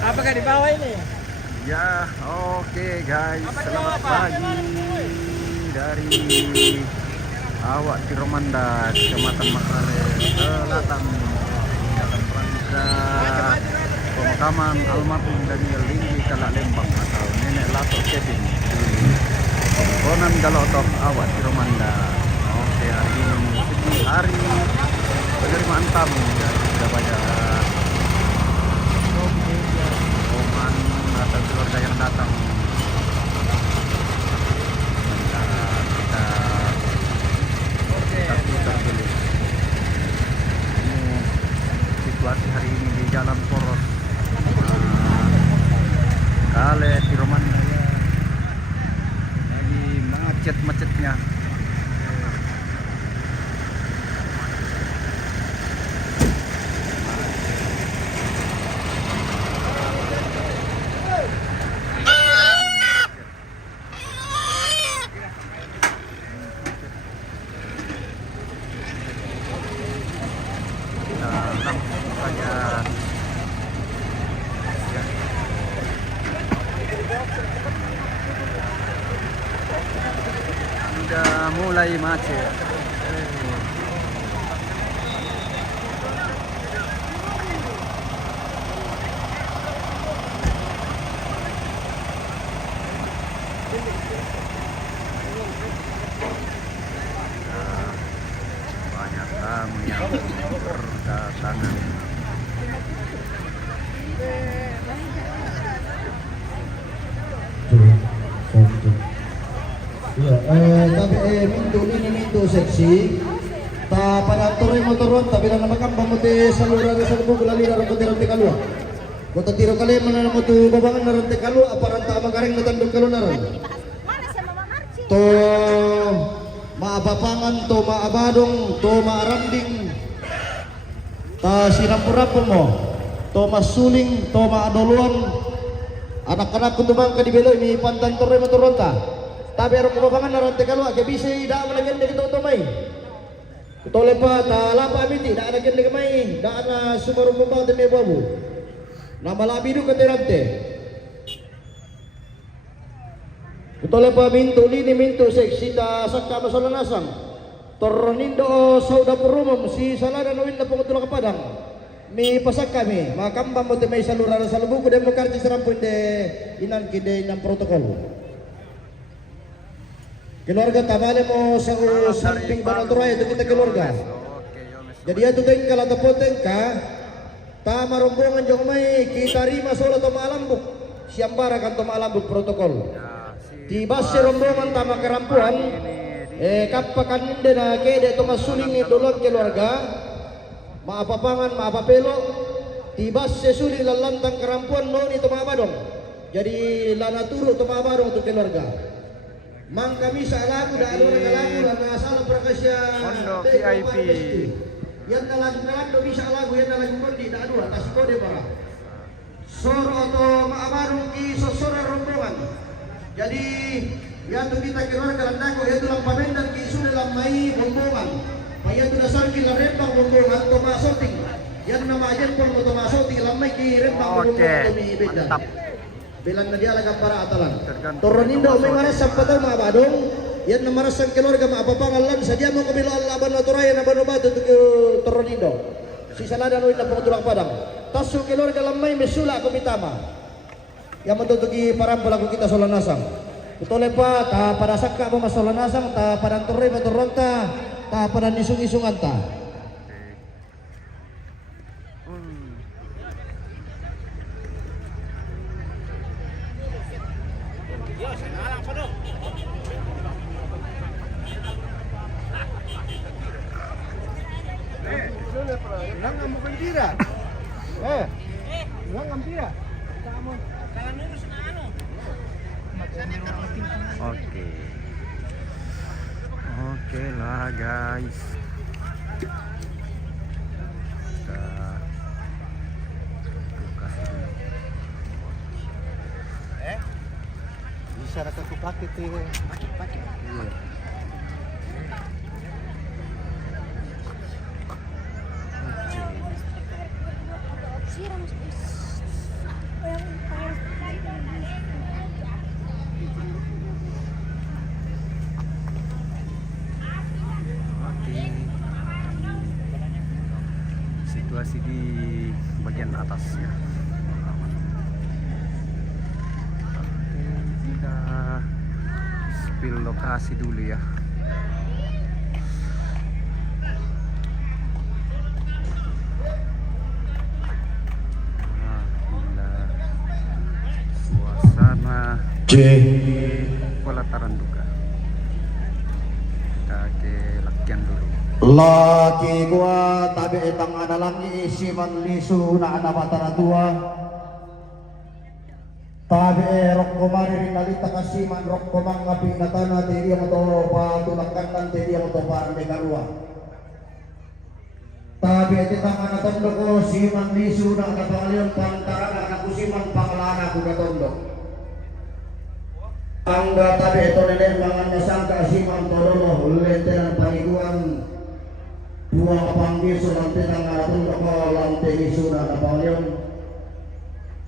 Apakah di bawah ini? Ya, oke guys, selamat pagi dari Awak Tiromanda, Kecamatan Makale Selatan, Kabupaten Pramuka, pemakaman almarhum Daniel Linggi Kalak Lembang atau Nenek Lato Kevin di Pemakaman Galotok Awak Tiromanda. Oke, hari ini hari penerimaan tamu dan sudah banyak rombongan atau keluarga yang datang. Kita terpilih. Ini situasi hari ini di Jalan Poros Kale Tiromanda lagi macet-macetnya. Langsung saja sudah mulai macet. Banyak tamu yang berdatangan. Ya, minto ini minto seksi. Ta pada tore motoron tapi na makam pamote saluran sa lubog lali na ron tirante kalua. Kota tiro kali mana mo tu babangan na ron kalua aparan ta magaring natandog kalua na ron. To maabapangan to maabadong to maaranding ta sinampurapo mo to masuling to maadoluan anak-anak kutumang kadibelo mi pantan tore motoron ta. Tapi aron kumabangan na ron kalua kay bisi da man gyud dito utomay. Kutole pa ta lapa biti da gyud ni kamay da na sumarumbang de mebabu. Na malabido ka tirante. Kutole pa minto lini minto seksi ta sakka masalanasang. Tornindo sauda perumum si salada no inda pangutula ka padang. Mi pasak kami makambang mo may saluran sa lubog de mo karti sarampun de inan kide ng protokol. Keluarga tamale mo sa samping banaturay ito kita keluarga. Jadi ito tayong kalatapoten ka tama rombongan jong may kitarima solo to maalambok siyambara kan to maalambok protokol. Di base rombongan tama karampuan kapakan hindi na kede to masuling ni dulog keluarga maapapangan maapapelo di base suling lalantang karampuan no ni to maabadong. Jadi lanaturo to maabadong to keluarga. Mang kami sa alago da ano nagalago na nasala para kasya VIP. Yan na lang bisa alago yan na lang kundi da ano tas kode para. Soro to maamarong ki sosora rombongan. Jadi ya to kita kiron kalandako ya to lang pamendan ki isu lang may rombongan. Paya to dasar ki la rembang rombongan to masoting. Yan na majen pon mo to masoting lang may ki rembang rombongan to mi ibeda. Bilang na dia lagam para atalan. Toronindo may maras sa pataw mga badong. Yan na maras ang keluarga maapapangalan. Sa dia mo kabilo ang laban na turay na banubat ito Toronindo. Si salada no ina pangutulak padang. Taso keluarga lamay mesula kumitama. Yang matutugi parang pala kita solanasang. Utole pa ta para sakka mo masolanasang ta parang turay maturonta ta parang isung-isungan ta. Lang mo kandira. Lang tira. Tama. Kaya nurus na ano. Oke. Oke lah guys. Bisa rasa pakai tuh. Pakai. Iya. siram. Oh, yang Oke. Situasi di bagian atas ya. Oke, kita spill lokasi dulu ya. Suasana pelataran duka. Kita ke lakian dulu. Laki gua tabi etang analangi isi man lisu na anabatara tua. Tabi rok komari rinalita kasiman rok komang ngaping natana tiri yang to patulakan tiri yang to parme karua. Tabi etang anatondo ko siman lisu na anapangalion pantara na kusiman panglana ko gatondo. Angga tabi ito nilin mga nasangka siman torono lentenan paniguan dua kapanggiso ng tinang anatondo ko lante lisu na anapangalion.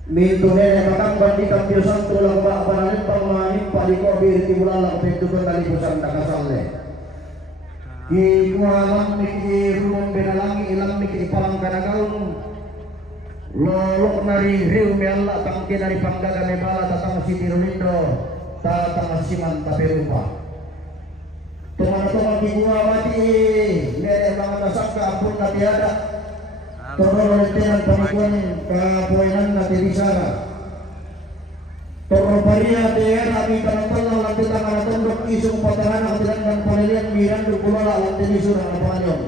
Minto nene makang bandikang Diyosan tulang ba panalin pangmaning paliko birti bulalang pintukan talibusan nakasalle. Ikualang niki rumong benalangi ilang niki ipalang kanagaun. Lolok nari riu meala tangki nari panggaga nebala tatang si Tirolindo tatang siman taperupa. Teman-teman kikuah mati nene mga nasaka ampun na tiada. Toro lentenan panikuan kapoenan na tirisara. Toro paria tiara di tanang-tanang lantai tangan tondok isung patahan ang tinandang panilian miran dukulala lantai nisura na pangalyon.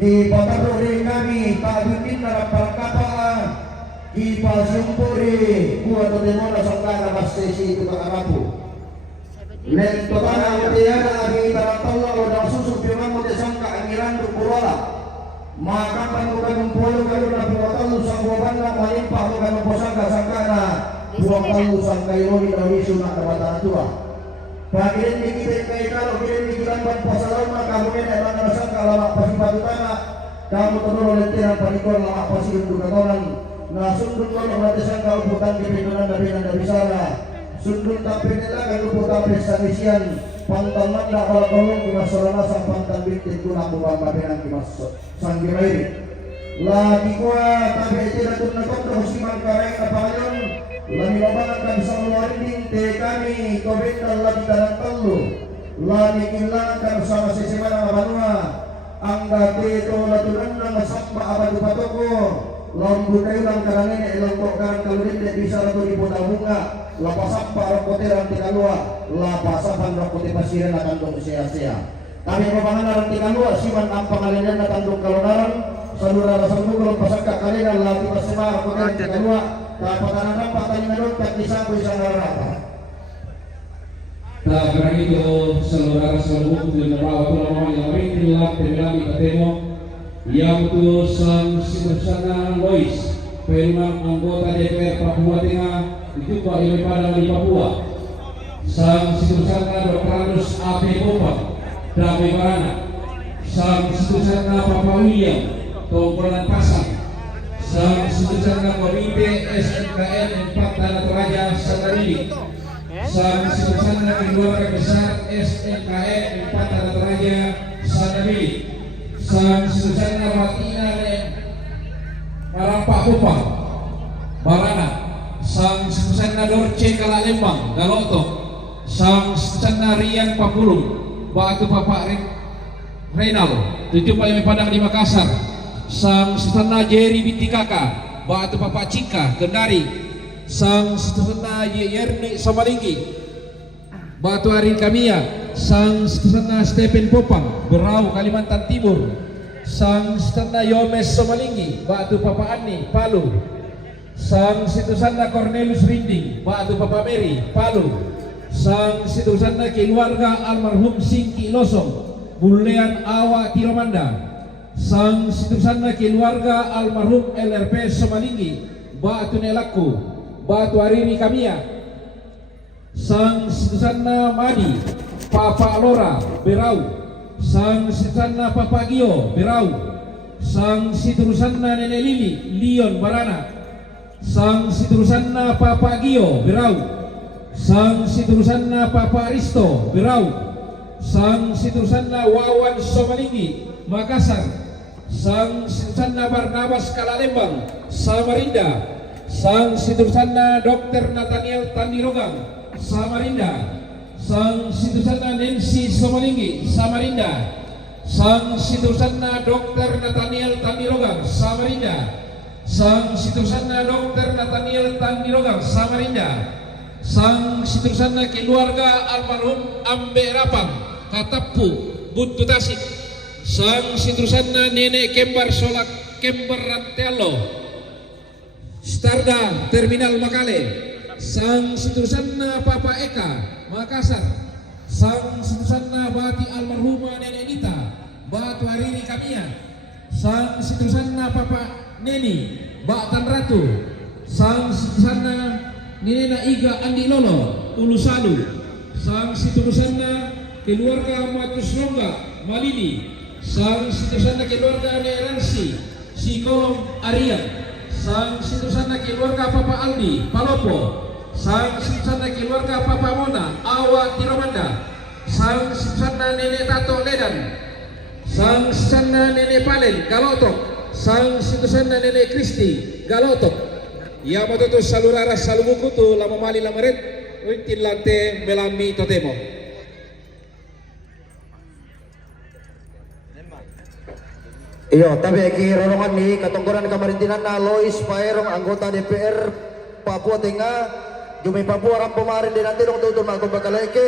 Di pataro rin kami kabitin na rapalkapaan di pasyumpuri kuwa to demona sangkara bastesi itu kakarapu. Lento tanang tiara di tanang-tanang lodang susuk firman mo desangka angiran dukulala. Maka panukan polo kalu na puwatalu sang wabanda malimpah ko kanu posangka sangkana puwatalu sang kaironi na wisu na kabatang tua. Pagilin di kita kay kalo kilin di kita ban pasalama kamunin ay mga nasangka lama pasipatutana kamu tunuro lentirang panikor lama pasirun dukatonan na sundun ko ng natisang kauputan kipindunan na pinandabisara sundun tapin nila kaluputan prestanisian pantaman na kalagulong kimasorana sang pantan bintin tuna kubang mapinan sang gimairi. Lagi kuat tabi itinatun na kontra husiman kareng na pangayon lagi labangan kan sang luarinding te kami kobintal lagi tanang telu lagi kinlangan kan sama sisimana abanua angga tito latunan na nasakma abadu patoko lambu kayo lang karangin ilang kok karang kalurin de bisa lato di puta bunga lapasak para koteran tikalua lapasapan rakote pasiran na tandong sia-sia. Kami papangalan tikalua siman ang pangalinan na tandong kalunaran salura rasang nugulong pasagka kalinan lati pasimara koteran tikalua kapatanan ng patalingadon kat isang ko isang narapa. Karena itu saudara saudara di merawat ulama yang rintilah pemilami katemo yang tu sang sinursana Lois perimam anggota DPR Papua Tengah itu Pak Iwi Padang di Papua sang sinursana Dr. Andus A.P. Popang Dapi Barana sang sinursana Papa William Tongkolan Pasang sang sinursana Komite SNKN 4 Tanah Toraja Sandarili sang sinursana keluarga besar SNKN 4 Tanah Toraja Sandarili sang sinursana Watina Marampak Kupang Barana sang sinursana Dorce Kalalembang Galoto sang sinursana Rian Papulung Batu Bapak Renal tujuh Pak Padang di Makassar sang sinursana Jerry Bintikaka Batu Bapak Cika Kendari sang sinursana Yerni Somalinggi Batu Arin Kamia sang sinursana Stephen Popang Berau Kalimantan Timur sang sinursana Yomes Somalinggi Batu Papa Ani Palu sang sinursana Cornelius Rinding Batu Papa Mary Palu sang sinursana keluarga almarhum Singki Losong Bulean Awa Tiromanda sang sinursana keluarga almarhum LRP Somalinggi Batu Nelaku Batu Ariri Kamia sang sinursana Madi Papa Lora Berau sang sinursana Papa Gio Berau sang siturusanna Nenek Lili Lion Barana, sang siturusanna Papa Gio Berau, sang siturusanna Papa Aristo Berau, sang siturusanna Wawan Somalinggi Makassar, sang siturusanna Barnabas Kalalembang Samarinda, sang siturusanna Dr. Nathaniel Tandirogang Samarinda, sang siturusanna Nancy Somalinggi Samarinda, sang siturusanna Dr. Nathaniel Tandirogang Samarinda, sang siturusanna Dr. Nathaniel Tandirogang Samarinda, sang siturusanna keluarga almarhum Ambe Rapang Katapu Buntu Tasik, sang siturusanna Nenek Kembar Solak Kembar Rantello Starda Terminal Makale, sang siturusanna Papa Eka Makassar, sang siturusanna Bati almarhumah Nenek Nita Batu Hariri Kamia, sang siturusanna Papa Neni Bak Tan Ratu, sang siturusanna Nenena Iga Andi Lolo Ulu Salu, sang siturusanna keluarga Matus Longga Malini, sang siturusanna keluarga Neransi Sikolom Arya, sang siturusanna keluarga Papa Aldi Palopo, sang siturusanna keluarga Papa Mona Awa Tiromanda, sang siturusanna Nenek Tato Ledan, sang siturusanna Nenek Palen Galotok, sang siturusanna Nenek Kristi Galotok. Ya matoto salurara salumukutu lama mali lamaret untin lante melami totemo. Iyo, tapi rolongan ni katungkuran kamarintinan na Lois Paerong anggota DPR Papua Tengah, Jumi Papua ram pemarin di nanti dong tutur makon bakaleke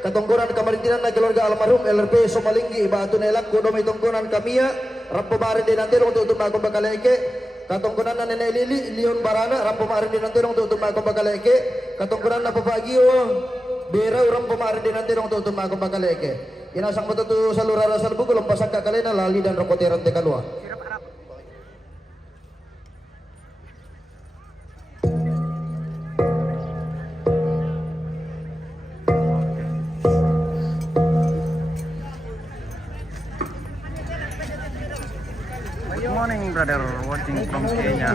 katungkuran kamarintinan na keluarga almarhum LRP Somalinggi Batu Nelak Kudomi tungkuran kamia ram pemarin di nanti dong tutur makon bakaleke katungkuran na Nenek Lili Lion Barana ram pemarin di nanti dong tutur makon bakaleke katungkuran na Papa Gio Berau ram pemarin di nanti dong tutur makon bakaleke. Inasang matutu salurara salbuku lempasak kakalena lali dan rokoteran tekalua. Good morning, brother. Watching from Kenya.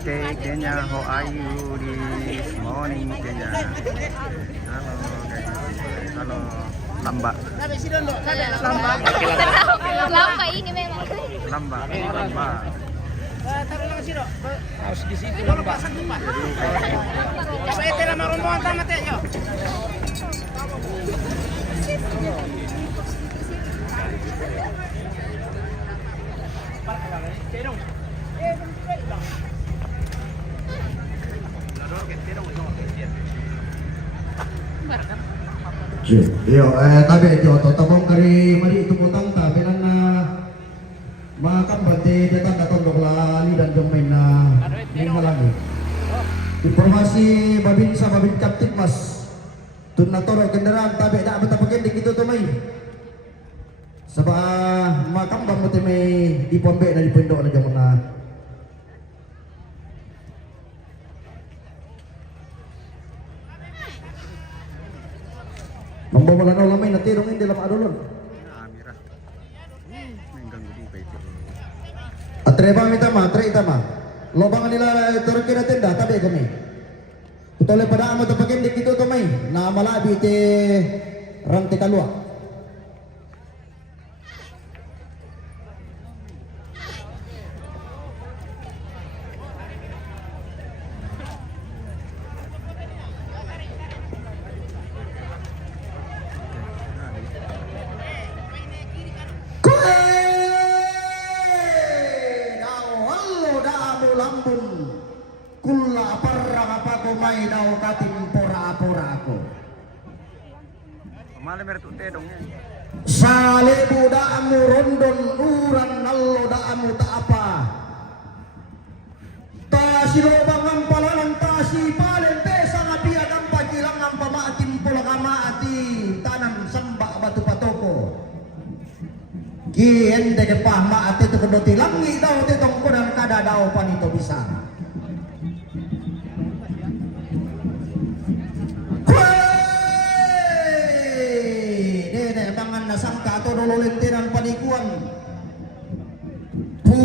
Okay, Kenya. How are you this morning, Kenya? Halo, guys. Halo, Lamba. Lamba ini memang. Lamba. Lamba. Taruh lang siro. Harus di situ lang ba? Pwede na marumuhan tama tayo. Yo, tabi ito tabong kari mali itu putang tabi na makan bante datang datang doklali dan domain na lagi. Informasi babinsa babin kaptit mas tun na toro kendaraan tabi na abata pakai di gitu tumay. Sabah makam bamuti may di pombe na di pindok na jaman na. Membawa lang lamay na tirongin dalam adulon. Mira. Mengganggu di itu. Atreba mitama, tre itama. Lobangan nila turki na tenda tabi kami. Putole pada amo tapakin di kito tumay na malabi te ranti kalua. Kula parang apa ko may daw katin pora-pora ko. Malam itu dong ya. Salebu daamu rondon uran nallo daamu tak apa. Tasi lobang ampalan tasi palen pesa ngapia dampa kilang ampa maatin pulang amaati tanam sembak batu patoko. Ki ente ke pahma ate tu kedoti langi daw te tongkodan kada daw panito bisa. Sangka atau nololentenan panikuan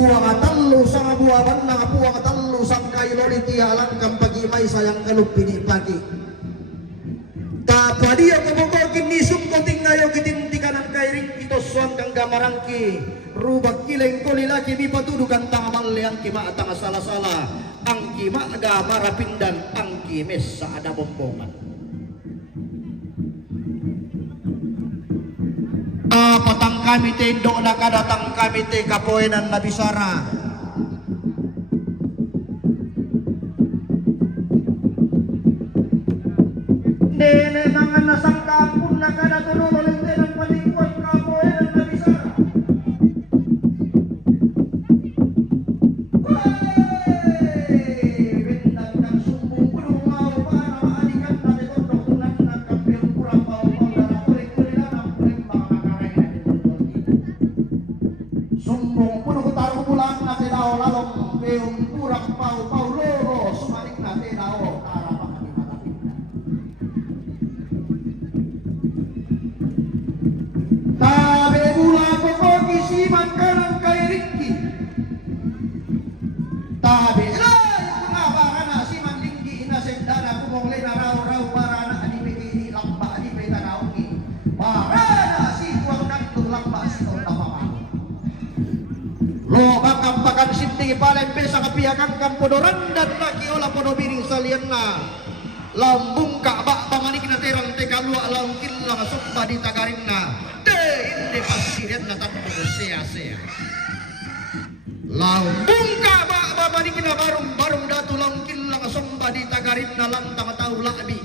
buang atallu sang buah banang buang atallu sang kailo ditialang kam pagi mai sayang kalup pini pagi kapadia kumukor kini sumko tinggayo kitinti kanan kairing ito suang kang gamarangki rubak kileng koli lagi di patudukan tangamal yang kima atang salah-salah ang kima gamara pindan ang kimes sa ada bombongan patang kami te do na kadatang kami te kapoenan na bisara nene mga nasang kampun na kadatulo lente ng palikot kapoenan na bisara bintang kang sumbong punong mau para maalikan na detondok tunan na kampil kurang pau-pau na kulik-kulilan ang kulik mga makaray na detondok sumbong punong kutaro bulan na tinao lalong peong kurang pau-pau loro sumalik na tinao tara pa kami malapit na tabe bula ko kisiman kanan kay Ricky tabe mga baka na si Manlinggi inasendana kumong na raw para na anipikini lamba anipay tanaungi para na si kuwang nagtong lamba si tong napapa lo bakang bakan sinti palempe sa kapihakan kampodoran dan lagi olah podobiring salian na lambung kabak pamanik na terang tekalua laungkin lang sumba di tagarin na hindi pasirian na tanong siya-siya lambung kabak pamanik na barong datu laungkin lang sumba di tagarin na lang tamatau labi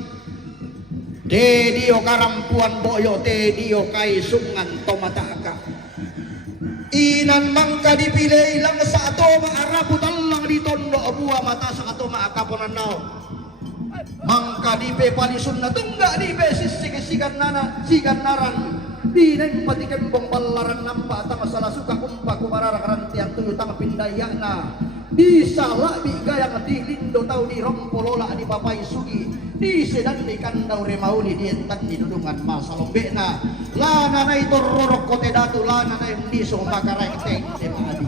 Tedio karampuan boyo tedio kay sungan tomataka inan mangka dipilih lang sa ato maaraputan lang ditondo buah mata sa ato maakaponan nao mangka dipe palisun na tungga dipe sisigan naran di neng patikan bong balaran nampak tang masalah suka kumpa kumarara karantiang tuyo tang pindaya na di salah di gayang di lindo tau di rompolola di bapai sugi di sedan di kandau remauli di entan di dudungan masa lombe na lana na ito rorok kote datu lana na yung diso makaray teng di maadi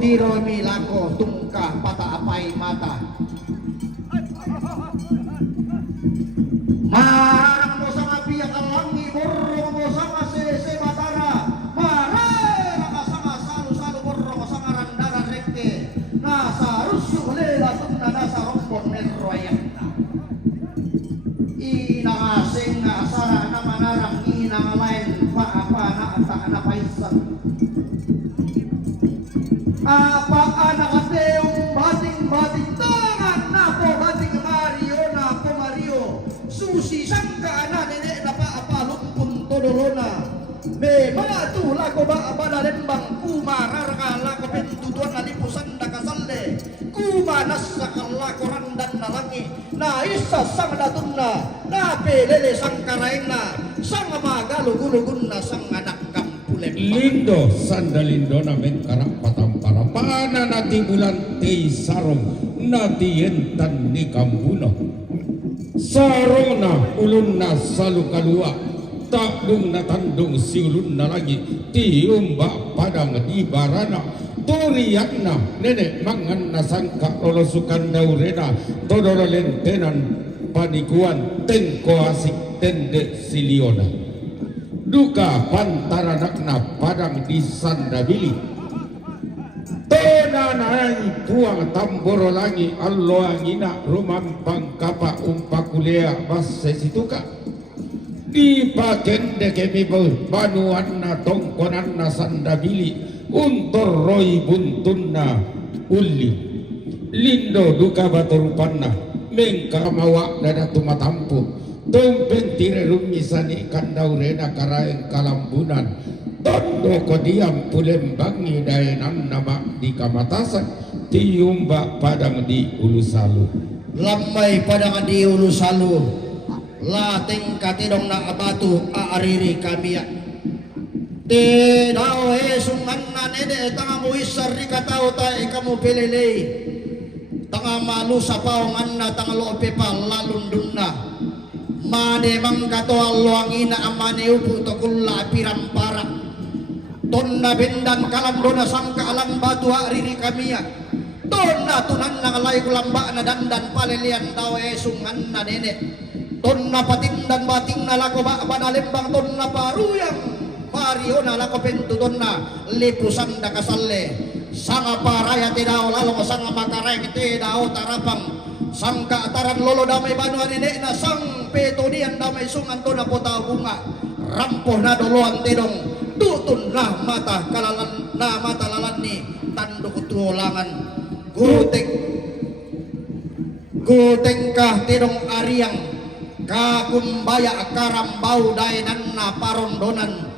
Tiro milako tungkah pata apai mata marang mo sa mapiyak alangi borro mo sa masese matara marang ka sa masalu-salu borro mo sa marandara rekte nasa rusu lela tunna nasa rompon merroyak inangasing nga asara na manarang inang lain pa-apa na ata na paisan apa anak ateong bating-bating tangan na po bating Mario susi sangka na nene na pa-apa lumpun todorona me matu lako ba na lembang kumarar ka lako pentutuan na lipusan na kasalde kumanas sa kalako randan na langi na isa sang natunna na pelele sang karaeng na sang magalugulugun na sang anak kampulem Lindo sandalindo namin karak patampara pana nati bulan ti sarong nati yentan ni kambuno sarong na ulun na salu kalua takdung na tandung si ulun na lagi ti umba padang di barana turian na nenek mangan na sangka lolosukan daurena todoro lentenan panikuan tengko asik tende siliona duka pantaranakna padang di sandabili tonanay tuang tamboro langi allo angina rumampang kapa umpakulea basse situka di pakende kemi banuan na tongkonan na sandabili untor roy buntunna uli lindo duka baturupanna mengkamawa dada tumatampu Tumpen tire rumisani kandau rena karaeng kalambunan tondo ko diam pulembangi daenan nama di kamatasan tiumba padang di ulu salu lambai padang di ulu salu lateng katidong na abatu aariri kamiya te dao sungan na nede tanga mo isar di katao tae kamu pelelei tanga malu sa paongan na tanga loope pa lalundun na mane mangkato alwangina amane upu to kulla pirampara tonna bendan kalandona sangka alang batu ariri kamia tonna tunan ngalay kulamba na dandan palelian daw esungan na nenek tonna patindan bating na lako ba banalembang tonna paruyang Mario na lako pentu tonna lipusan da kasalle sanga paraya tidao lalong sanga makareng tidao tarapang sangka ataran lolo damay banua nenek na sang petonian damay sungan to na pota bunga rampoh na doloan tidong tutun na mata kalalan na mata lalan ni tanduk tulangan guteng kah tidong ariang kakumbaya karambau dainan na parondonan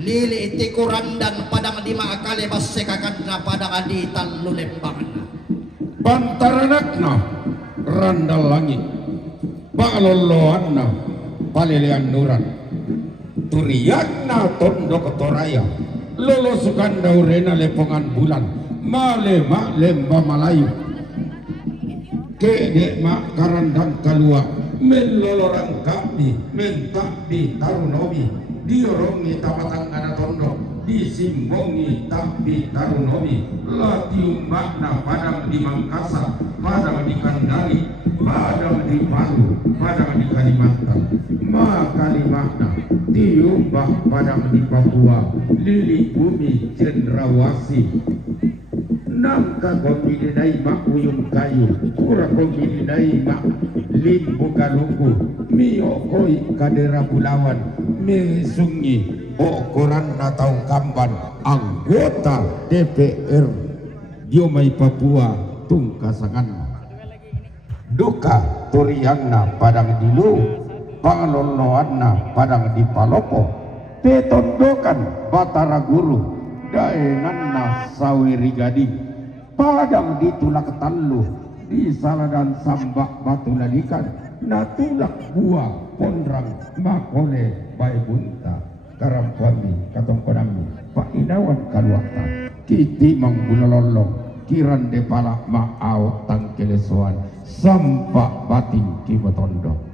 lili tikurandan padang di maakale basekakad na padang adi talu lembangan Bantaranakna randal langit baloloanna palilian nuran turianna tondok toraya lolosukan daurena lepongan bulan malema lemba malayu kede mak karandang kalua melolorang kami mentak di tarunomi diorongi tamatang ana tondo disimbongi tapi tarunomi latium makna padang di Mangkasa padang di Kendari padang di Palu padang di Kalimantan makalimakna tiumbah padang di Papua lili bumi cendrawasi nangka kombinai mak uyum kayu kura kombinai mak limbu kaluku miokoi kadera bulawan mesungi ukuran natau kamban anggota DPR Diomai Papua tungkasangan duka turianna padang dilu pangaloloanna padang di Palopo petondokan Batara Guru daenanna sawiri gading padang di tulak taluh di saladan sambak batu lalikan natulak buah pondrang makole bae bunta karampami katong konami Pak Inawan kaluakta kiti manggulololong kiran de palak maau tangkelesoan sampak bating kibotondo.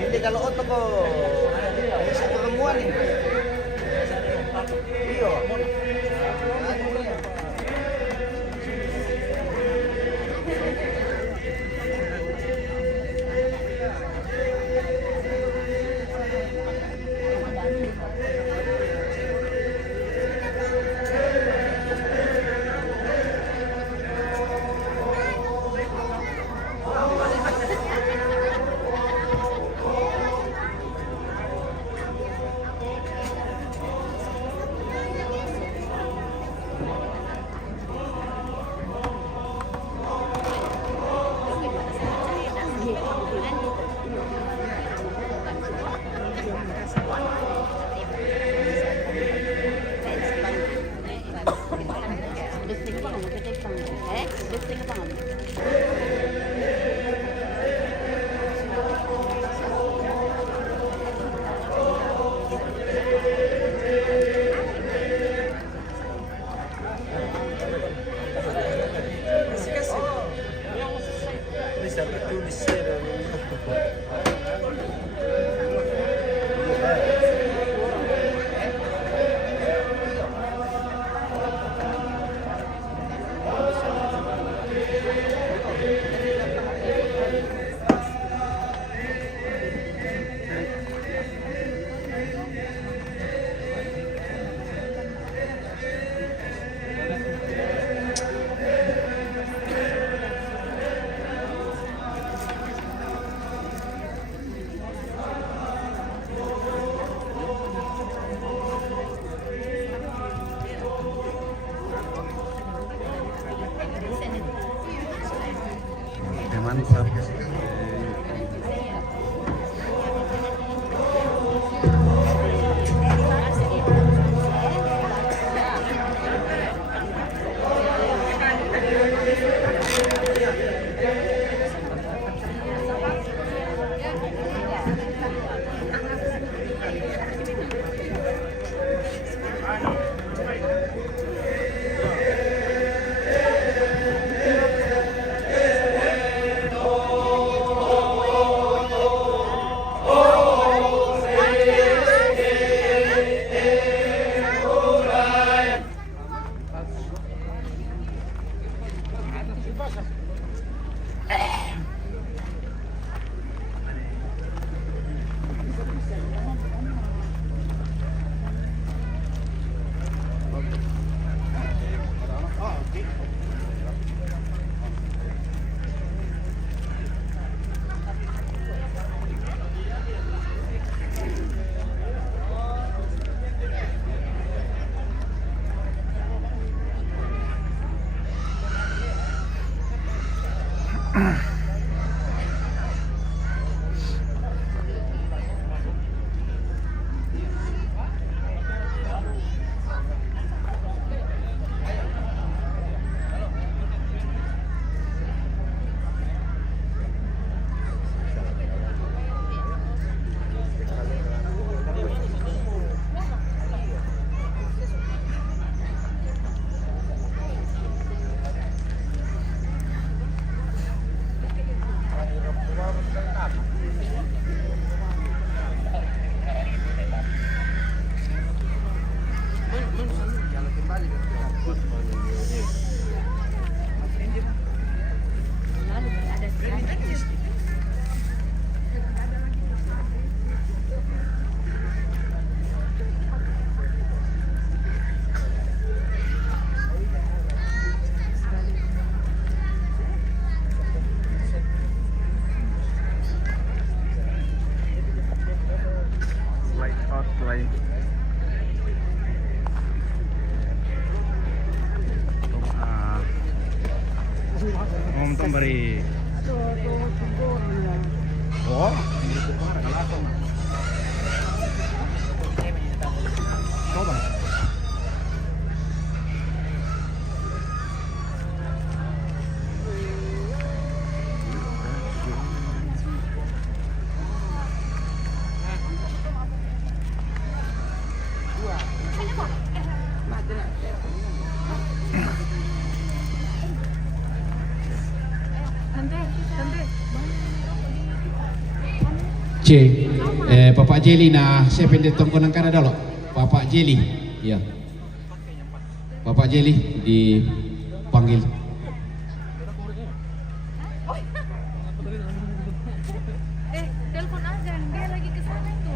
Hindi kalau oto ko. Sa kamuan eh. Iyo. Mantap. Bari. Oh, Bapak Jeli na siapa yang ditunggu nang kana dalo? Bapak Jeli. Iya. Bapak Jeli dipanggil. Telepon aja, dia lagi ke sana itu.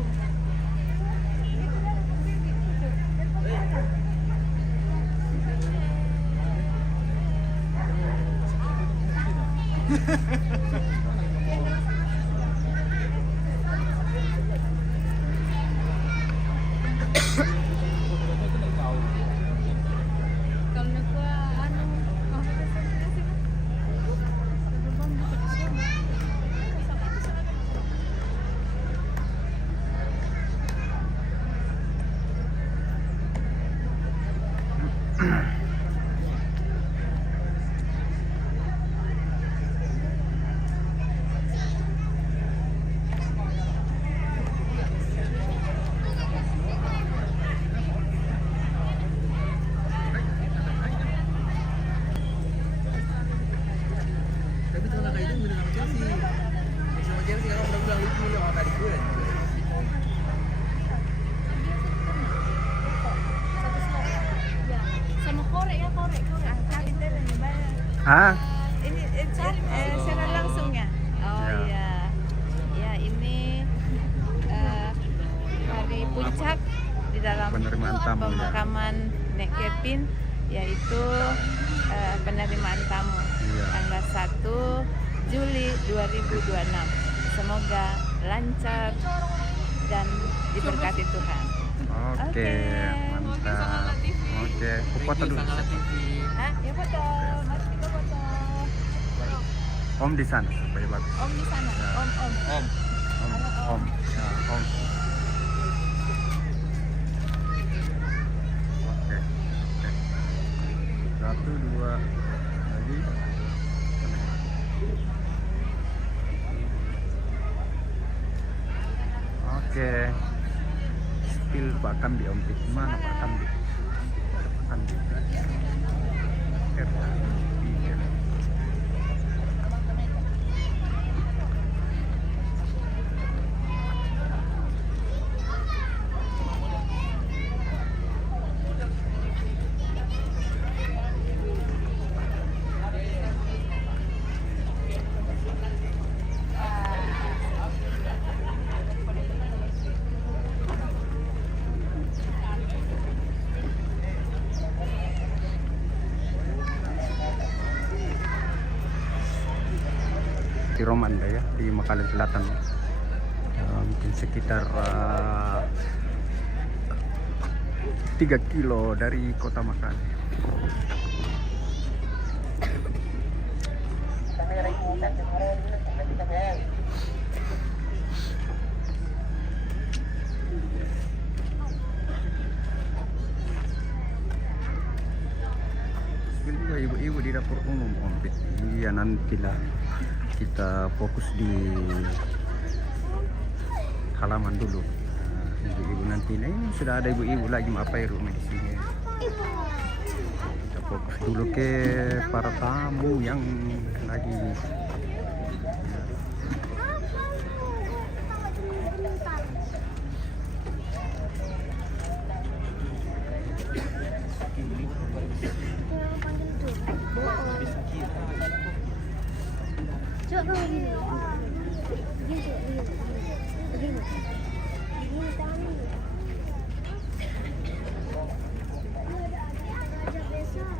Hah? Ini secara langsung ya? Oh iya. Ya ini hari puncak di dalam Penerimaan tamu, ya. pemakaman Nek Kepin, yaitu penerimaan tamu Iya. tanggal 1 Juli 2026. Semoga lancar dan diberkati Tuhan. Oke, mantap. Oke, aku foto dulu. Hah? Ya foto. Mari kita foto. Om di sana supaya bagus. Om di sana. Ya. Om. Om. Ya, Om. Oke. Oke. 1, 2 lagi. Oke. Spill Pak Kambi Om Pit. Mana Pak Kambi? Pak Kambi. Di Romanda ya, di Makalle Selatan, mungkin sekitar 3 kilo dari kota Makalle. Juga ibu-ibu di dapur umum Om Pit. Iya, nantilah kita fokus di halaman dulu. Ibu-ibu nanti, nah ini sudah ada ibu-ibu lagi apa ya rumah di sini. Kita fokus dulu ke para tamu yang lagi. Coba kamu gini. Begini. Begini tangannya. Ada besok.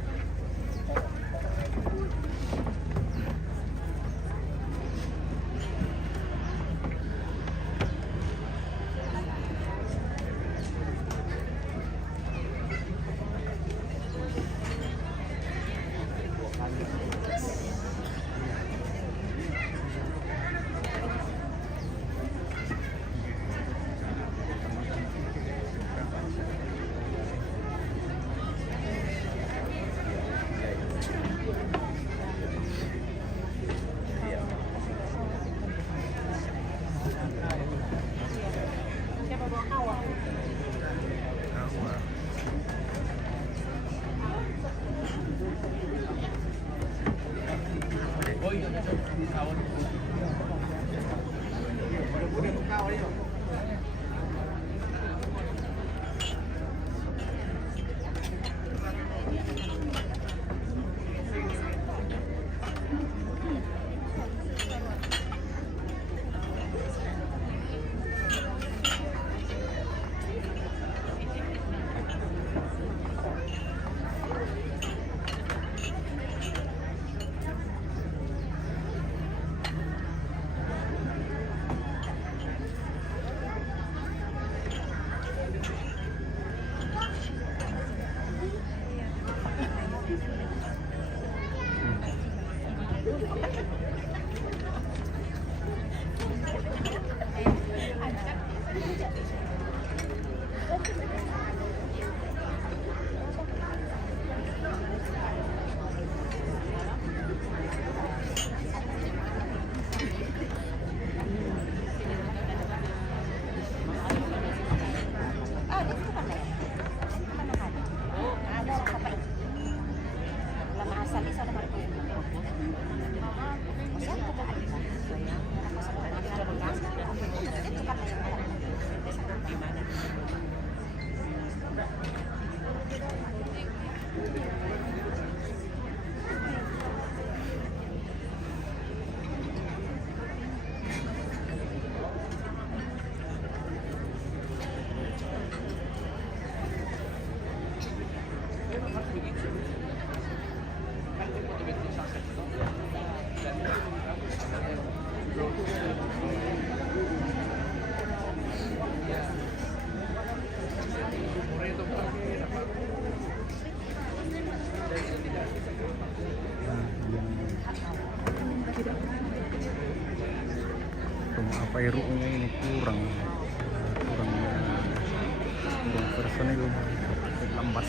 Apa iruknya ini kurang personil lambat.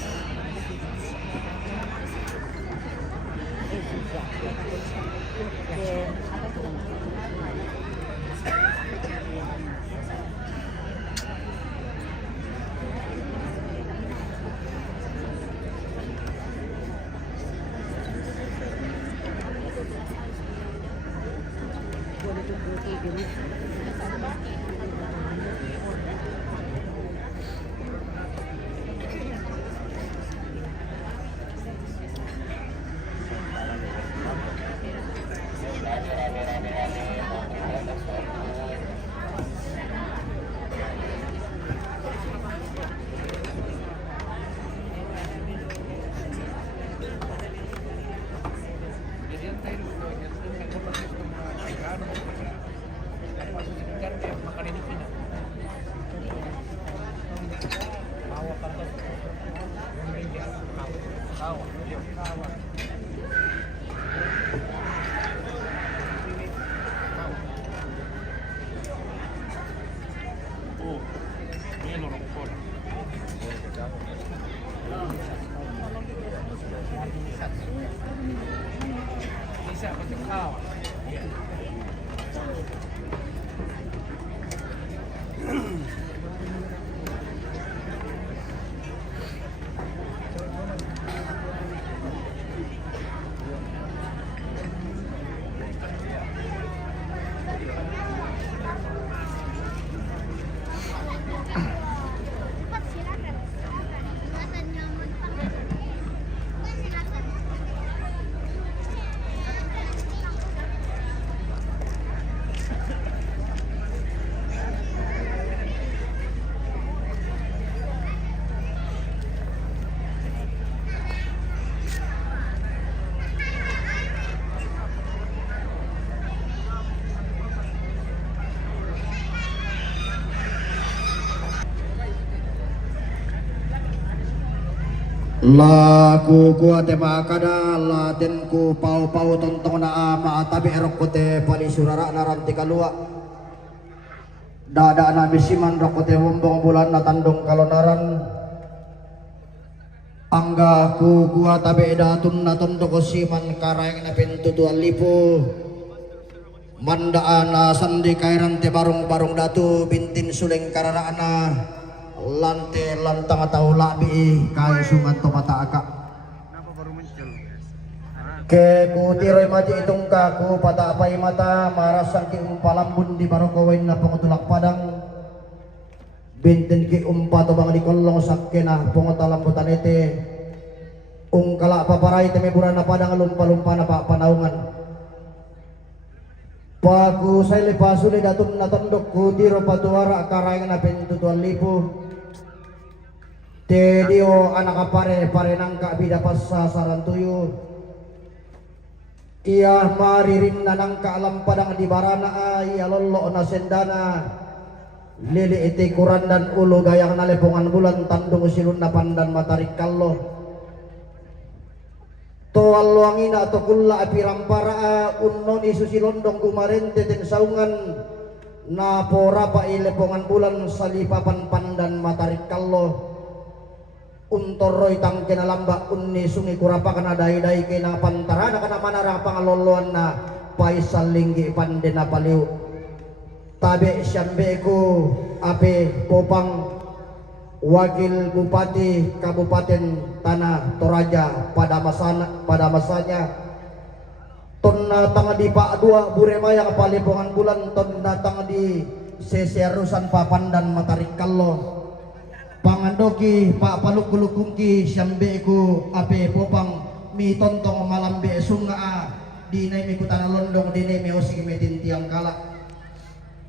Laku kuate makada laten ku pau pau tontong na ama atabi erokote pali surara naranti kalua dada na bisiman rokote wombong bulan na tandong kalonaran angga ku kuatabe datun na tontoko siman karayang na pintu 2000 mandaan na sandi kairan te barong barong datu bintin suleng karana lante lantang atau labi kai sungan to mata aka. Kenapa baru muncul? Ke kutiroy maji itong kaku pata apay mata marasang ki umpalambun di barokawain na pangutulak padang bintin ki umpato bang di kolong sakkena pangutalambut ite ungkala paparay temiburan na padang lumpa-lumpa na panaungan paku say lipaso ni datun na tondok kutiro patuara karayang na pintutuan lipo te dio anak apare nang kabida pas sasaran tuyo iya maririn na ng kaalam padang di barana ay alolo na sendana lili iti kuran dan ulo gayang nalepungan bulan tandung silun na pandan matarik kallo to alwangina to kulla api rampara unnon isu silondong kumarente ten saungan na pora pa ilepungan bulan salipapan pandan matarik kallo untoroy tang kinalamba unni sungi kurapa kana dai-dai kina pantara kana manara pangaloloan na paisal linggi pande na paliw tabi syambe ko ape popang wakil bupati Kabupaten Tanah Toraja pada masanya ton na tanga di Pak Dua Buremaya palipungan bulan ton na tanga di seserusan papandan matarik kallo pangandoki Pak Palukulukungki syambe ku ape popang mi tontong malambe sunga di nai mi kutana londong di nai mi osing metin tiang kala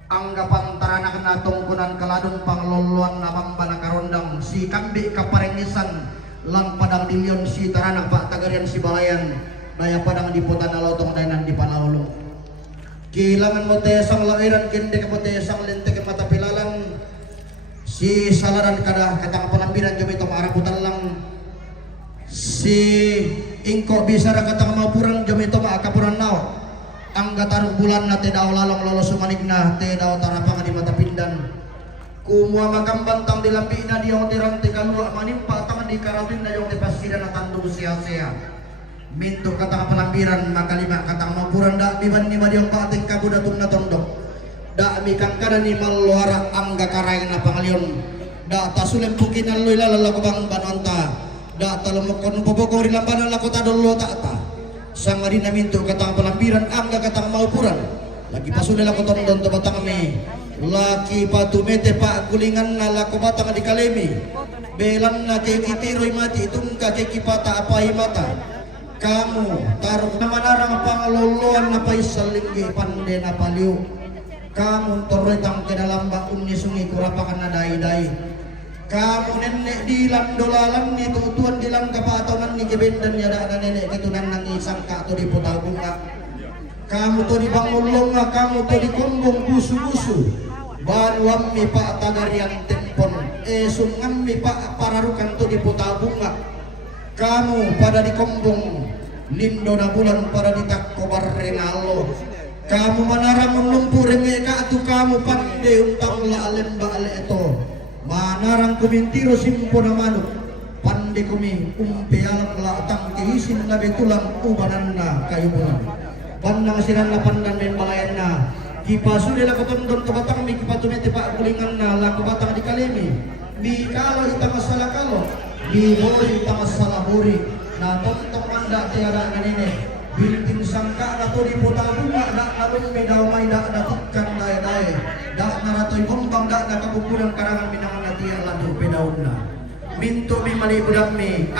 anggapan tarana kena tongkunan kaladun pangloluan namang banakarondang si kambe kaparengisan lang padang dilion si tarana Pak Tagarian si balayan daya padang di putana lotong dainan di panahulung kilangan mo te sang lairan kende ka mo te sang lente ke mata pilalan si salaran kada katang palambiran jami to maaraputan lang si ingko bisa ra katang mapuran jami to maakapuran nao angga taruk bulan na te daw lalong lolo sumanigna te daw tarapang di mata pindan kumua makambantang di lambi na di yung tirang te kalua manimpa tang di karawin na yung te pasida na tandung siya-siya minto katang palambiran makalima katang mapuran da biban ni madiong pating kabudatong na tondok da mi kangkada ni maluara angga karayang na pangalion da tasulem pukinan loy lalala kubang banonta da talumukon boboko rilambanan lakota dolo ta sangari na minto katang palambiran angga katang maupuran lagi pasule lakoton don to batang mi laki patumete pa kulingan na lako batang di kalemi belan na kekitiroy mati tungka kekipata apai mata kamu taruh na manarang pangaloloan na paisal linggi pande na paliw kamu torretang kinalamba unni sungi kurapakan na dai-dai kamu nenek dilan dolalan ni tutuan dilan kapatanan ni kebendan yada na nenek ketunan nang isang ka to di putaw bunga kamu to di bangulong kamu to di kumbong busu-busu banwam mi pa Tagarian tempon sungan mi pa pararukan to di putaw bunga kamu pada di kumbong lindo na bulan pada di takkobar renalo kamu manarang menumpur mereka tu kamu pandai untang la alemba ale itu manarang kumintiro simpo na manuk pandai kumi alam la tang kihisin na betulang ubanan na kayubulan bandang sinan na pandan men balayan na kipasu de la kotondon to batang mi kipatumete pa kulingan na la kubatang di kalemi mi kalo ita masalah kalo di bori ita masalah bori na tontong manda tiada nene bintin sangka na to di puta bunga na alun may daw may da natukkan daya-daya da naratoy kumbang da nakapupulang karangan minangan na tiya lado pedaon na minto mi malibudang mi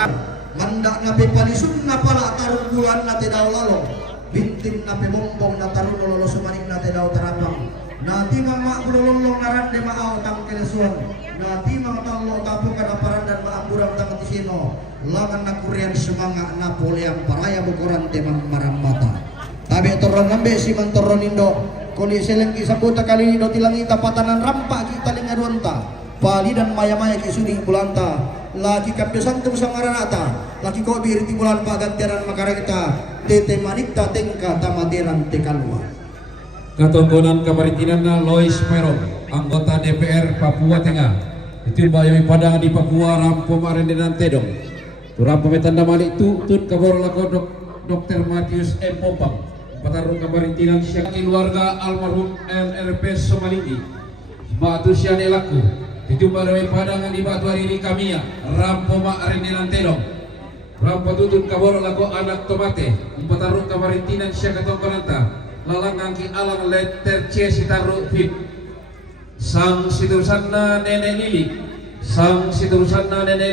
manda na pipalisun na pala tarong bulan na te daw lalo bintin na pibombong na tarong lolo sumanig na te daw tarapang na timang makulolong narande maaw tang kilesuan na timang talo tapo kanaparan dan maamburang tang tisino langan na Korean semanga Napoli yang paraya bukuran temang maramata tabi toron nambe si mantoron indo kuli selengki sabuta kali indo tilang ita patanan rampak kita lingaduanta pali dan maya-maya kisuding bulanta laki kapdesan tum sangaranata laki ko biriti bulan pagantiaran makaragita tete manikta tengka tamadiran tekalua Ketontonan Kemaritiman na Lois Merong, anggota DPR Papua Tengah. Itu bayoy padang di Papua Rampo Marendenan Tedong. Turang pemetanda malik tu tut kabor lako Dr. Matius M. Popang. Patarung Kemaritiman siang keluarga almarhum MRP Somalindi. Batu siang elaku. Itu bayoy padang di Batu Ariri Kamia Rampo Marendenan Tedong. Rampatutun kaboro lako anak tomate umpatarung kamarintinan siya katongkonanta lalang angki alang letter C sitaru fit sang siturusan na Nene Lili sang siturusan na Nene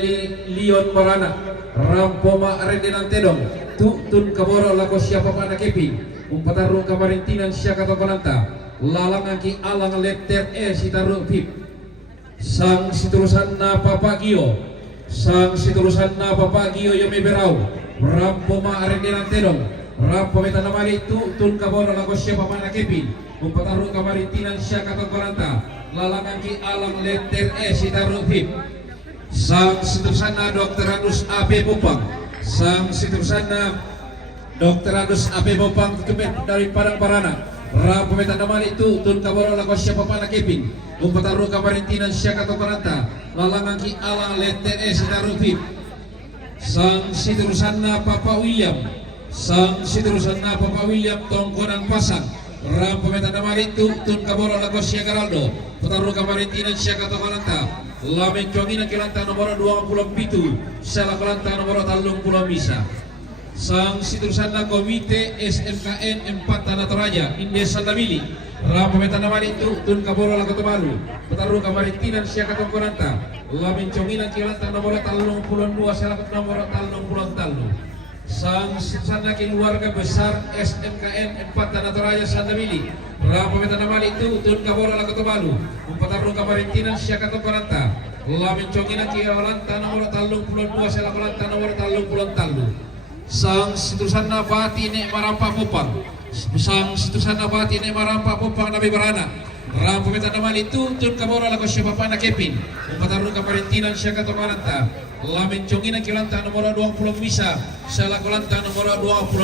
Leon Marana Rampoma Arendinan Tedong tutun kaboro lako siapa pana kepi umpatarung kamarintinan siya katongkonanta lalang angki alang letter E sitaru fit sang siturusan na Papa Gio sang siturusan na Papa Gio Yomi Berau Rampoma Arendinan Tedong Rampo metanamali tun kaboro lago siya pamana kepin umpatarung kamarintinan siya katongkoranta lalang angki alang letter E sitaru fit sang siturusan na Dr. Anus AP Bupang sang siturusan na Dr. Anus AP Bupang tutupin dari Padang Parana Rampo metanamali tun kaboro lago siya pamana kepin umpatarung kamarintinan siya katongkoranta lalang angki alang letter E sitaru fit sang siturusan na Papa William sang siturusan na Papa William Tongkonan Pasang Rampo metanamali tun kaboro lago siya Garaldo putarung kamarintinan siya katongkonanta lamen cuangina kilanta nomor 27 sala kilanta nomor 30 misa sang siturusan na Komite SMKN 4 Tanah Toraja Indes Sandabili Rampo metanamali tun kaboro lago Tobalu putarung kamarintinan siya katongkonanta lamen cuangina kilanta nomor 32 sala nomor 30 sang sana keluarga besar SMKN 4 Tanah Toraja Sandabili Rampo metanamali tun kaboro lago Tobalu umpatarung kamarintinan siya katongkonanta lamen cuangina kilanta nomor 32 sala kilanta nomor 30 sang siturusan na Bati Nek Marampa Popang sang siturusan na Bati Nek Marampa Popang Nabi Barana Rampo metanamali tun kaboro lago siya papana kepin umpatarung kamarintinan siya katongkonanta lamen congina kilanta nomor 20 misa sala kilanta nomor 26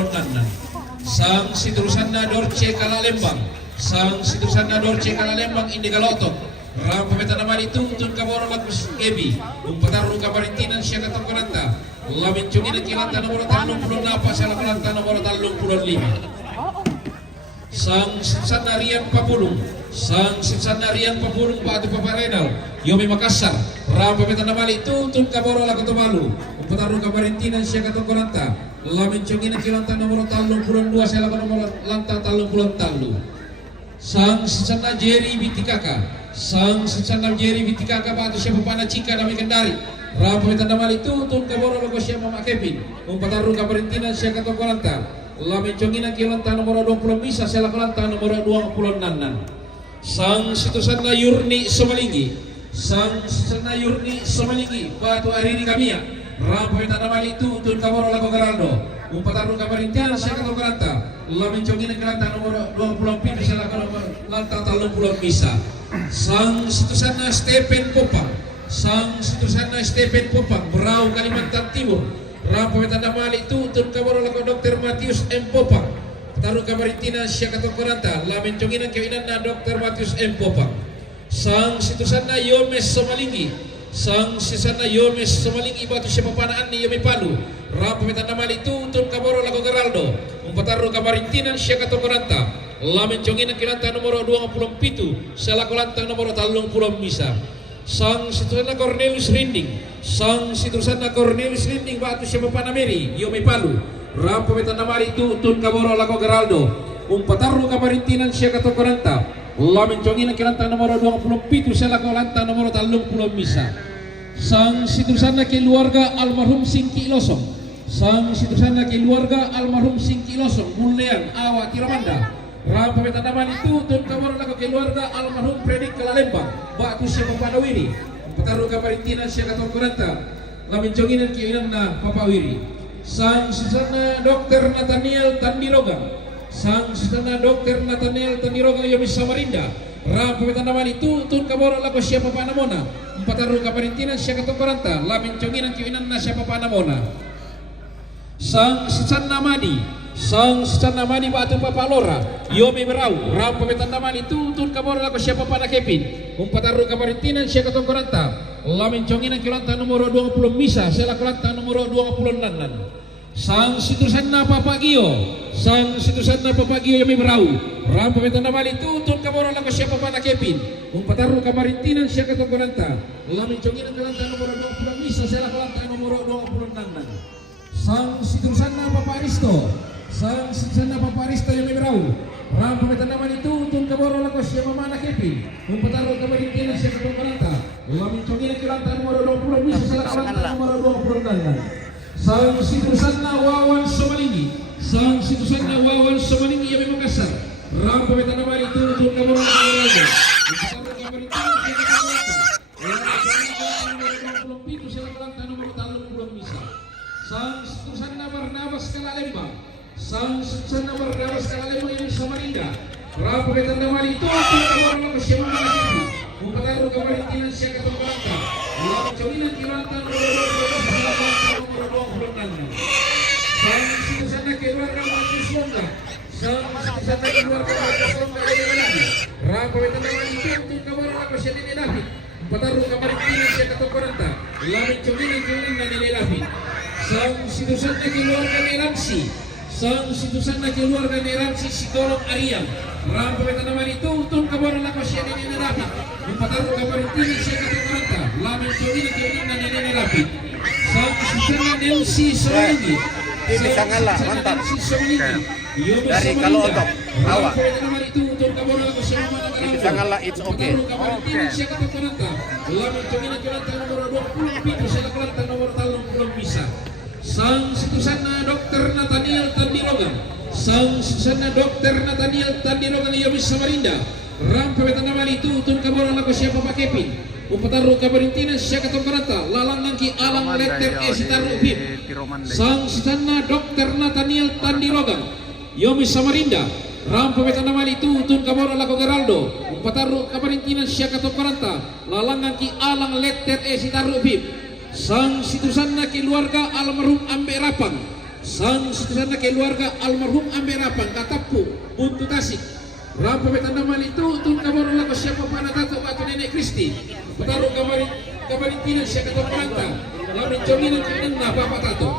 sang siturusan na Dorce Kalalembang sang siturusan na Dorce Kalalembang indi Galotok Rampo metanamali tun kaboro lago Ebi umpatarung kamarintinan siya katongkonanta lamen congina kilanta nomor 34 sala kilanta nomor 35 sang siturusan Rian Papulung sang siturusan Rian Papulung Pak Papa Renal Yomi Makassar Rampo metanamali tun kaboro lago Tobalu umpatarung kamarintinan siya katongkonanta lamen congina kilanta nomor 32 sala nomor lanta 33 sang siturusan Jerry Bitikaka sang siturusan Jerry Bitikaka Pak siya papana Cika Nami Kendari Rampo metanamali tun kaboro lago siya Mama Kevin umpatarung kamarintinan siya katongkonanta lamen congina kilanta nomor 20 misa sala kilanta nomor 26 sang siturusan na Yurni Somalinggi sang siturusan na Yurni Somalinggi Batu Arini Kamia Rampo metanamali tun kaboro lago Garaldo umpatarung kamarintinan siya katongkonanta lamen congina kilanta nomor 27 sala kilanta 30 misa sang siturusan na Stephen Popang sang siturusan na Stephen Popang Berau Kalimantan Timur Rampo metanamali tun kaboro lago Dr. Matius M. Popang putarung kamarintinan siya katongkonanta lamen congina kewinan na Dr. Matius M. Popang sang siturusan na Yomes Somalinggi sang siturusan na Yomes Somalinggi Batu siya papanaan ni Yomi Palu Rampo metanamali tun kaboro lago Garaldo umpatarung kamarintinan siya katongkonanta lamen congina kilanta nomor 27 sala kilanta nomor 30 misa sang siturusan na Cornelius Rinding sang siturusan na Cornelius Rinding Batu siya papana Mary Yomi Palu Rampo metanamali tun kaboro lago Garaldo umpatarung kamarintinan siya katongkonanta lamen congina kilanta nomor 27 sala kilanta nomor 30 misa sang siturusan na keluarga almarhum Singki Losong sang siturusan na keluarga almarhum Singki Losong Mulean Awa Tiramanda Rampo metanamali tun kaboro lago keluarga almarhum Predik Kalalembang Batu siya papana Wiri umpatarung kamarintinan siya katongkonanta lamen congina kiwinan na Papa Wiri sang siturusan na Dr. Nathaniel Tandirogang sang siturusan na Dr. Nathaniel Tandirogang Yomi Samarinda Rampo metanamali tun kaboro lago siya papana Mona umpatarung kamarintinan siya katongkonanta lamen congina kiwinan na siya papana Mona sang siturusan na Madi sang siturusan na Madi Batu Papa Lora Yomi Berau Rampo metanamali tun kaboro lago siya papana Kevin umpatarung kamarintinan siya katongkonanta lamen congina kilanta nomor 20 misa sala kilanta nomor 26 sang siturusan na Papa Gio sang siturusan na Papa Gio Yomi Berau Rampo metanamali tun kaboro lago siya papana Kevin umpatarung kamarintinan siya katongkonanta lamen congina kilanta nomor 20 misa sala kilanta nomor 26 sang situsanna Bapak Aristo, sang situsanna Bapak Aristo yang merau. Ram pemetaman itu tun kaboro lakos yang mamana kepi. Umpataro kabarintinan siya katungkaranta. Lamin congina kilanta nomor 20 bisa salah kalanta nomor 20 sang situsanna Wawan Somalingi, sang situsanna Wawan Somalingi yang Makassar. Ram pemetaman itu tun kaboro lakos. Umpataro kabarintinan siya katungkaranta. Lamin nomor 20 bisa salah kalanta nomor 30 bisa. Sang situsanna Barnabas Kalalembang, sang situsanna Barnabas Kalalembang yang Samarinda. Rapo kita namali itu orang lakas siya mga nasiti. Kung pataro kabarintinan siya katungkaranta. Lalang cholinan kiranta nomor 20 sang situsanna keluarga Marcus Longa, sang situsanna keluarga Marcus Longa yang Malaki. Rapo kita namali itu orang lakas siya ninilapit. Kung pataro kabarintinan siya katungkaranta. Lalang cholinan na ninilapit. Sang situsanna keluarga ni Ramsi, sang situsanna keluarga ni Ramsi psikolog Ariam. Ram pemetaman itu utun kabaran lakos siya ni Rapid. Yung pataro kabarintinan siya katungkaranta. Lamin chogin na kiyunin na ni Rapid. Sang situsanna Nelsi Somalingi, Bisangala, mantap. Dari Kalootok, Rawa. Pemetaman itu utun kabaran lakos siya Bisangala, it's okay. Siya katungkaranta. Lamin chogin na kiyunin nomor 20 siya nakalanta nomor 30 bisa. Sang situsanna Dr. Nathaniel Tandilogan, sang situsanna Dr. Nathaniel Tandilogan Yomis Samarinda. Ram pemetaman itu utun kabaran lakos siya Bapak Kevin. Umpataro kabarintinan siya katungkaranta. Lalang ki alang letter E sitaru upip. Sang situsanna Dr. Nathaniel Tandilogan Yomis Samarinda. Ram pemetaman itu utun kabaran lakos Geraldo. Umpataro kabarintinan siya katungkaranta. Lalang ki alang letter E sitaru upip. Sang situsanna keluarga almarhum Ambe Rapang, sang situsanna keluarga almarhum Ambe Rapang Katapu untuk Tasik. Ram pemetaman itu tun kabaran lakos siya Bapak Natato atau Nenek Kristi. Putaru kabarintinan siya katungkaranta. Lamin chonginan na Bapak Tato.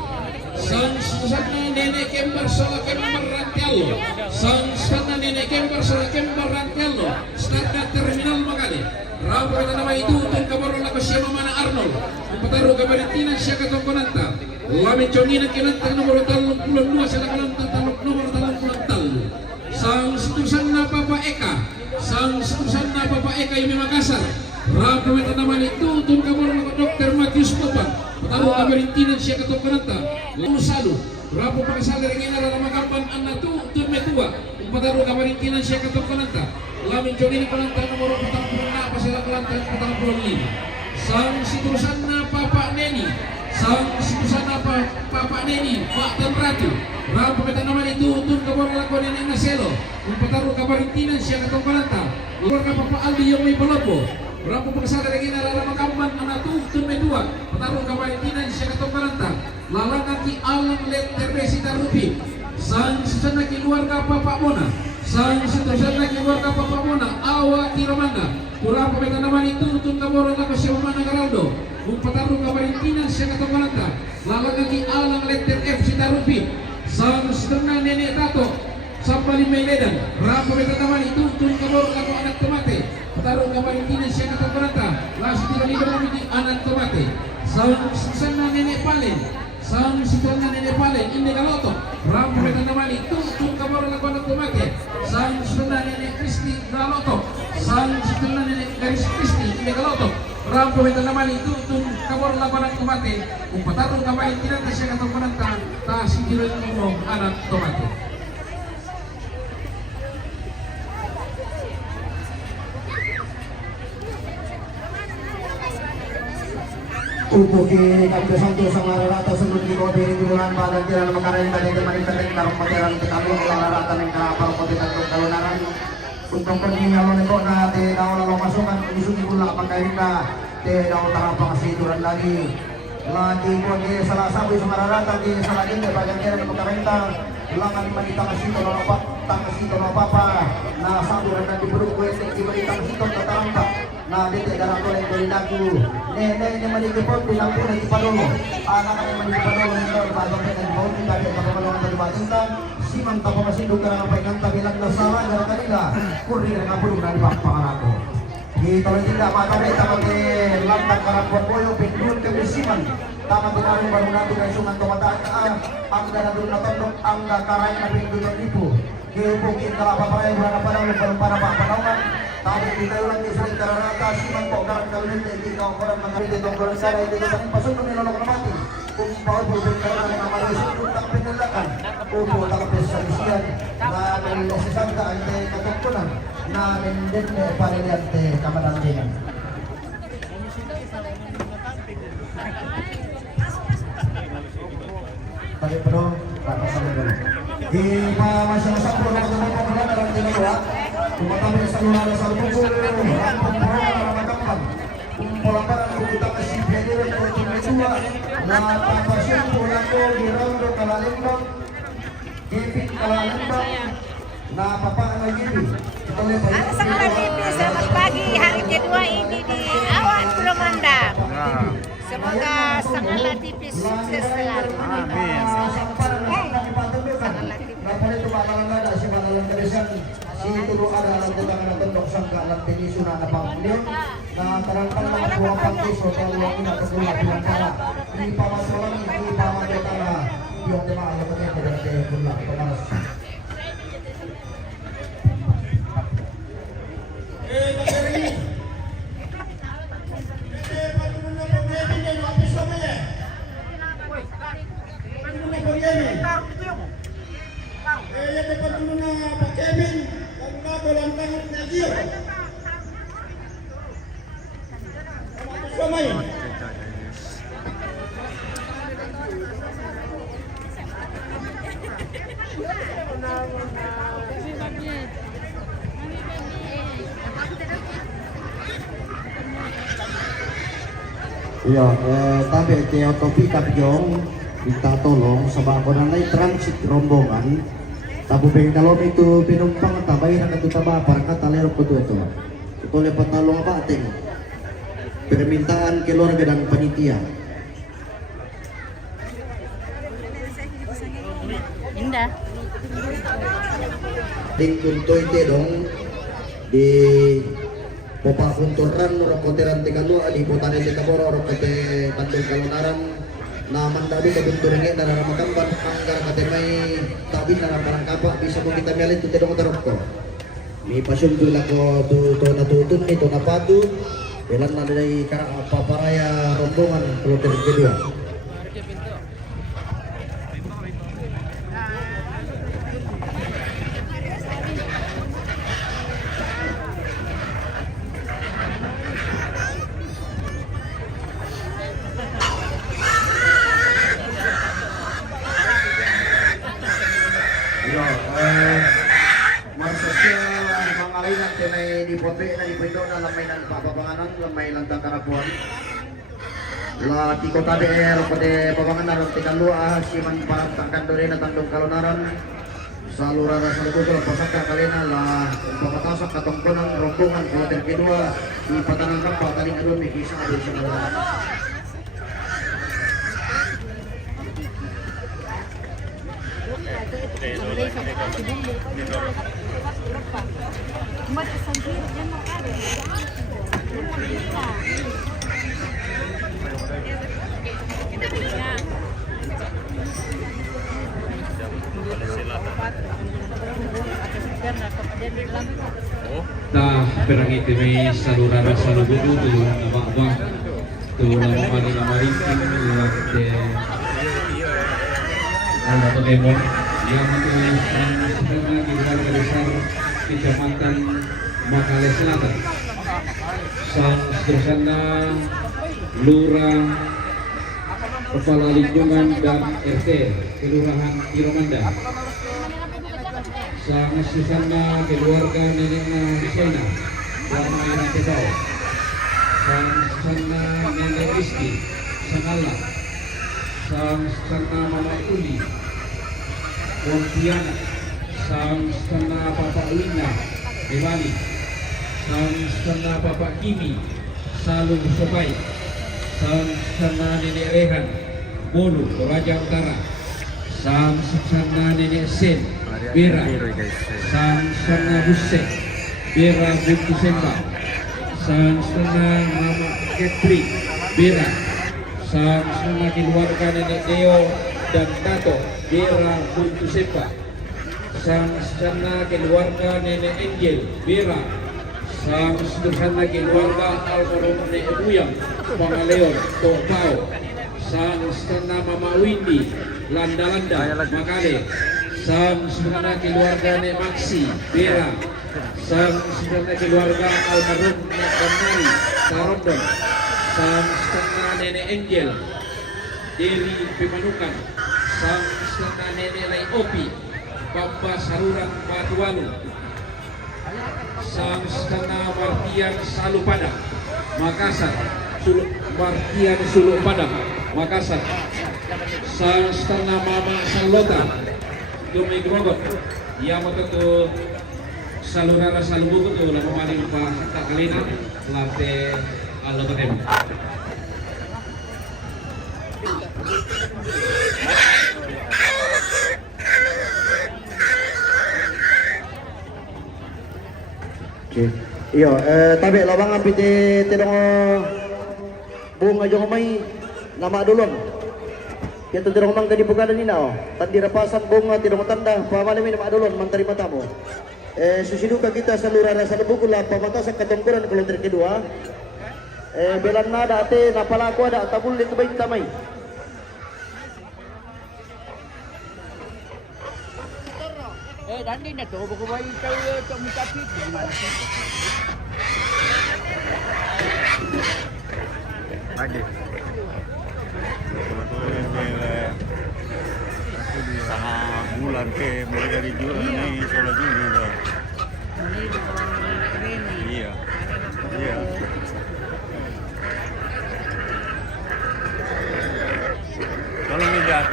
Sang situsanna Nenek Kembar Sala Kembar Rantialo, sang situsanna Nenek Kembar Sala Kembar Rantialo, stadnya terminal Makale. Ram pemetaman itu tun kabaran lakos siya Mamana Arnold. Pataru kabarintinan siya katungkaranta. Lamin chonginan kilanta nomor 32 siya nakalanta nomor 33. Sang situsanna Bapak Eka, sang situsanna Bapak Eka yang Makassar. Ram pemetaman itu tun kabaran lakos Dr. Matius Popa. Pataru kabarintinan siya katungkaranta. Lalu salu. Ram pemakasan dari ngina rama kapan anak tu tun metua. Pataru kabarintinan siya katungkaranta. Lamin chonginan kalanta nomor 46 pasila kalanta 45. Sang situsanna Bapak Neni, sang situsanna Bapak Neni, Pak Tan Ratu. Ram pemetaman itu utun kabaran lakon Nenek Naselo. Umpataru kabarintinan siya katungkaranta. Keluarga Bapak Aldi yang may Palopo. Ram pemakasan dari ngina rama kapan anak tu tun metua. Pataru kabarintinan siya katungkaranta. Lalangan ki alang letter resita rupi. Sang situsanna keluarga Bapak Mona, sang situsanna keluarga Bapak Mona Awa Kiromanda. Kurang pemetaman itu utun kabaran lakos siya Mamana Geraldo. Umpataru kabarintinan siya katungkaranta. Lalangan ki alang letter F sitarupi. Sang situsanna Nenek Tato Sampali Medan. Ram pemetaman itu utun kabaran lakos anak tomate. Pataru kabarintinan siya katungkaranta. Langsung tidak di anak tomate. Sang situsanna Nenek Palen, sang situsanna Nenek Palen ini Galotok. Ram pemetaman itu utun kabaran lakos anak tomate. Sang situsanna Nenek Kristi Galotok, sang situsanna Nenek Garis Kristi ini Galotok. Ram pemetaman itu utun kabaran lakos anak tomate. Umpataru kabarintinan siya katungkaranta. Tasik ngomong anak tomate. Upo kini kami santo sama rata sebelum di kopi ini bulan badan jalan makanan yang tadi kemarin tadi karung pacaran kami ulang rata yang kapal kopi dan kalunaran untuk pergi kalau neko na te daw lalu masukan isugi pula pakai rinda te daw tarapang situran lagi ko di salah sabi sama rata di salah ini badan jalan makanan ulangan manita kasito lapat tang kasito lapapa na sabi rinda di buruk kuwete di manita kasito kataranta na dito darang ko lang daku ne manikipot bilang po nagpadolo anak ang manipadolo nito bagong nagbaon din dahil kapamalong nagbatintan siman tapo masidog ka ng painanta bilang nasara gara kanila kurri na pulong na ipapangarato kita lang tidak matabi tapos lantak karang buwan boyo pinduan kami siman Tama tinarong baru natin ang sungan tumataan. Ang ganadun na tandok, ang nakaray na pindutan ipo. Kihubungin ka paparay wala na panahon para papanahon. Tapi kita ulang disulit kararata siman po karang kalunin hindi ka orang mga dito ang sana hindi ka pasok ng nilolok na mati. Kung paubos ka na mga malusot kung tak pinulakan. Upo takapos sa isiyan na nilosisanta ante katoktunan na nindin parilante kamalandinan. Tadi penuh tak pasang dulu. Di masyarakat produk teman-teman dalam tinggal Tumatami sa luha na sa lupukul, ang pampuran na magkampang. Kung palaparan ko kita kasi pinili ko itong medua na papasyon po lang ko giraundo kalalimbang, gipit kalalimbang, na papaan na gibi. Sa kalalimbang, selamat pagi. Hari kedua ini di Awan Bromanda. Semoga Sangala TV sukses selalu. Amin. Napalito itu makalang si Manalang Kalisan si tulo ada lang kita nga natundok sangka lang tiniso na napangulyo na tarangkang mga buwang pagkiso sa luwang inatagulap bilang para hindi pa masulang, hindi pa matutala yung dimaan na pagkita ng gulak pamanas. Yang dapat dulu na Pak Kevin, lalu na golantang na Gio. Sama ya. Iya, tapi Teo Topi Kapjong minta tolong sama konanay transit rombongan tabubeng dalom itu penumpang tabay na katutaba para katalero po ito. Ito lepat talong apa ating permintaan keluarga dan panitia. Indah. Ting kuntoy te dong di Popa Kunturan Rokoteran Tigalu di Putane Tikaboro Rokote Tanjung Kalunaran na mandabi ka bunturingi na naramakamban anggar katemay tabi na parangkapa bisa mo kita mialin tu tedong tarok ko. Mi pasyon tu lako tu natutun ni tu napadu belan na dari paparaya rombongan kloter kedua. Di pote na di pwendo na lamay ng papapanganan, lamay lang ng karapuan. La tiko tade rokote papanganan ron tikalua siman parang takando rin at tandong kalunaran. Sa lurara sa lubukol pasaka kalena la pamatasak katongkonan rombongan kloter kedua di patanang kapal taling kedua may kisang adil sa kalunaran. Nah, perang itu may salurara sa lubudo tu yung abang-abang tu nama maritim lewat ada Pokemon yang sedang di warga besar Kecamatan Makale Selatan. Sang seterusnya Lurah, Kepala Lingkungan dan RT Kelurahan Iromanda. Sang seterusnya keluarga Nenekna Sena Warna Merah Tebau. Sang seterusnya Nenek Rizki Sangalah. Sang seterusnya Mama Uli Pontianak. Sang seterusnya Bapak Lina Dewali. Sang seterusnya Bapak Kimi Salung Sopai. Sang seterusnya Nenek Rehan Bolu Toraja Utara. Sang seterusnya Nenek Sen Bera. Sang seterusnya Hussein Bera Buntu Semba. Sang seterusnya Mama Ketri Bera. sang sana keluarga Nenek Deo dan Tato Bera Buntu Sepa, sang sana keluarga Nenek Angel Bera, sang sederhana keluarga almarhum Nenek Buyang Pangaleon Tokau, sang sana Mama Windy Landa-Landa Makale, sang sederhana keluarga Nenek Maksi Bera, sang sederhana keluarga almarhum Nenek Kamari Sarondon, sang sana Nenek Angel Deri Pimanukan, sang sana Nenek Lai Opi Bamba Saruran Batualu, sang sana Martian Salu Padang Makassar, Martian Sulu Padang Makassar, sang sana Mama Salota Dumi Grogot Yamato tu Salurara Salbuku tu lama mari lupa tak kalina late alo kadem. Okay. Iyo, tabi lawangan piti tidong bunga jong may nama dulon. Kita tidong mang tadi bukan nina oh. Tadi rapasan bunga tidong tanda pamalamin nama dulon mantari matamu. Susiduka kita salurara salbuku la pamatasan katungkuran kelompok kedua. Belan nada ate napalaku ada tabul itu baik tamai. Dandi na to, buko ba yung tayo mutapit? Lagi. Setengah bulan ke mulai dari jualan ini soalnya gini lah. Iya. Iya. Kalau tidak,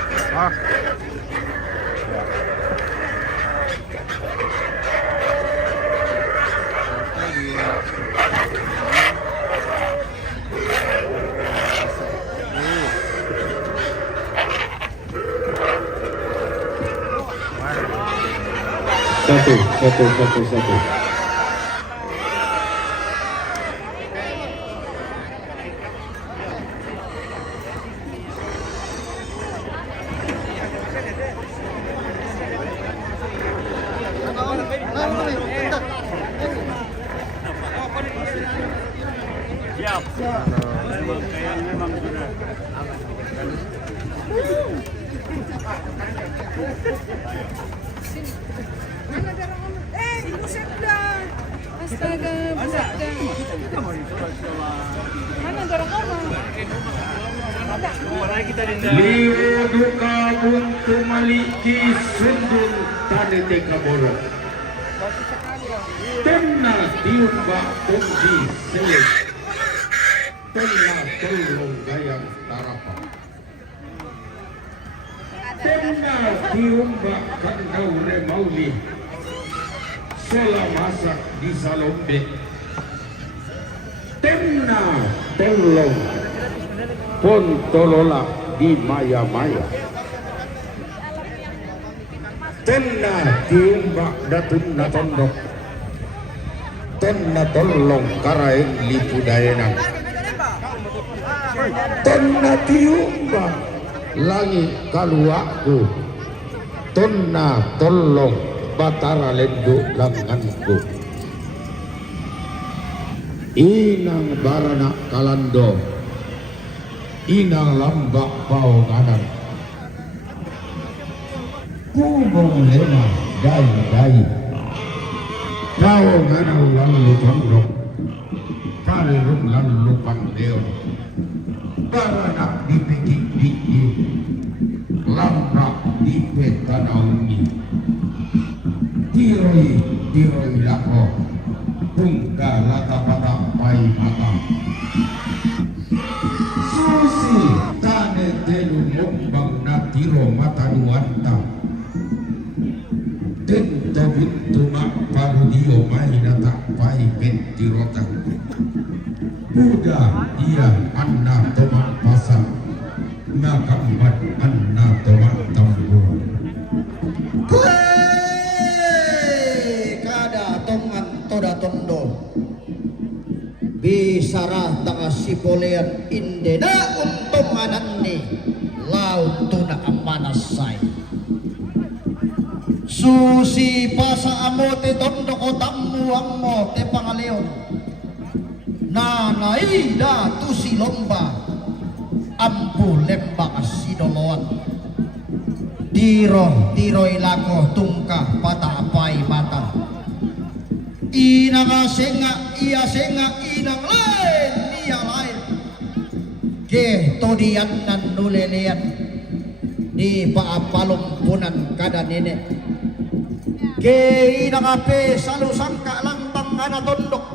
Satu. siap. Memang sudah. Buset dah. Astaga, buset dah. Mana dorong orang? Liuduka buntu maliki sundul tane teka bolo. Tenna tiumba umdi selik. Tenna tolong gayang tarapa. Tenna tiumba kandaure mauli. Sela masak di Salombe. Tenna tolong pon tolola di maya-maya. Tenna tiumbak datun na tondok. Tenna tolong karaeng lipu dayenang. Tenna tiumbak langit kaluaku. Tenna tolong batara lenduk langanku. Inang barana kalando. Inang lambak pau nganan. Kubong lema dai. Pau nganan lalu condong. Kalirung lalu pandeo. Barana dipikik diki. Lambak dipetanaungi. Tiroi lako. Pungka lata pada pai mata. Susi tane telu mombang natiro mata nuanta. Tento bintu mak parudio maina tak pai pentirota. Buddha ia anna tomak pasang. Nakambat anna tomak tambur. Kada tongan toda tondo. Bisara tanga sipolean indena untung mana laut tuna amanasay. Susi pasa amote tondo ko tamu ammo te pangaleon. Nanay da tu si lomba ampu lembang sidoloan. Tiro ilako tungka pata apai mata. Inang senga ia senga inang lain ia lain. Ke todian nan nulelean di paapalumpunan kada nenek. Ke inang ape salu sangka lantang kana tondok.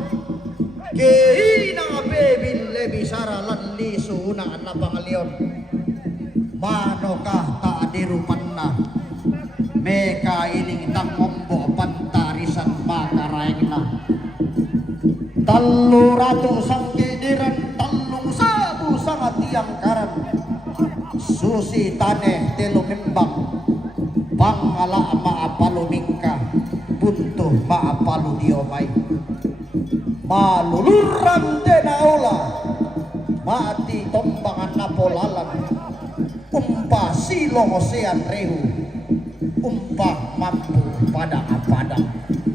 Ke inang ape bille bisara lan lisu na pangalion. Manokah tak dirupanna meka ining tang mombo pantarisan makaraengna. Tallu ratu sangkidiran tallung sabu sangat tiang karan. Susi taneh telu membang pangala maapalu mingka buntuh maapalu diomai. Maluluran denaula mati tombangan napolalan. Umpah silong osean rehu umpah mampu pada apadang.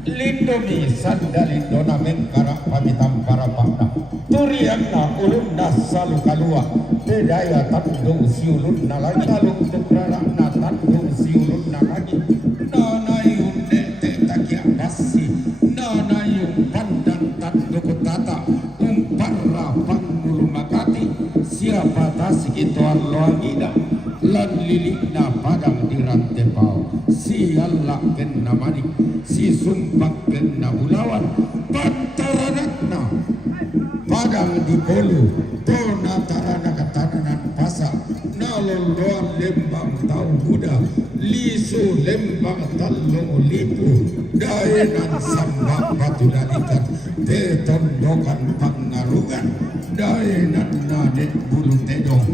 Lindoni sandalindona mengkara pamitam para pakna turianna ulunna salu kalua tedaya tandung siulunna lagi talung tukrarana tandung siulunna lagi nanayun nete takia basi nanayun pandan tanduk tata umparra pangulu makati siapa tasik itu alloangida lan lilikna padang dirantepau si Allah kena manik si sumpah kena ulawan pantaranatna padang di polu tona tarana ketananan pasar naloloan lembang tau muda lisu lembang talung lipu daenan sambak batu dalikan tetondokan pangarugan daenan nadet bulu tedong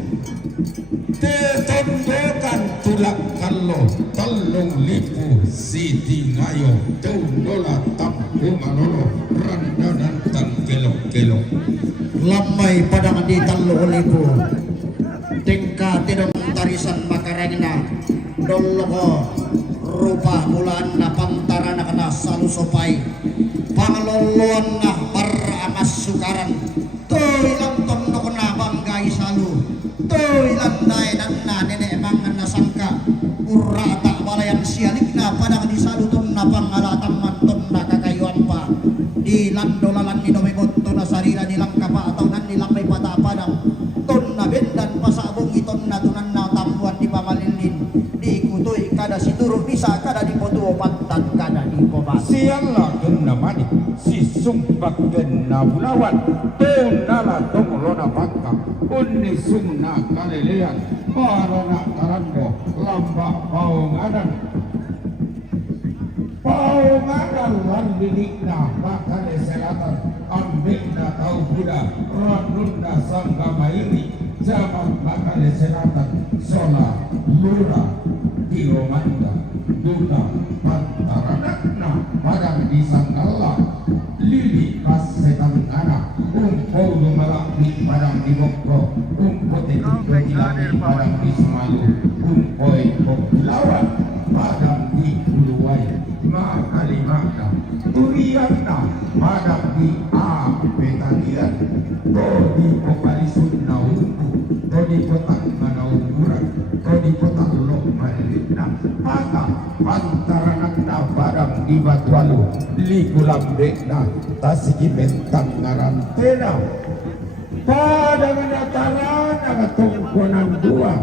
tetondokan tulak kallo talung lipu siti ngayo tundola tampu manolo randanan tan kelok-kelok Lamai padang di talung lipu tingka tidong tarisan makarengna doloko rupa bulan na pantarana kana salu sopai pangaloloan na para amas sukaran to ilang tondo na banggai salu to ilang dai na nene mangan na sangka urata balayan sialik na padang di salu ton na pangalatam manton na kakayuan pa di landolalan ni domebot to na sarila nilang kapa atau nan nilang may pata padang ton na bendan pasabong iton na tunan na tampuan di pamalilin di kutoy kada situro bisa kada di potuo pantan kada di pomas sianglah kena manik si sumpah kena bulawan tonala tongolona bangka unni sumna kalelean parana karanbo lamba paungadan lan dinikna bakal selatan ambikna tau buda ranunda sangga mairi zaman bakal selatan sola lura diromanda duta pantaranakna padang di sanggala lili pas setan anak umpau lumalak di padang di bokro umpau tetik di padang di semalu umpoi lawan padang di Uluwai makalimaka turianna padang di petanian todi pokalisun naumbu todi potak manaumuran todi potak lok malilitna maka pantaranakna padang di Batualu likulambekna tasiki mentang ngarantena padang dataran agatungkunan dua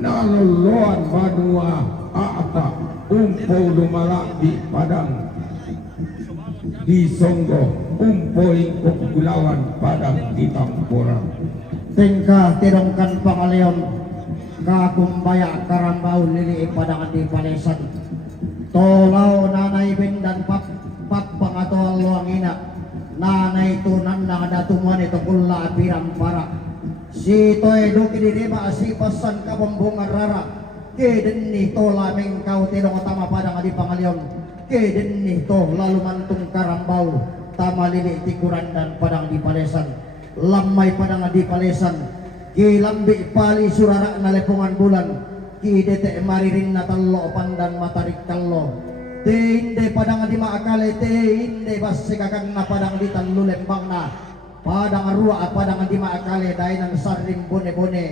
naloloan banua aata umpau lumalak di padang di Songgo umpau ingkuk gulawan padang di Tamporang tingkah tidongkan pangaleon kakumbaya karambau lili padang di Palesan tolau nanay bindan pap pangatol luangina nanay tunan na datumuan ito kula pirang para si toy duki diriba si pasan kabombongan rara keden ni to lameng kau tidong tama padang di pangaleon keden ni to lalu mantung karambau tama lili tikuran dan padang di Palesan lamay padang di Palesan ki lambi pali surara na lepungan bulan, ki dete maririn na tallo pandan matarik tallo. Te inde padang di maakale, te inde basi kakang na padang di tallo lembang na. Padang arua padang di maakale dai nang sarim bone-bone.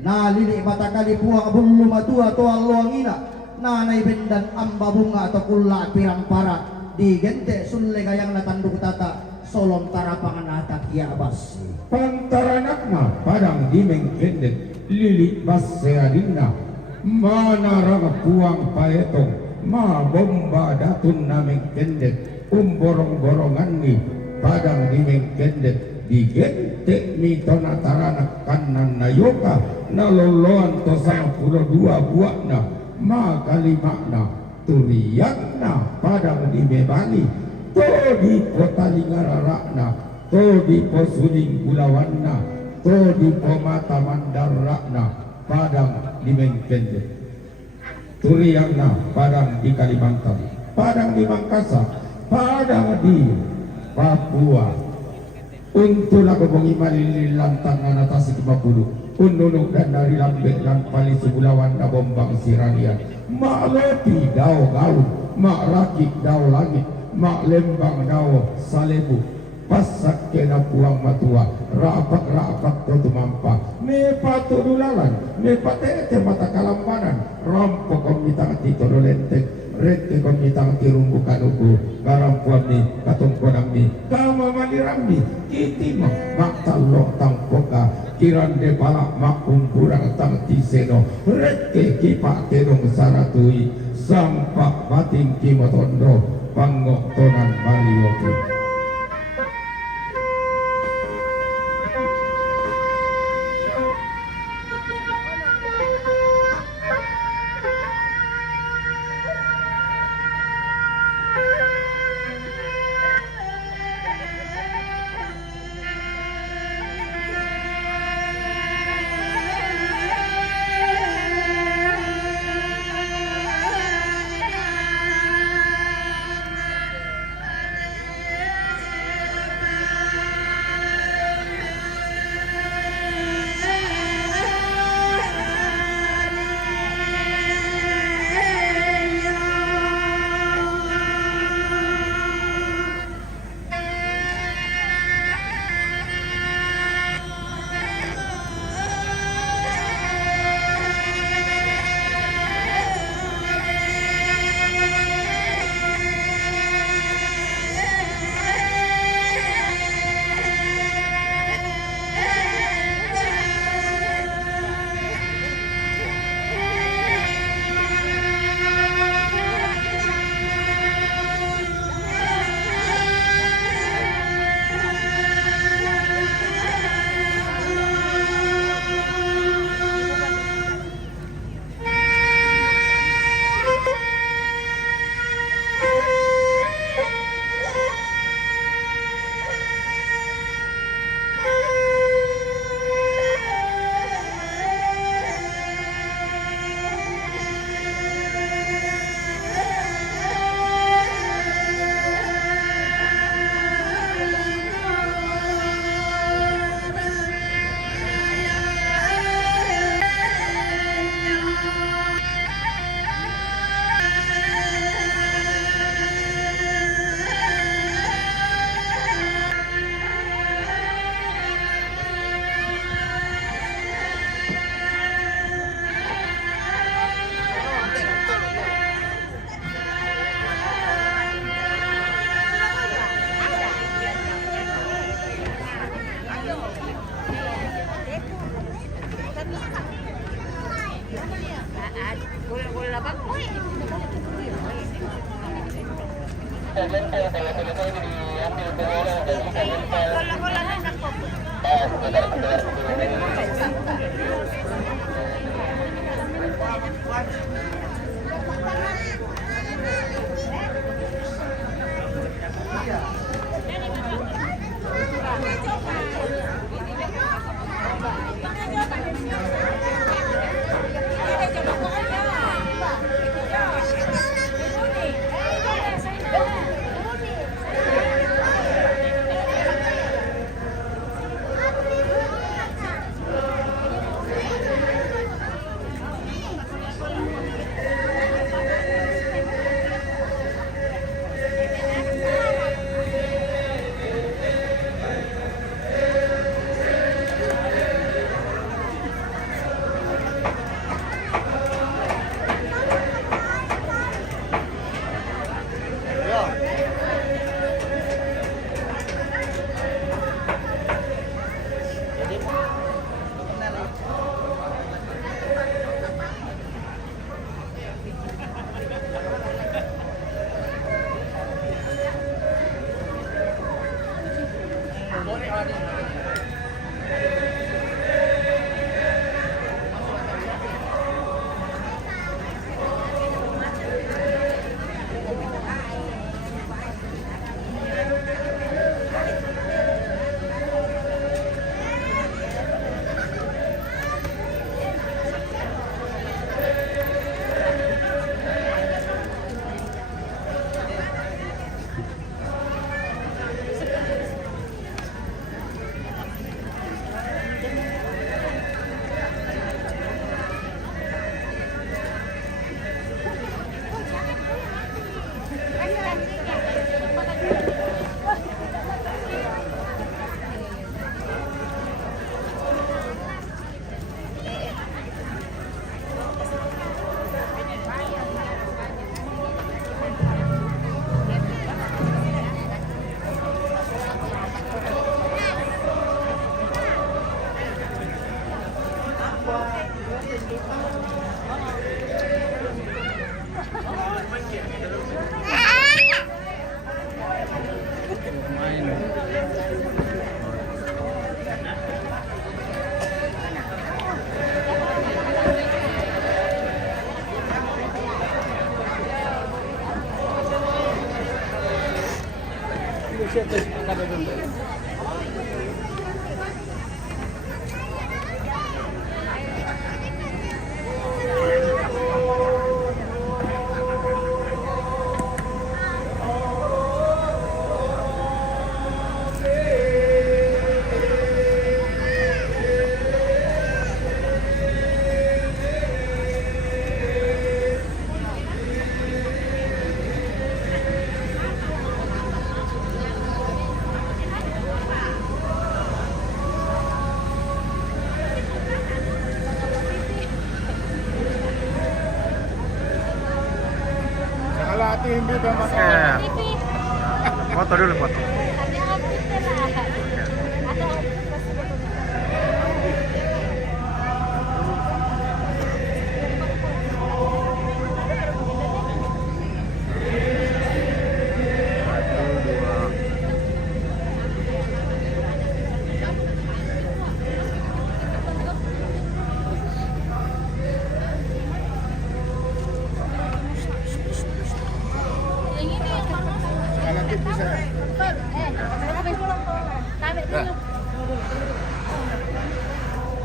Na lili batakali puang bulu matua toa luangina. Na nay bendan amba bunga atau kula pirang para. Di gente sulle gayang na tanduk tata. Solom tarapangan atak ya basi. Pantaranakna padang dimeng pendek lilit bas seadinna mana raga puang paetong ma bomba datun nameng pendek borong-borongan ni padang dimeng pendek digente mi tonataranak kanan nayoka naloloan to 12 buakna ma kalimakna turiakna padang dimebani to di kota lingararakna to di posuling gulawanna to di pomata mandarakna padang di Mengpendek turiangna padang di Kalimantan padang di Mangkasa padang di Papua untuk lagu bongi malili lantang anatasi kebapulu ununuk dan dari lambek dan pali sebulawan da bombang siranian mak lopi dao gaun mak rakik dao langit mak lembang dao salebu pasak kena puang matua rapak-rapak tu mampa me patu dulalan me patete mata kalambanan rompok komitang tito lenteng rete komitang tirumbukan uku garam puami katong konang mi kama malirami kitima maktalo tang poka kirande balak makumburang tang tiseno rete kipak tenong saratui sampak bating kimotondo pangok tonan malioku. Oke. Foto dulu foto.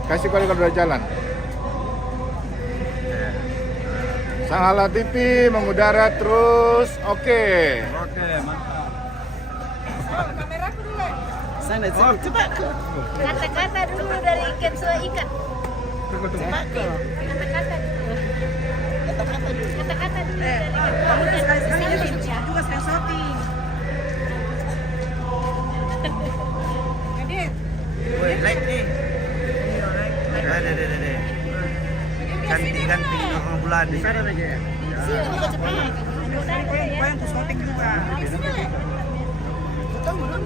Kasih kali kalau udah jalan. Sanghala TV mengudara terus. Oke. Oke, mantap. Sana sini cepat. Kata-kata dulu dari Kensua Ika. Kata-kata dulu. Kata-kata dulu dari Kensua Juga saya shooting. Woi, like nih. Ada. Ganti normal bulan di sana aja ya. Sini mau cepat. Yang tuh shooting juga.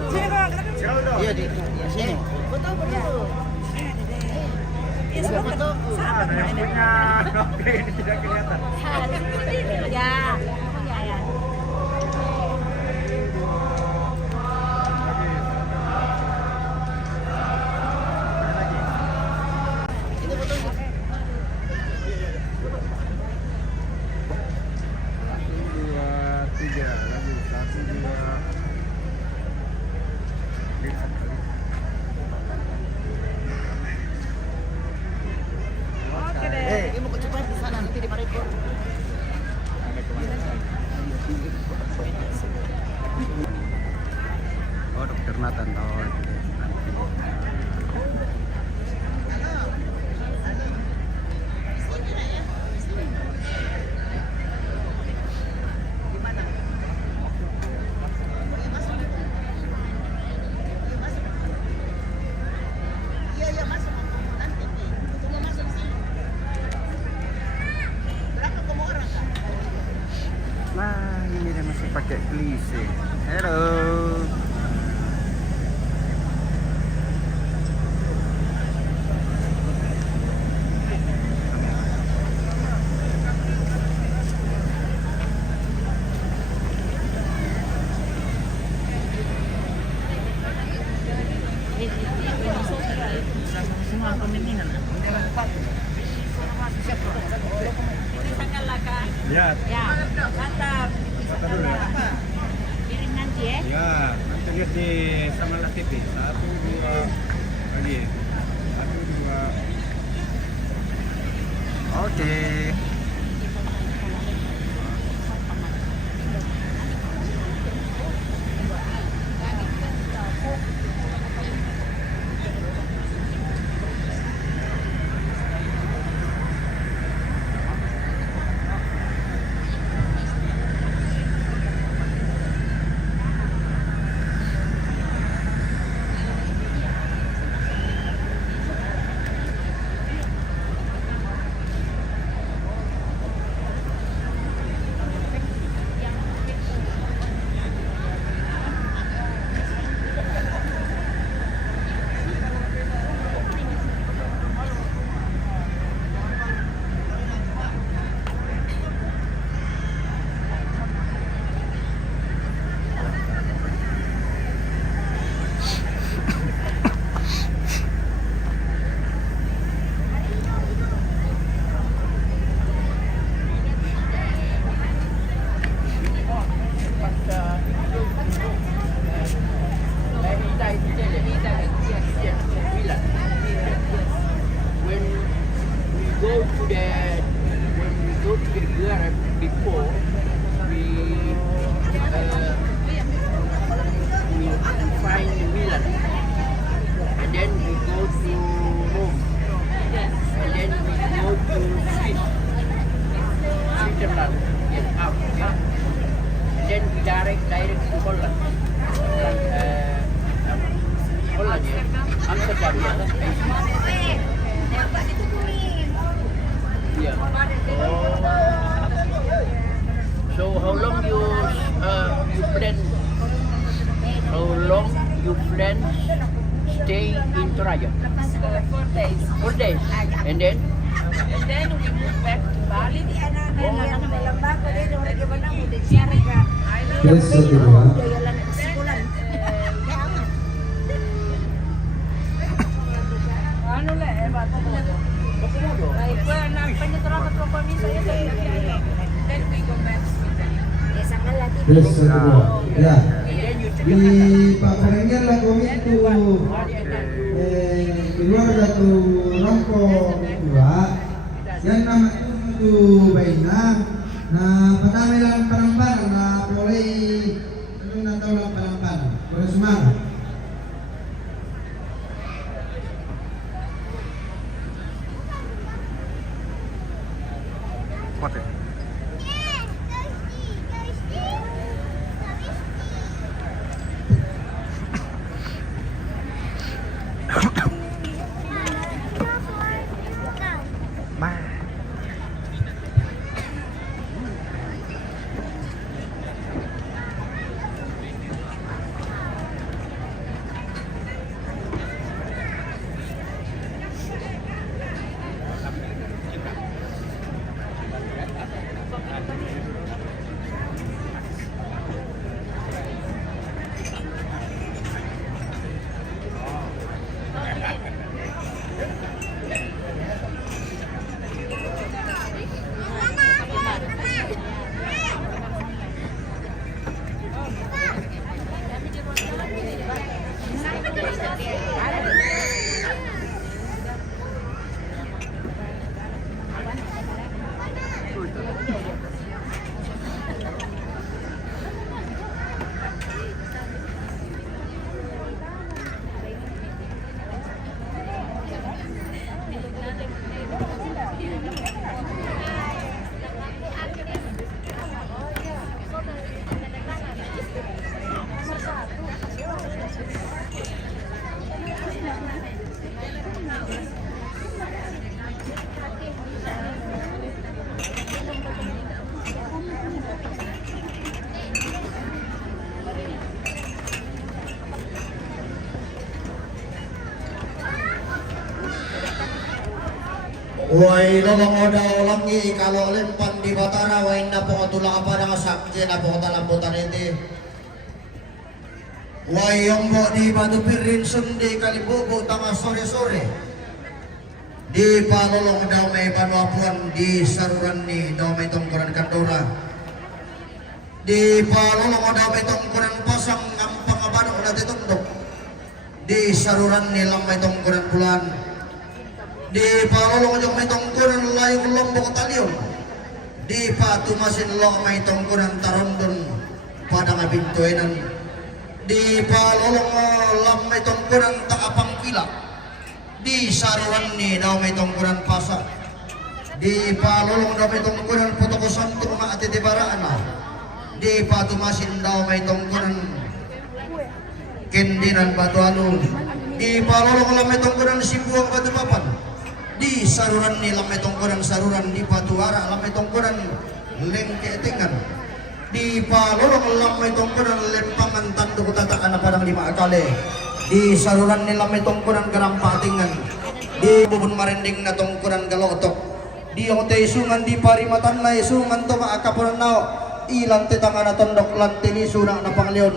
Sini bang. Iya di sini. Foto dulu. Foto. Ada yang punya. Oke, ini tidak kelihatan. Ya. Oh, Dokter Nathan tahu itu deh. Nah, ini dia masih pakai klise. Halo. semua pemimpinan. Bendera bupati. Siapa? Ya. Ya, mantap. Kirim nanti ya. Ya, nanti lihat di Samalah TV. 1, 2 lagi. 1, 2. Oke. So how long you plan? How long you plan stay in Toraja? 4 days. 4 days. And then? And then we move back to Bali. Ano le, bata mo. Ay, pues na penetrado otro permiso ya se then we go back to Italy. Terus kedua, ya. Di Paparengan lah kami itu keluarga tu rongkong dua yang nama itu Baina. Nah, pertama lang Panamban na boleh ano na tahu lang Panamban. Boleh semangat. Kuat ya? Wai lolong oda olangi kalau lempan di Batara wai na po tulang apa dengan sakje na po talambutan ini. Wai yombo di Batu Pirin sundi Kalibobo tengah sore-sore. Di palolong daw may panuapuan di saruran ni daw may tongkoran kandora. Di palolong daw may tongkoran pasang ang pangabano na titundok. Di saruran ni lang may tongkoran bulan. Di palolong daw may tongkoran layong lombok talion. Di patumasin lo may tongkoran tarondon pada ngabintuenan. Di palolong lam may tongkoran taapang kila. Di saruran ni daw may tongkuran pasa. Di palolong daw may tongkuran potoko santung maatitibaraan na. Di patumasin daw may tongkuran kendinan batuano. Di palolong lang may tongkuran sibuang batu papan. Di saruran ni lang may tongkuran saruran. Di patuara lang may tongkuran lengketingan. Di palolong lang may tongkuran lempangan tanduk tataan na padang lima akale. Di saruran nila may tongkuran garampatingan. Di bubun marending na tongkuran galotok. Di ang teisungan di parimatan na isungan to maakapunan nao. Ilang titangan na tondok lantini sunang na pangleon.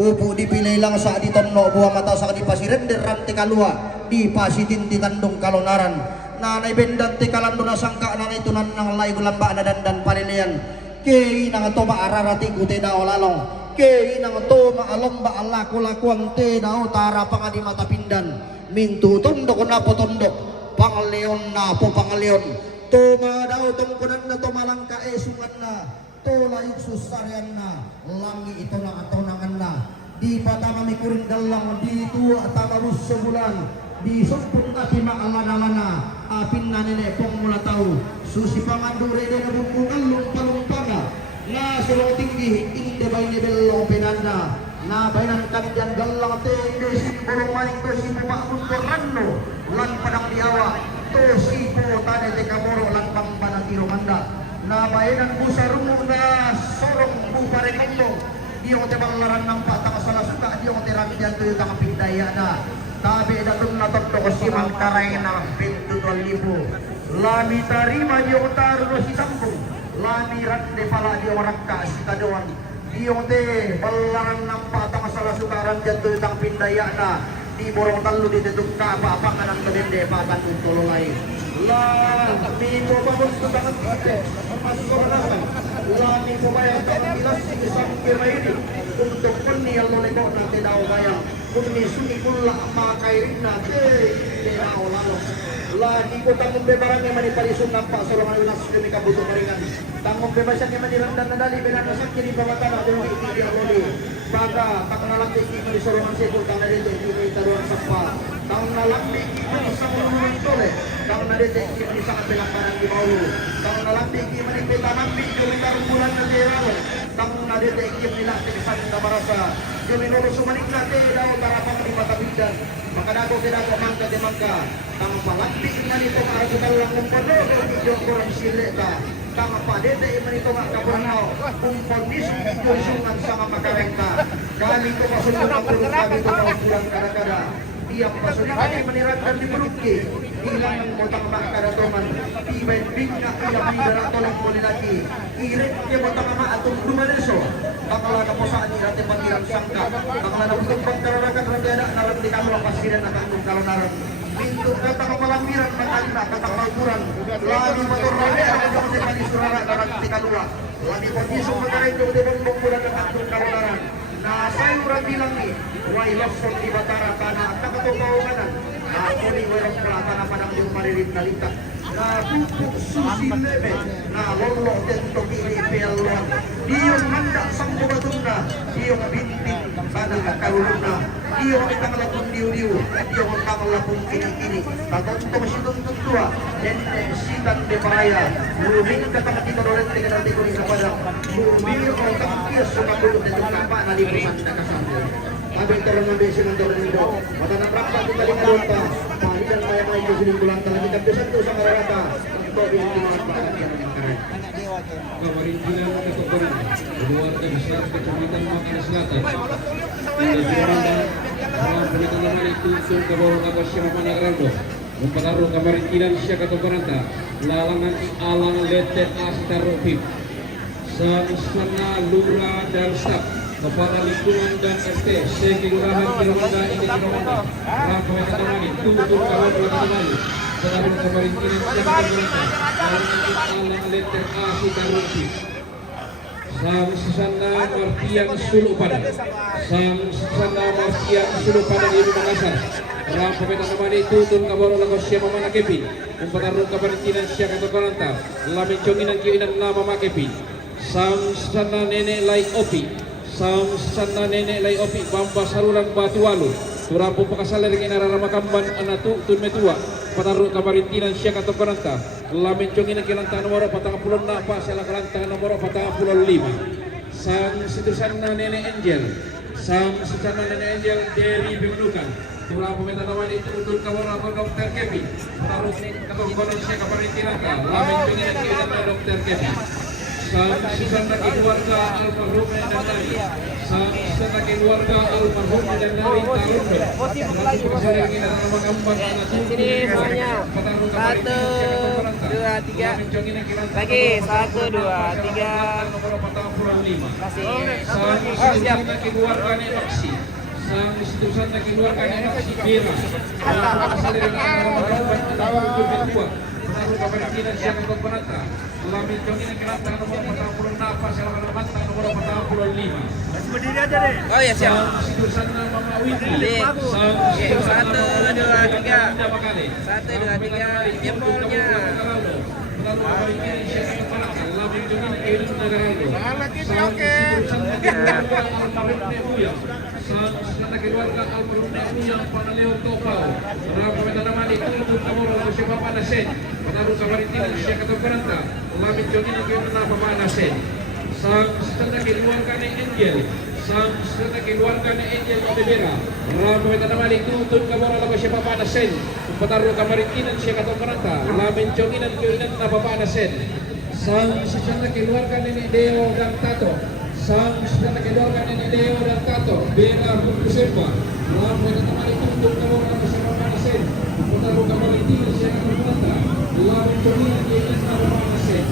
Upo di pilay lang sa di tono buah mata sa di pasirender ranti kalua. Di pasitin ti tandong kalonaran. Nanay bendan ti kalando na sangka na itunan ng lay gulamba na dandan palilian. Kei nang to maararati kute dao lalong. Kei nang to maalong ba alaku-lakuan te daw tara pangadi mata pindan mintu tundok na po tundok pangleon na po pangleon to daw tungkunan na to malangka sungan na to layuk susarian na langi ito na atonangan na di patama mikurin dalang di tua tamarus sebulan di sumpung kati maalana-alana apin na nene pong mula tau susi pangandure de na bumpungan lumpang-lumpanga na sulong tinggi inde bay ni bello penanda na bayanan kandian galang te inde simbolo maning to sipo makun to ranno lan padang diawa to sipo tane te kamoro lan pambanang tiro manda na bayanan busarumo na sorong bupare kondo diyo te balaran ng patang sala suka diyo te ramdian to yung pindaya na tabi datun na tokto ko simang taray na 22,000 lami tarima diyo taruno si sambung lami rande pala di orang kasih kadoan diyo te balaran ng patang sala sukaran dyan to yung pindaya na di borong talo di tetuk ka apa ka ng kadende patan tulo lay la mi ko pa mo to tangan ate masuk ko na la mi ko ba yung tangan bilas isang kiraini untuk puni yang loleko nate daw bayang kuni suni kulla makairin na te daw lalo lagi ko tanggung bebarang yang manipalisun nampak solongan unas demi kabutuh maringan tanggung bebasan yang manirandan nadali benar sakit di bawah tanah dewa itu di aloli baga tak nalang tinggi di solongan sekul tanah dete ini taruhan sapa tang nalang tinggi di solongan tole tang nadete ini sangat belakang di bawah tang nalang tinggi manipita nampi jumita rembulan na deralo tang nadete ini nak kesan kabarasa jumino sumanik na te daw tarapang di mata bidan maka dago kira-kira mangka de mangka tang palakti na nito aragutan lang ng panodo yung kurang sileta tang padete imanito nga kapunao kung pagniso yung sungan sa mga makarengka kami ko masunod ang kurang kami ito kurang kada-kada iyang masunod kami manirandan di Bulungki ilang ang motang makaradoman ibay big na ilang lidera tolong muli lagi irit niya motang ama atong dumaneso bakala na po saan irate pagirang sangka bakala na putong pagkararakan randada nalang di kamo ang pasiran at ang kalonaran pintu kata kepalamiran makalina kata kalkuran lagi maturrade ang mga kasi panisurara karang tikalula lagi pagkisong magaray yung dibang bulan ng atong kalonaran na sayuran bilang ni way losong di batara kana at nakatupawanganan ako ni Werong Plata na padang yung maririt na litak na pupuk susi lebe na lolo tento kinipialuan di yung handa sang bubatong na di yung bintin sana kakalulong na di yung itang lapong diu-diu di yung itang lapong kini-kini tatang tumasitong tutua nende sitan de paraya luming katang tito dorente ka nanti ko sa padang luming o takiyas sa kapulot na kapa na lipusan na kasama Abang tolong ambil silang tolong itu. Mata nak rapat kita lima rata. Pani dan maya maya itu sini bulan tanah kita besar tu sama rata. Untuk bilang manfaat yang keren. Pemerintahan ketukuran keluarga besar Kecamatan Makanan Selatan. Dalam penetapan itu untuk kebawa kabar siapa Nagrando. Mempengaruhi pemerintahan siapa ketukuran lalangan alang letet astarofib. Sana lura dan staf. Kepala lingkungan dan RT Sekelurahan Kirwanda ini Kirwanda Ramai Katamani Tutur Kawan Katamani Petarung Kabarintinan siya katung letter A si Tarumpi. Sang Susana Martian Sulu Padang. Sang Susana Martian Sulu Padang Ibu Makassar. Ram pemeta nama itu tun kaboro lagu siapa mana Kevin. Petarung Kabarintinan siya katung Karanta. Lamin conginan kiinan nama Kevin. Sang Susana Nenek Lai Opi. Sang Susana Nenek Lai Opi Bamba Sarulan Batualu. Turapu pakasaler kina ramakamban anatu tun metua. Petarung Kabarintinan siya katung Karanta. Lamin conginan kilanta nomor 40 na pa sila kalanta nomor 45. Sang Susana Nenek Angel. Sang Susana Nenek Angel dari Bimenukan. Tulang pemeta nama itu untuk kawan atau Dokter Kevin. Taruh katung Indonesia Kabarintinan lamin conginan kilanta Dokter Kevin. Sang Susana keluarga almarhum dan dari sang Susana keluarga almarhum dan dari Tarun. Saya ingin nama gambar sini semuanya. 1, 2, 3 lagi 1, 2, 3 nomor 45. Kasih. Sang Susana keluarga Nemaksi. Sang Susana keluarga Nemaksi Bira. Saya ingin nama gambar Petarung Kabarintinan siya katung Karanta. Lamin conginan kilanta nomor 40 napa sila kalanta nomor 45. Berdiri aja deh. Oh ya siap. Sang Susana Mama Widi. Sang 1, 2, 3. 1, 2, 3. Jempolnya. Petarung Kabarintinan siya katung Karanta. Lamin conginan kilanta Nagaralo. Sang Susana keluarga almarhum Nebuya. Sang Susana keluarga almarhum Nebuya Panaleo Topao. Ram pemeta nama itu untuk nomor siapa pada sen. Petarung Kabarintinan siya katung Karanta. Lamin conginan kilanta Pamana sen. Sang Susana keluarga Angel. Sang Susana keluarga Angel Otebera. Ram pemeta nama itu untuk nomor siapa pada sen. Petarung Kabarintinan siya katung Karanta. Lamin conginan kilanta Pamana sen. Sang Susana keluarga Nenek Deo dan Tato. Sang Susana keluarga Nenek Deo dan Tato. Bela Pukusemba. Ram pemeta nama itu untuk nomor siapa pada sen. Petarung Kabarintinan siya katung Karanta. Lamin conginan kilanta Pamana sen.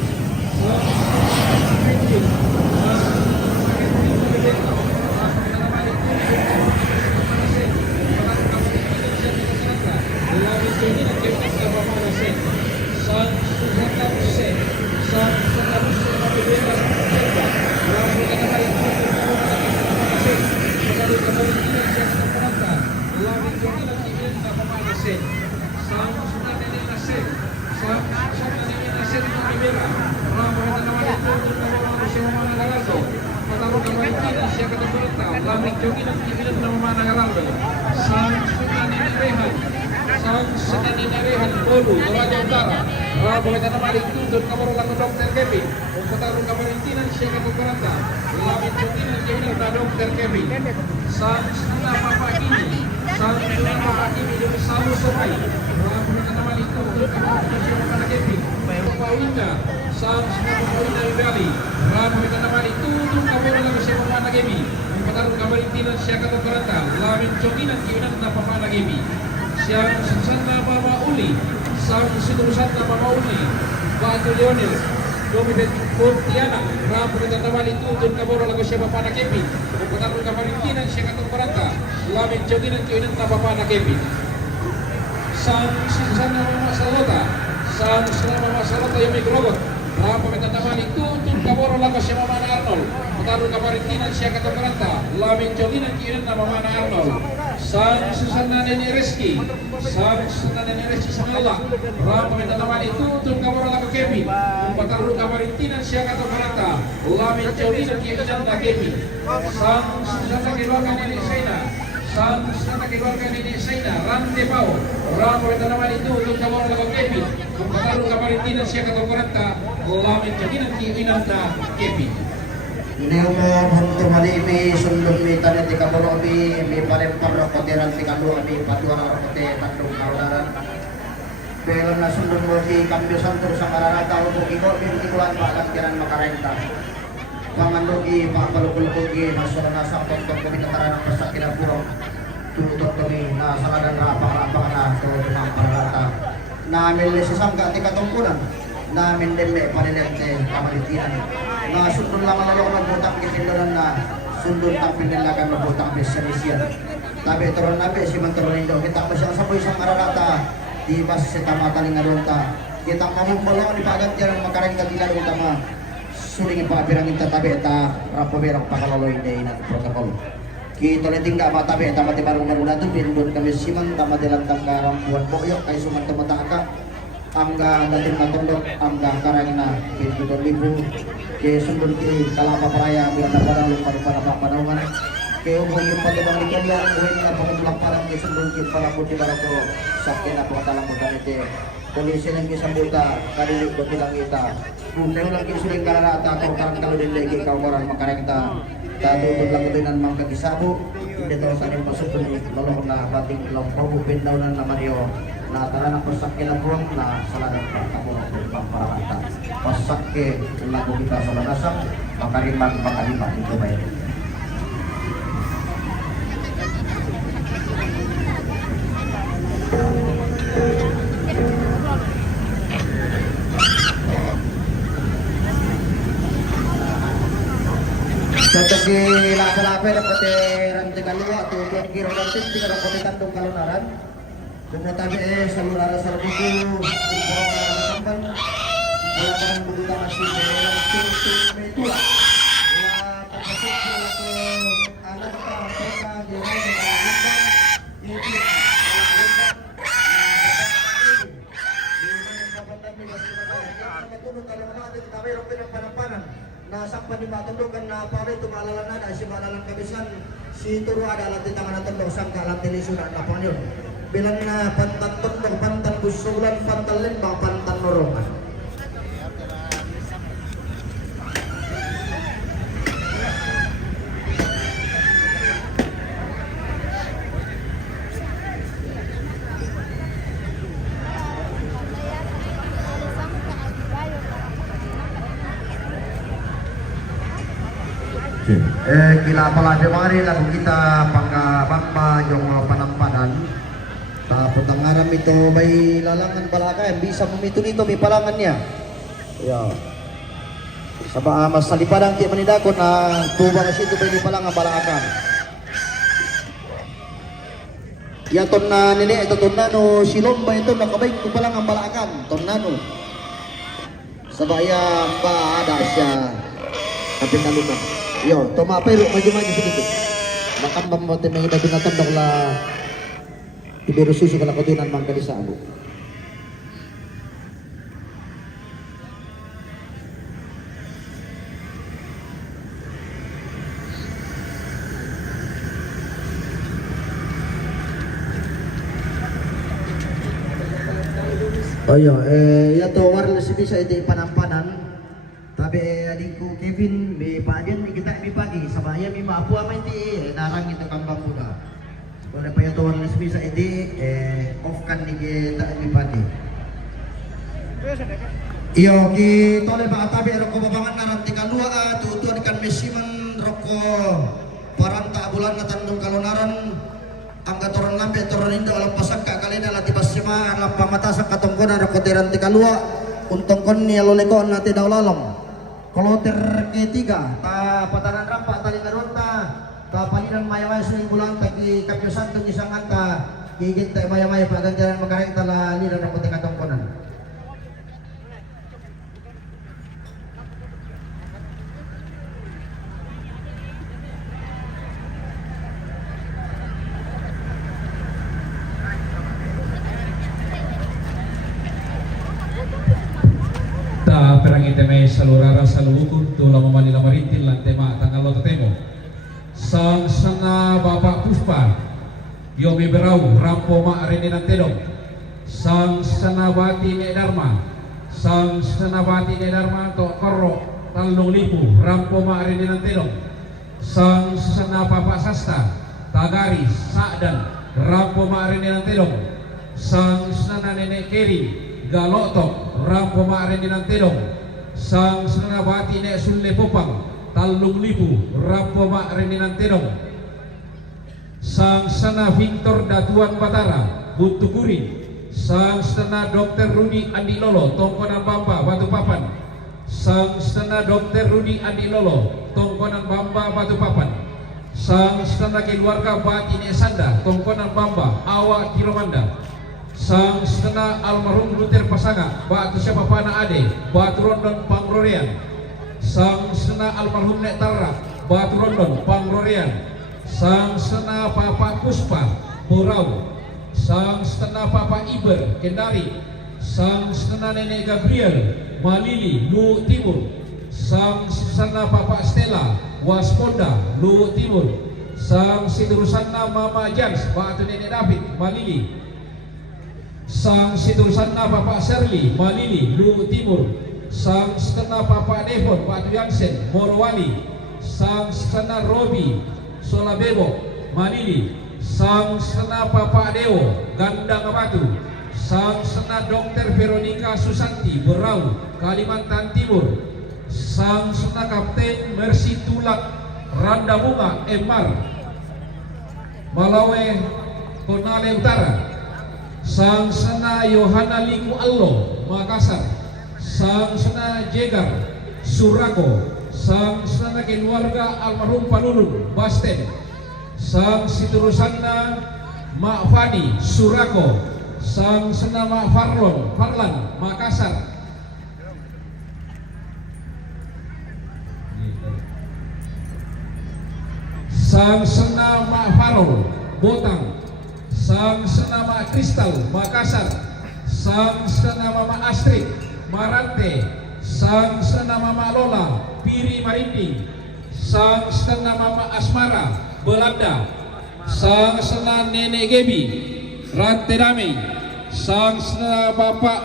Dokter Kevin. Petarung Kabarintinan siya katung Karanta. Lamin conginan kilanta Dokter Kevin. Sang Susana Papa Kimi. Sang Susana Papa Kimi dari Salu Sopai. Ram pemeta nama itu untuk siapa pada Kevin. Papa Winda. Sang Susana Papa Winda Bali. Ram pemeta nama itu untuk kawan siapa pada Kevin. Petarung Kabarintinan siya katung Karanta. Lamin conginan kilanta Pamana Kevin. Sang Susana Mama Uli. Sang Susana Mama Uli. Batu Lionel. Komite Pontianak. Ram pemeta nama itu untuk kaboro lagu siapa pada Kevin. Petarung Kabarintinan siya katung Karanta. Lamin conginan kilanta Pamana Kevin. Sang Susana Mama Salota. Sang Susana Mama Salota yang mikrogot. Ram pemeta nama itu untuk kaboro lagu siapa mana Arnold. Petarung Kabarintinan siya katung Karanta. Lamin conginan kilanta Pamana Arnold. Sang Susana Nenek Reski. Sang Susana Nenek Reski Sangalak. Ram pemeta nama itu untuk kaboro lagu Kevin. Petarung Kabarintinan siya katung Karanta. Lamin conginan kilanta Kevin. Sang Susana keluarga Nenek Saina. Sang Susana keluarga Nenek Saina. Rante Pau. Ram pemeta nama itu untuk kaboro lagu Kevin. Petarung Kabarintinan siya katung Karanta. Lamin conginan kilanta Kevin. Neumor huntur mali mi sundum mi tadi tiga puluh mi palempar koteran tiga dua mi patuan kote tandung kawaran. Belum na sundum moki kambio santur sangarana tahu moki ko mi tikuan bakat kiran makarenta. Pangandogi pakapalukulugi nasura nasa tonton kami tataran pesak kira puro. Tutup kami na saladan rapang-rapang na tutup ng paralata. Namin lisisang ka tika tungkunan. Namin demme panilente Kabarintinan. Na sundun lang ang lalong nagbutang kitindonan na sundun tampil nilagan nagbutang besanisian. Tabi turon nabi si Manturon Indo. Kita pa siyang saboy sang ararata di bas setama talingadonta kita ngomong balong di pagantian makareng katilan utama suling pa pirang tabi eta rapo berang pakaloloy day na protokol kita leting ka matabi eta mati barong naruna tu pindon kami siman tama dalam tanggaram buat boyok kay suman temataka angga datin matondok angga karangna pindon libu ke sundun kiri kalapa paraya bilang pada lupa pada panaungan ke umum pada bang dikalian uin na pangulak parang ke sundun kiri para putih barako sakit na pangatalang magkanite polisi lang kisambuta kadilik ko tilang kita kung tayo lang kisuling karara at ako karang kaludin lagi ikaw moral makarengta tatutod lang ito ng mga kagisabo hindi ito sa aning pasukun lolo na bating ilang pagupin daw ng namaryo na tara na pasakil ang buwang na salagang pagkabunok ng pamparata pasakil lago kita sa lanasak makarimang makalimat ito ba yun Jadi lapa-lapa dapat rantai kalua tu buat kira rantai tiga dapat tandung kalunaran. Cuma tapi salurara salbuku kurang sampai melakukan buka masih dalam tim itu lah. Termasuk ke anak mereka dia itu na sakpan di matundukan na pare tumalalan na si malalan kabisan si turu ada alat di tangan tundok sangka alat telisunan na panyon bilang na pantan tundok pantan busulan pantan lembang pantan norongan Gila pala demari lagu kita pangga bangpa yung panampanan tapos ang aram ito may lalangan balaka yang bisa memito nito may palangannya ya sabah mas salipadang ti manidakon na tuba kasi ito may palangan balakan ya ton na nili ito ton nano silomba ito nakabay ito palangan balakan ton nano sabaya pa ada siya kapit na lupa yo, toma pero maju-maju sedikit. Makan memote may binatang dakla ibero susu kala kotunan mangka di sabu. Oh iya, ya to wireless bisa itu panampanan. Tapi adikku Kevin, may padian may kita may pagi sabaya may maapu amay ti narang ito kang bamuda. Kung pa yung tuwan na sa edi off kan ni kita may pagi. Iyo ki tole ba atabi ero ko babangan naran ti kalua tutuan kan mesiman roko paranta bulan na tandong kalunaran ang katoran lambe toron indo alam pasak ka kalina lati basima alam pamatasak katongkonan roko tiran ti kalua untong kon ni alolekon na ti dawlalong. Kloter ketiga, ta patanan rampak tali karunta, ta palinan maya-maya suling bulan tagi kapyosan tong isang anta, gigit ta maya-maya pagantian makareng tala ni dan puting katongkonan. Perang iteme salurara saluukun tula mamalila marintil lan tema tanggal lo temo sang sana bapak puspa yomi berau rampo ma arene nan tedong sang sanawati ne dharma sang sanawati ne dharma to korro talung lipu rampo ma arene nan tedong sang sana bapak sasta tagari sakdan rampo ma arene nan tedong sang sana nenek keri galotok rampo maaren di nantedong sang senabati nek sulle popang talung lipu rampo maaren di nantedong sang sana Victor Datuan Batara Butukuri sang sana Dr. Rudi Andi Lolo Tongkonan Bamba Batu Papan sang sana Dr. Rudi Andi Lolo Tongkonan Bamba Batu Papan sang sana keluarga Bati Nek Sanda Tongkonan Bamba Awa Kilomanda sang setengah almarhum Luther Pasanga batu siapa pana ade batu rondon pangrorian, sang setengah almarhum Nek Talra batu rondon pangrorian, sang setengah Papa Puspa Borau, sang setengah Papa Iber Kendari, sang setengah Nenek Gabriel Malili Lu Timur, sang setengah Papa Stella Wasponda Lu Timur, sang siturusanna Mama Jans batu Nenek David Malili, sang siturusanna Bapak Serli Malili Lu Timur, sang setengah Bapak Devon Batu Yansen Morowali, sang setengah Robi Solabebo Malili, sang setengah Bapak Dewo Gandang Batu, sang setengah Dr. Veronica Susanti Berau Kalimantan Timur, sang setengah Kapten Mercy Tulak Randa Bunga Emar Malawe Konale Utara, sang sena Yohana Lingu Allo Makassar, sang sena Jegar Surako, sang sena keluarga almarhum Panulun Basten, sang siturusanna Mak Fadi Surako, sang sena Mak Farlan Makassar, sang sena Mak Farol Botang, sang senama Kristal Makassar, sang senama Mama Astrid Marante, sang senama Mama Lola Piri Marinding, sang senama Mama Asmara Belanda, sang senama Nenek Gebi Rante Damai, sang senama Bapak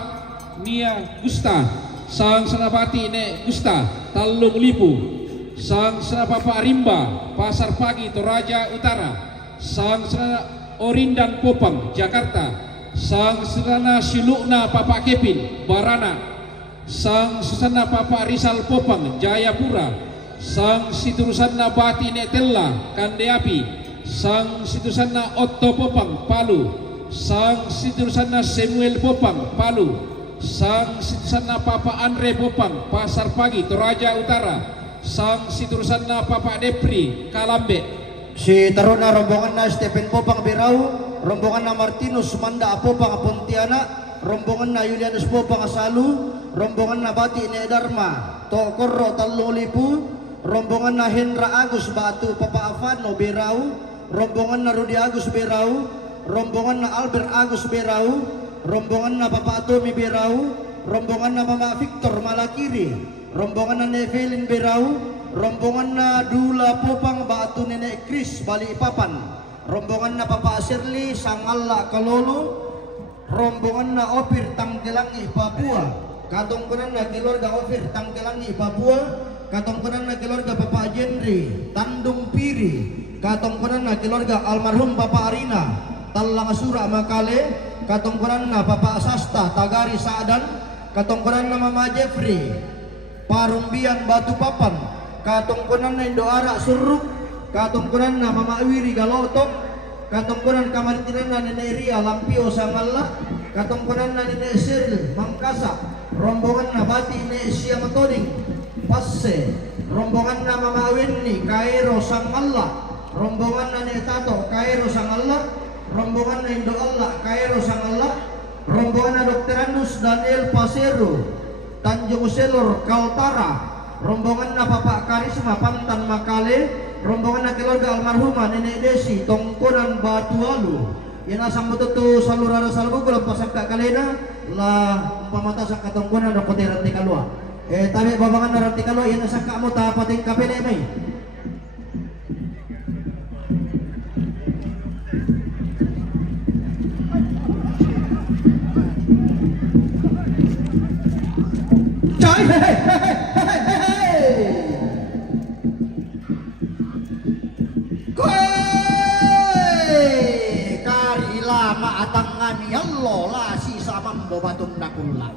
Nia Gusta, sang senama Bati Nek Gusta Talung Lipu, sang senama Bapak Rimba Pasar Pagi Toraja Utara, sang senama Orindan Popang Jakarta, sang serana Silukna Papa Kepin Barana, sang sesana Papa Rizal Popang Jayapura, sang siturusanna Bati Netella Kandeapi, sang siturusanna Otto Popang Palu, sang siturusanna Samuel Popang Palu, sang siturusanna Papa Andre Popang Pasar Pagi Toraja Utara, sang siturusanna Papa Depri Kalambe, si taruna rombongan na Stephen Popang Berau, rombongan na Martinus Manda Popang Pontianak, rombongan na Julianus Popang Salu, rombongan na Bati Ne Dharma Tokorro Talung Lipu, rombongan na Hendra Agus Batu Papa Afano Berau, rombongan na Rudi Agus Berau, rombongan na Albert Agus Berau, rombongan na Papa Atomi Berau, rombongan na Mama Victor Malakiri, rombongan na Nevelin Berau, rombongan na Dula Popang Batu Nenek Kris Balikpapan, rombongan na Papa Sirli Sangalla Kalolo, rombongan na Opir Tangkelangi Papua, katongkunan na keluarga Opir Tangkelangi Papua, katongkunan na keluarga Papa Jendri Tandung Piri, katongkunan na keluarga almarhum Papa Arina Talangasura Makale, katongkunan na Papa Sasta Tagari Saadan, katongkunan na Mama Jeffrey Parumbian Batu Papan, katongkunan na Indoara Suruk, katongkunan na Mama Wiri Galotok, katongkunan kamaritinan na Nenek Ria Lampio Sangalla, katongkunan na Nenek Seril Mangkasa, rombongan na Bati Nenek Sia Matoding Passe, rombongan na Mama Wenni Kairo Sangalla, rombongan na Nenek Tato Kairo Sangalla, rombongan na Indo Allah Kairo Sangalla, rombongan na Dr. Andus Daniel Pasero Tanjung Selor Kaltara, rombongan na Papa Karisma Pantan Makale, rombongan na keluarga almarhumah Nenek Desi Tongkonan Batualu, yan asang betutu salurara salbugul pasangka kalena lah umpamata sa katongkonan na pati ranti kalua, tabi babangan na ranti kalua yan asang kamu tapating kapele may. Cai kari lama atang ngami Allah lah sisa mambo batun nakulah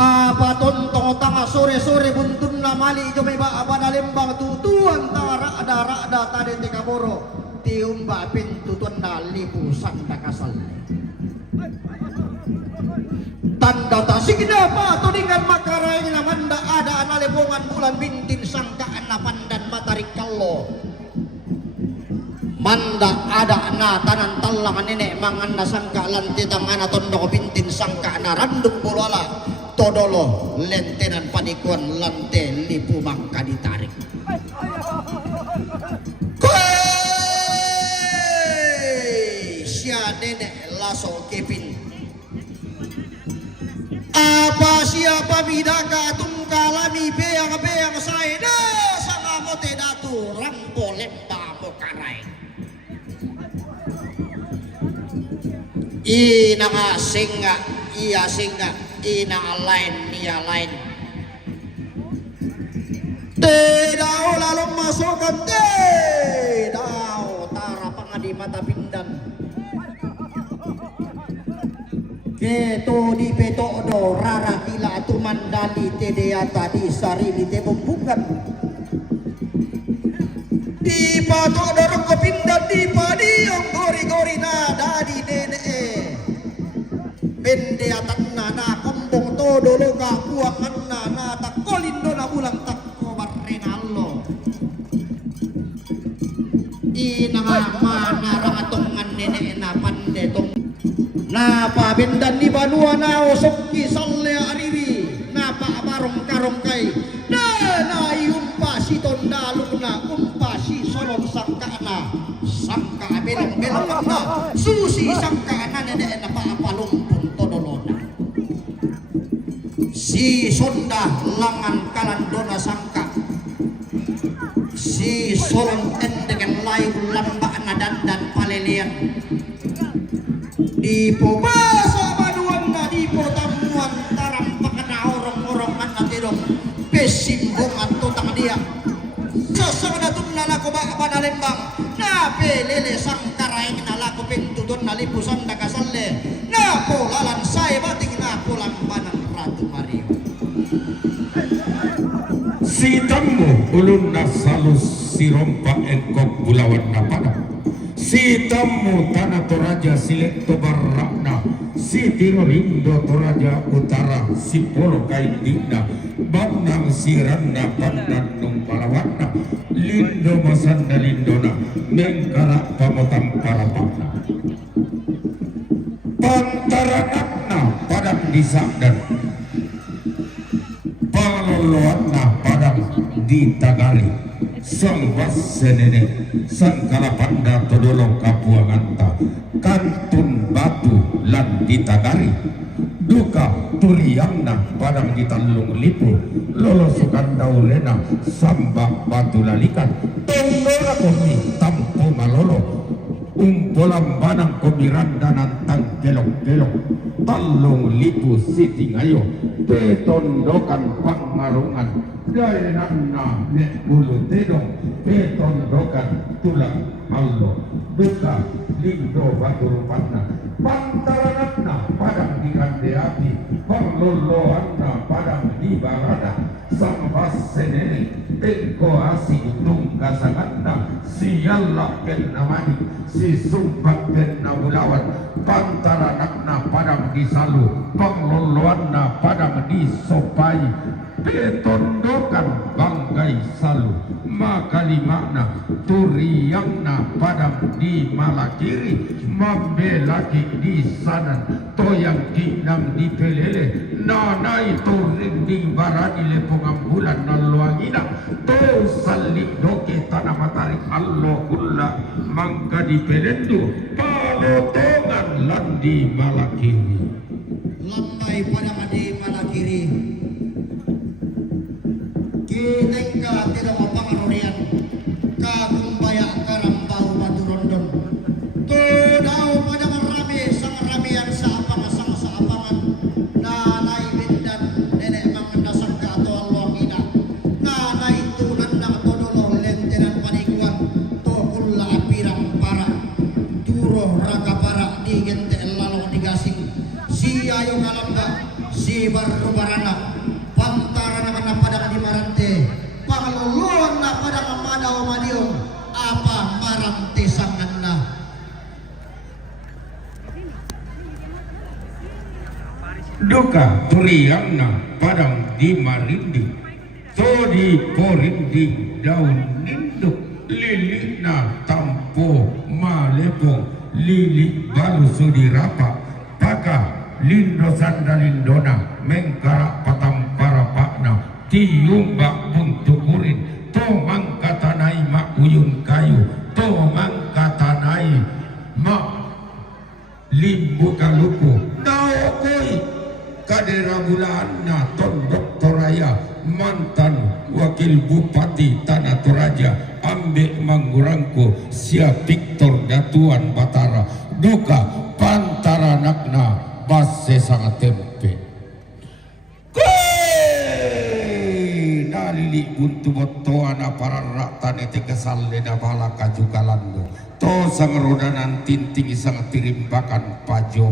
abaton tongotanga sore-sore buntun na mali jomay ba abana lembang tutuan tara ada tade tekaboro tiumba pintutuan na lipu sanda kasal tanda tasik na pa tudingan makaray na manda ada analebongan bulan bintin sangkaan na pandan matarik kallo manda ada na tanan talang nenek mangan na sangka lanti tangan tondo pintin sangka na randuk bolala todolo lentenan panikuan lante lipu mangka ditarik. Sia nenek laso kepin apa siapa bidaka tungkalami beang saida sanga mote datu rampo lemba mokarai ina singa iya singa ina lain ia lain tedao lalu masukkan tedao tara pangadi mata pindan keto di petodo rara kila tu mandali tedeata di sari di tebumbukan di patodo roko pindan di padiong gori-gori nada di dene bende atanna na kombong todo loka buangan na tak kolindo na ulang tak kobarrenallo ina mana rangatongan nene na pande tong napa bendan di banua na osokki salle ariri napa barong karong kai na yumpa si tonda luna umpa si solong sangkana sangka belong na susi sangkana nene na apa lumpun todolona si sonda langan kalandona sangka si solong endengan layu lamba na dandan palelian di pobasa baduan na di potamuan taram pakana orang-orangan na tirong pesimbungan tutang dia sasang na tunna na kubaka na lembang na pelele sang karaing na lako pintudon na lipusan na kasalle na polalan say bating na pulang banang Ratu Mario si tamu ulun na salus si rompa engkok bulawan na pada si tamu tanah Toraja silek tobarakna si Timorindo Toraja Utara si Polo Kaidina Banang Siranna Pandan Nung Palawatna Lindo Masanda Lindona Mengkara Pamotam Parapakna Pantaranakna Padang Disakdan Paloloatna Padang di Tagali sang wasenene sang kalapanda todolong kapuanganta kantun batu lan ditagari duka turiangna padang ditalung lipu lolosukan daulena sambak batu lalikan tongora komi tampo malolo umpolam banang komirandanan tang gelok-gelok talung lipu siti ngayo tetondokan pangarungan daerahna nek bulu tedong petondokan tulang hallo duka lindo batu rupanna pantaranatna padang dikande api pangloloanna padang di barada sang basenene tengko asi tungkasangatna sialla ken namani si sumpat ken nawulawan pantaranatna padang disalu pangloloanna padang disopai petondokan banggai salu makalimana turiangna padang di malakiri mambelaki di sanan toyang kinang di pelele nanai turing di barani lepong bulan naluangina to salik doke tanah matahari allo kulla mangka di pelendu palotongan landi malakiri lambai padang di malakiri kitengka tidak mapangarorian kagumbaya karambau batu rondon tudau padang rame sang ramian saapangan nanai bindan nenek manganda sangka atau Allah ina nanai tunan na todolo lentenan panikuan to kulla apirang para duroh raka para di gente lalong digasing si ayo kalamba si barubarana pantaran na padang di marante pangluluan na padang madaw madiong apa marante sangan na duka turiangna padang di marindi to di porindi daun ninduk lilina tam po malepong lili balu sudi rapa paka lindo sanda lindona mengkara patampara pakna tiumba buntukurin to mangkatanai mak uyun kayu to mangkatanai mak limbu kaluku naokoi kadera bulanna tondok toraya mantan wakil bupati Tanah Toraja ambek mangurangku sia Victor Datuan Batara duka pantara nakna basse sangat tempe nalili buntu botoana para raktane te kesal lena bala kaju kalando to sang rodanan tinting sangat tirimbakan pajo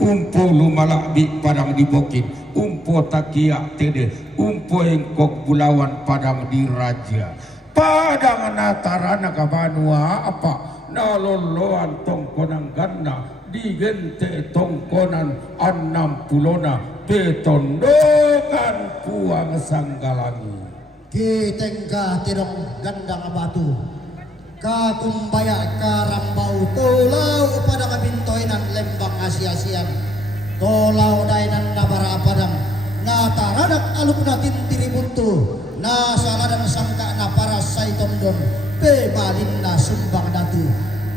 umpo lumalak bi padang dibokin umpo takia tede umpo engkok bulawan padang diraja padang natarana kabanua apa naloloan tongkonan ganda digente tongkonan 60 betondongan puang sanggalangi Kitengka tirong gandang batu kakumbaya karambau tolau pada kabintoinan lembang asia-asian tolau dainan nabara padang nataradak aluk natin tiribuntu na saladan sangka na para saitondon bebalin na sumbang datu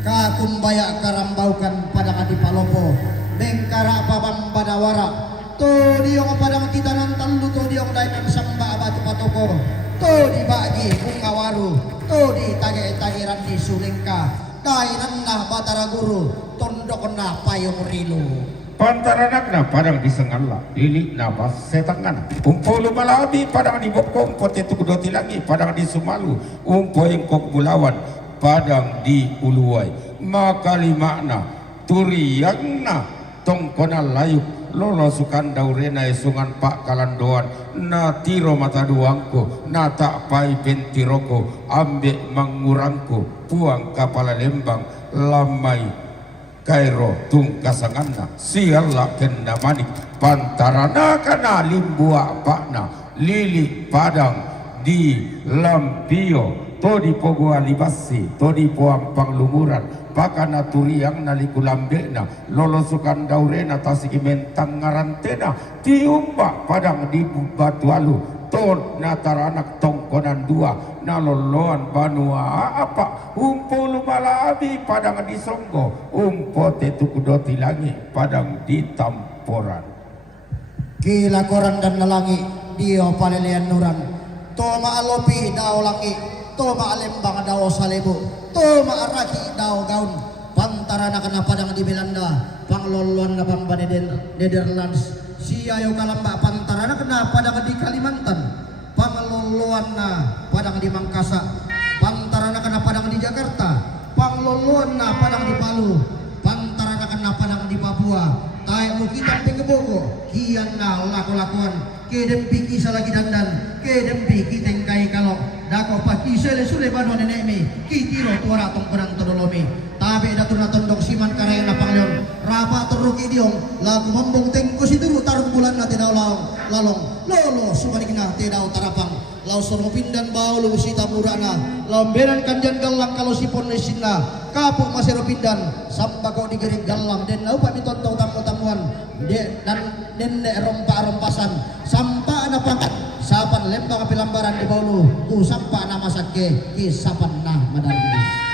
kakumbaya karambaukan padang adipalopo bengkara babang badawara to diong padang titanan talu to diong dainan samba abatu patoko to dibagi bungawaru to di tage-tagiran di sulingka dainan nah batara guru tondok na payung rilu pantaranakna padang disengala lilik nabas setangan umpo lumalabi padang di boko umpo tetu kudoti lagi padang di Sumalu umpo engkok bulawan padang di Uluwai makali makna turiyangna tongkonal layuk lolo sukan daurena sungan Pak Kalandoan na tiro mata duangku na tak pai pentiroko ambek mangurangku puang kapala lembang lamai Kairo tungkasanganna siala kena manik pantarana kana limbua pakna lili padang di Lampio to di Pogoa Libasi to di Poampang Lumuran pakana turiang naliku lambekna lolosukan daurena tasiki mentang ngarantena tiumba padang di Batualu to nataranak tongkonan dua naloloan banua apa umpo lumalabi padang di Songgo umpo tetu kudoti langi padang di Tamporan kila koran dan nalangi dio palelean nuran to maalopi dao langi to maalembang dao salebu to maaraki dao gaun pantarana kana padang di Belanda pangloluan na bamba Netherlands siayo kalamba pantarana kena padang di Kalimantan pangloluan na padang di Mangkasa pantarana kena padang di Jakarta pangloluan na padang di Palu pantarana kena padang di Papua tayo kita pengeboko kian na laku-lakuan kedempi kisah lagi dandan kedempi kitengkai kalau dako pati sele sule bano nenekmi kitiro tuara tongkonang todolomi tabe datuna tondok siman karaya na panglon rapa teruki diong lagu mambong tengko situru tarung bulan na tedau lalong lolo sumarigna tedau tarapang lau sormo pindan bau lu sita murana lamberan kanjan galang kalau sipon lesinna kapuk masero pindan sambako digerik galang den lau pami tontong tamu-tamuan dan nende rompa-rompasan sampa na pangkat sapan lembang pilambaran di bawah ku sampa nama sake ki sapan nah madari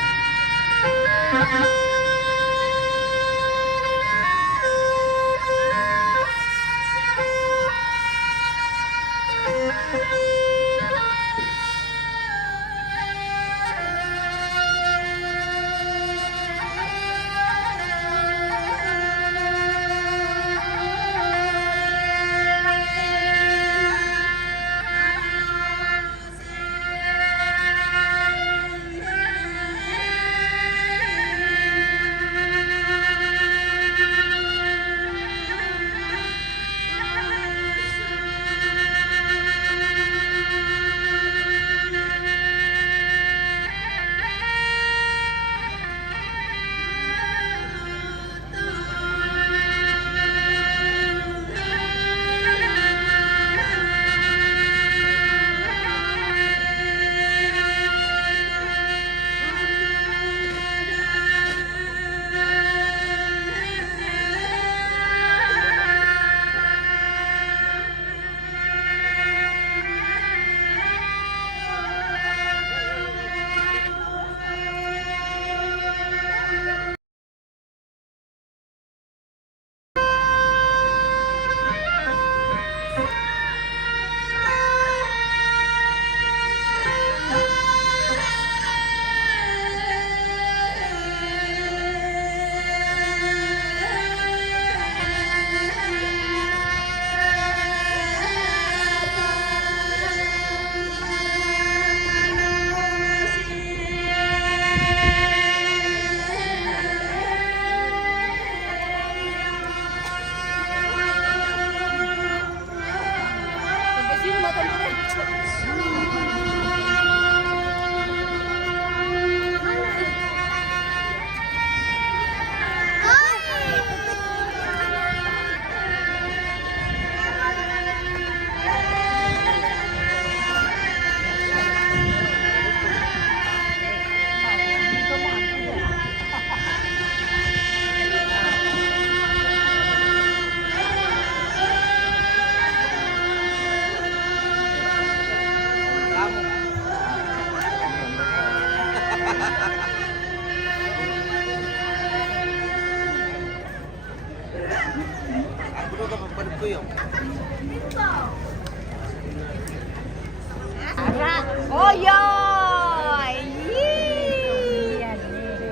Oh yo,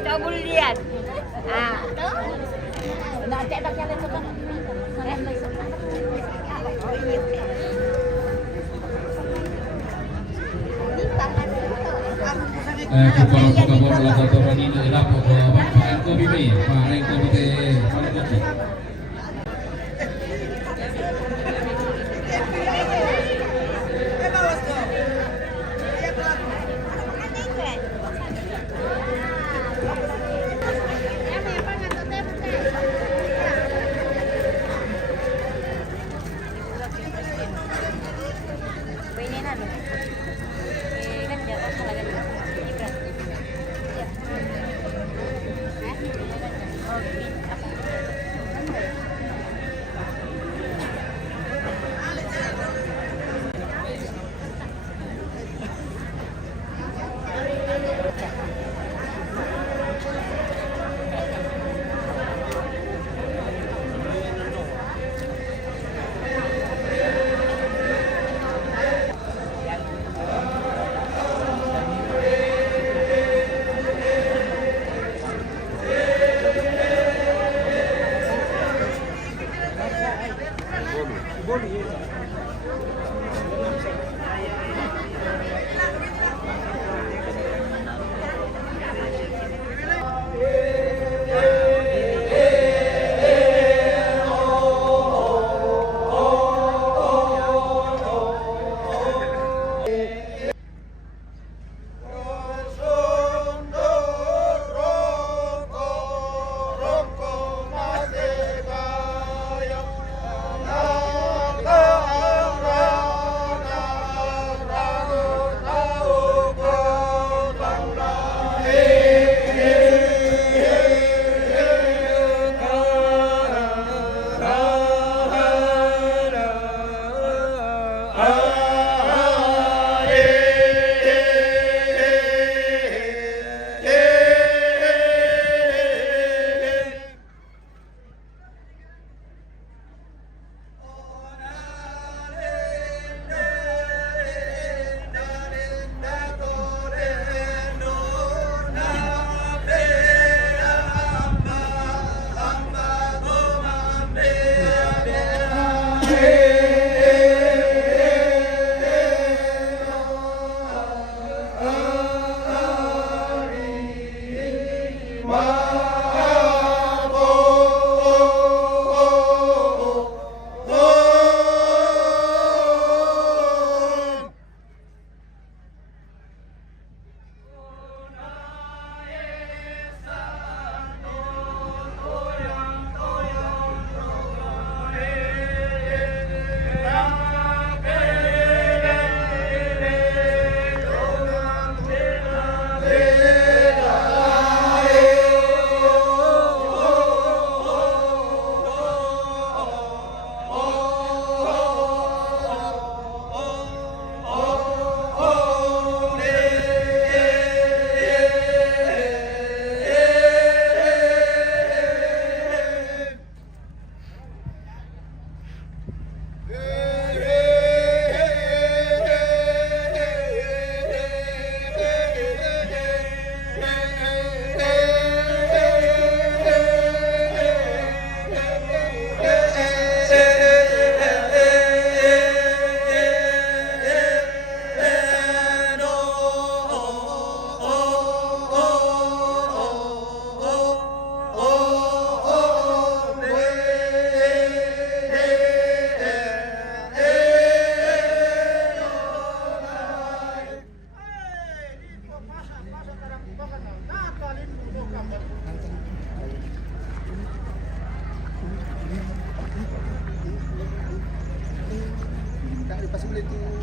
coba lihat. Ah, tuh. Nanti ada kalian suka. Oh iya. Kapal laga Toranina ilapo ko Pak ko bibi pareng ko bite paluki.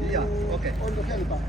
Iya, oke. Untuk yang Pak.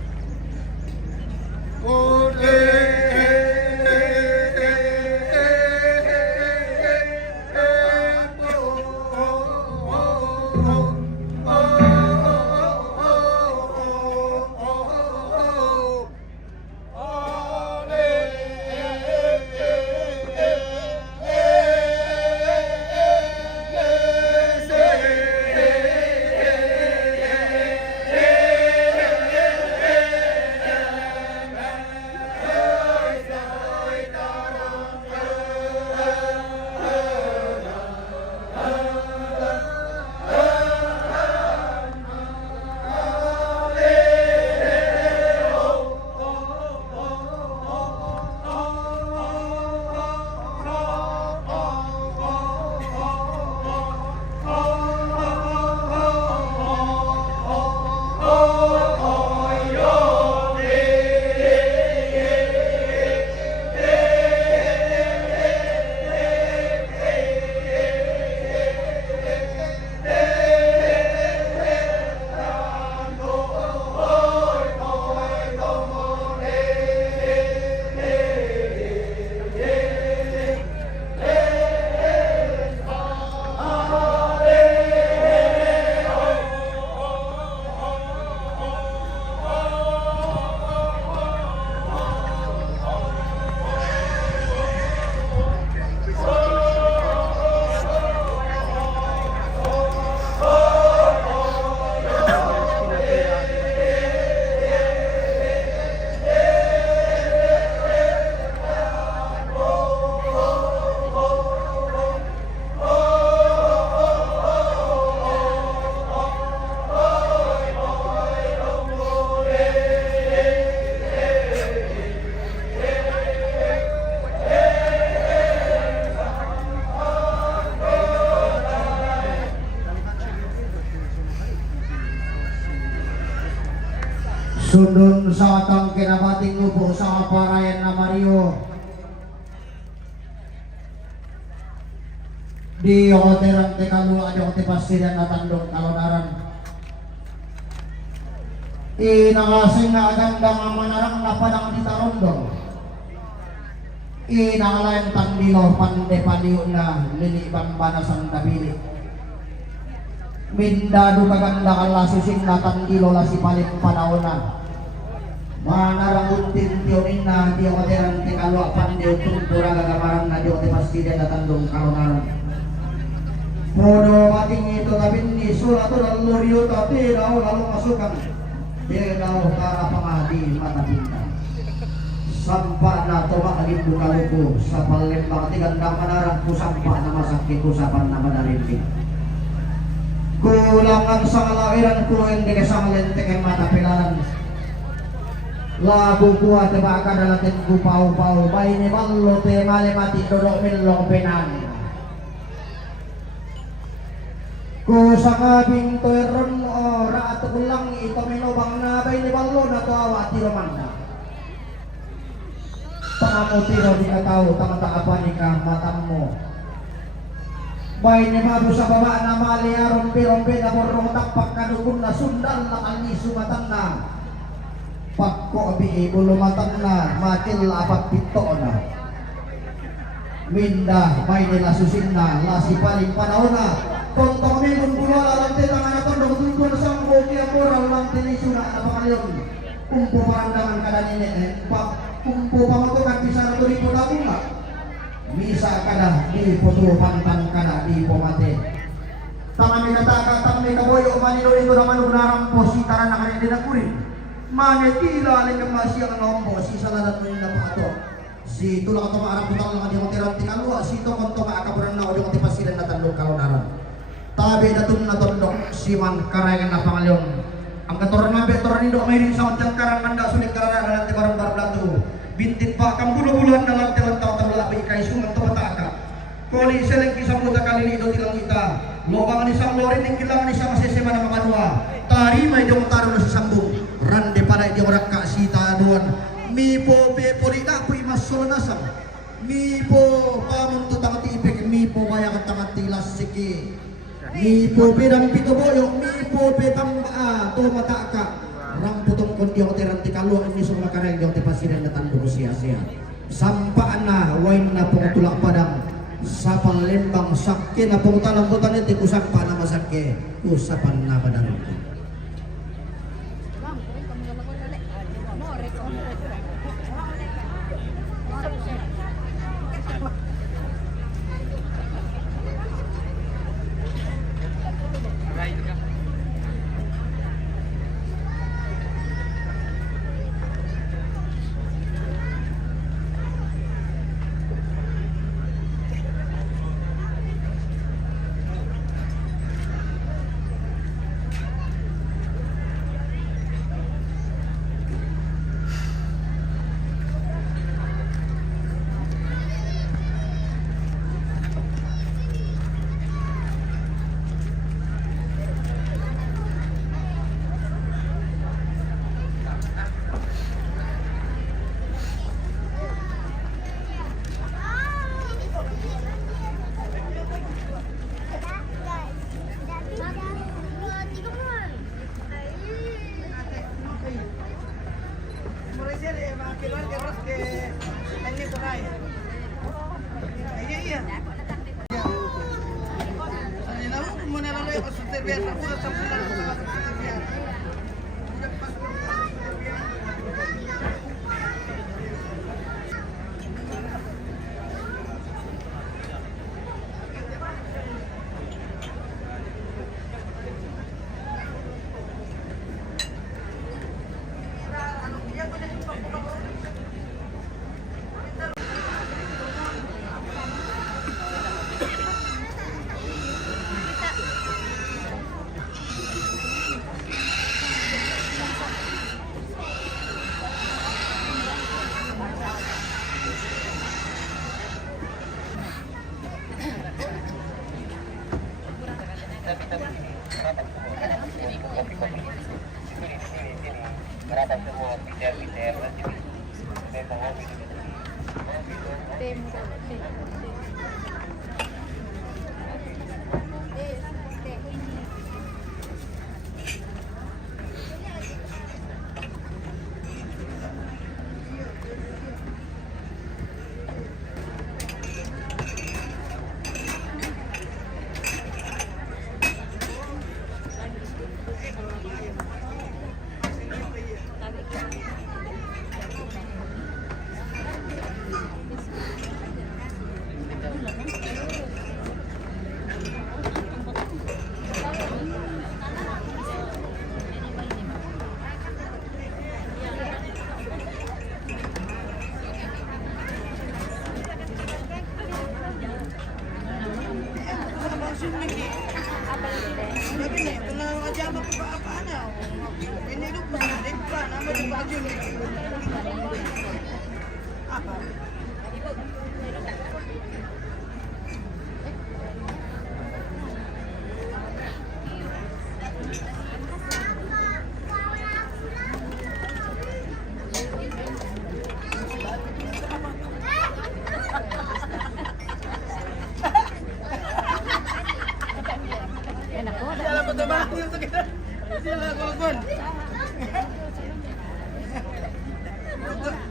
sa atang kinabating upo sa kaparayan na Mario. Di ako terang tekalua, di ako tipasidan na tandong kalunaran. Inangasing na agandang ang manarang na padang di tarondong. Inangalayan tandilo pande-paliw na lilibang banasang dabili. Mindado kaganda kalasusin na tandilo la si paling panahon na. Manarang untin tiyonin na di ako terang tekalua pande utungpura gagamarang na di ako tipasidan na tandong kalunaran. Podo ating ito tabin ni sulato ng loryo tapi daw lalu masukan dia daw para pangadi matapinta sampa na toba agin bukaluko sa palembang tigandang manarang ko sampa na masakit usapan na madarinting kulangan sa kalahiran ko hindi kasangalente kay matapilanan lagu kuha tebaka dalatin ku pau-pau bayi ni ballo te male mati dodok milong penan ko sa kabing toeron ora ato ulang ito minobang na bay ni ballo na to awa tiro manda tama mo tiro di ataw tama ta apa ni ka matam mo bay ni mabu sa baba na mali aron pirombe na borong tapak kadukun na sundal na kani sumatan na pakko abi bulo matan na makil apat pito na minda bay nila susin na lasi paling panahon na tontong minun bulo alanti tangan na tondong tungkol sa buki ang moral lang tinisuna na pangalyon kumpo parandangan kada nini kumpo pamatukan bisa na turi po tapo nga bisa kada di putu pantan kada di pomate tangan may kataka tang may kaboyo manilo ito naman unarang po si tara na kanil din ang kurin manetila alin ang masiyang nombo si saladat mo yung napato si tulak ito maarang putang lang di matirang tinalwa si ito konto maakaburan na o di matipasilan na tandong kalunaran tabi datun na tondok siman karayan na pangalyon ang katoran na betor nindo may rin sa udyang karang nanda sulit karana na nanti barang barblatu bintit pa kang bulo-buloan na lang tilang tao tabla ikay suman to mataka koli seleng kisang muda kali nido tilang kita lobang ni sang lorin ng kilang ni sa masisima na makanwa tari may dong taro na sa sambung rande para di orang ka sita duan mi po pe polina po imasol nasang mi po pamunto tangati ipek mi po kaya katangati lasiki mi po pedang pito boyo mi po pedang to mataka rang putong kondi ako teranti kaluang ini semua karang di ako pasiran na tando sia-sia sampaan na wain na pungtulak padang sa palembang sakit na pungtalang butan iti kusangpa na masakit usapan na padang ito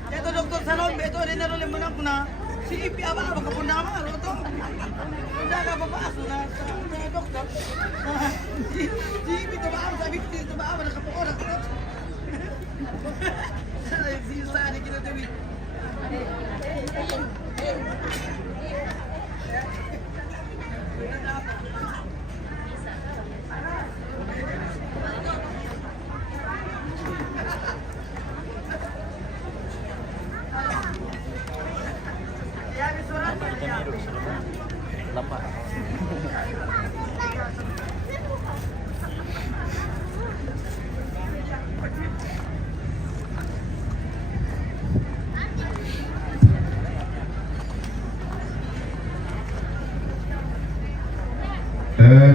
Ito doktor salon, ito rin na rin mo na si Ipi apa kapun nama lo to. Udah ka papasok na sa doktor. Si Ipi to ba sa Ipi to ba na kapora ko. Si Sani kita tuwi.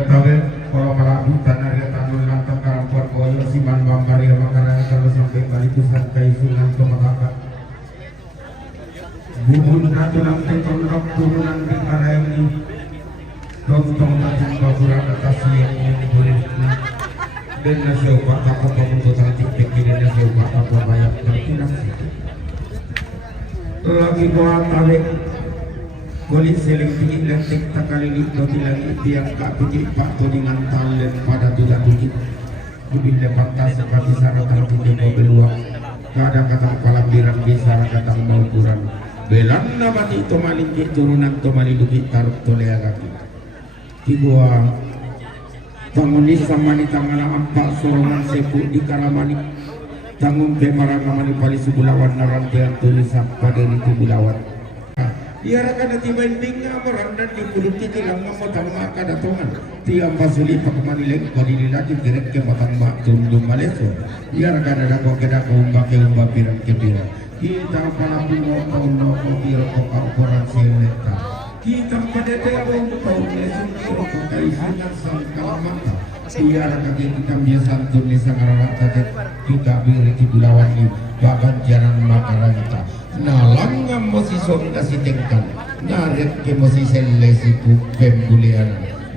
Tabe kalau melaku tanah dia tanul lantak karampuan koyo siman bambari makanan kalau sampai kali pusat kaisungan tomataka bubun natulang tetondok turunan di karayani dontong tajam baburan atas yang ini boleh dan nasi obat takut pembentukan tiktik ini nasi obat apa banyak bertindak lagi doa tabe Kulit seling tinggi lentik tak kali lipat lagi tiang kak pikir pak tu dengan talen pada tudah pikir kubin lepas tas kami sarang tertutup beluang kadang kata kepala birang bisa kata mau kurang belan nama itu maling turunan tu maling bukit taruh toleh kaki kibua bangunis sama ni tangan empat sorongan sepu di kalamani tanggung pemarang namani pali sebulawan narantian tulisan pada itu bulawan ia akan dibanding amaran dan di mulut tilang memotong maka datongan tiang pasuli pakmanileng kodi dilati direct ke matang mak tundung Malaysia ia akan ada kok keda kau pakai umba pirang kebira kita pala puno tono kira kok koran seleta kita pada terong tahun lesun kira kok kaisungan sangkala mata ia akan kita biasa tuni sangaran tatet kita beri di bulawan ini bahkan jalan makaran kita nalang nga mosi son kasi tengkan naret ke mosi selesi pu pembulian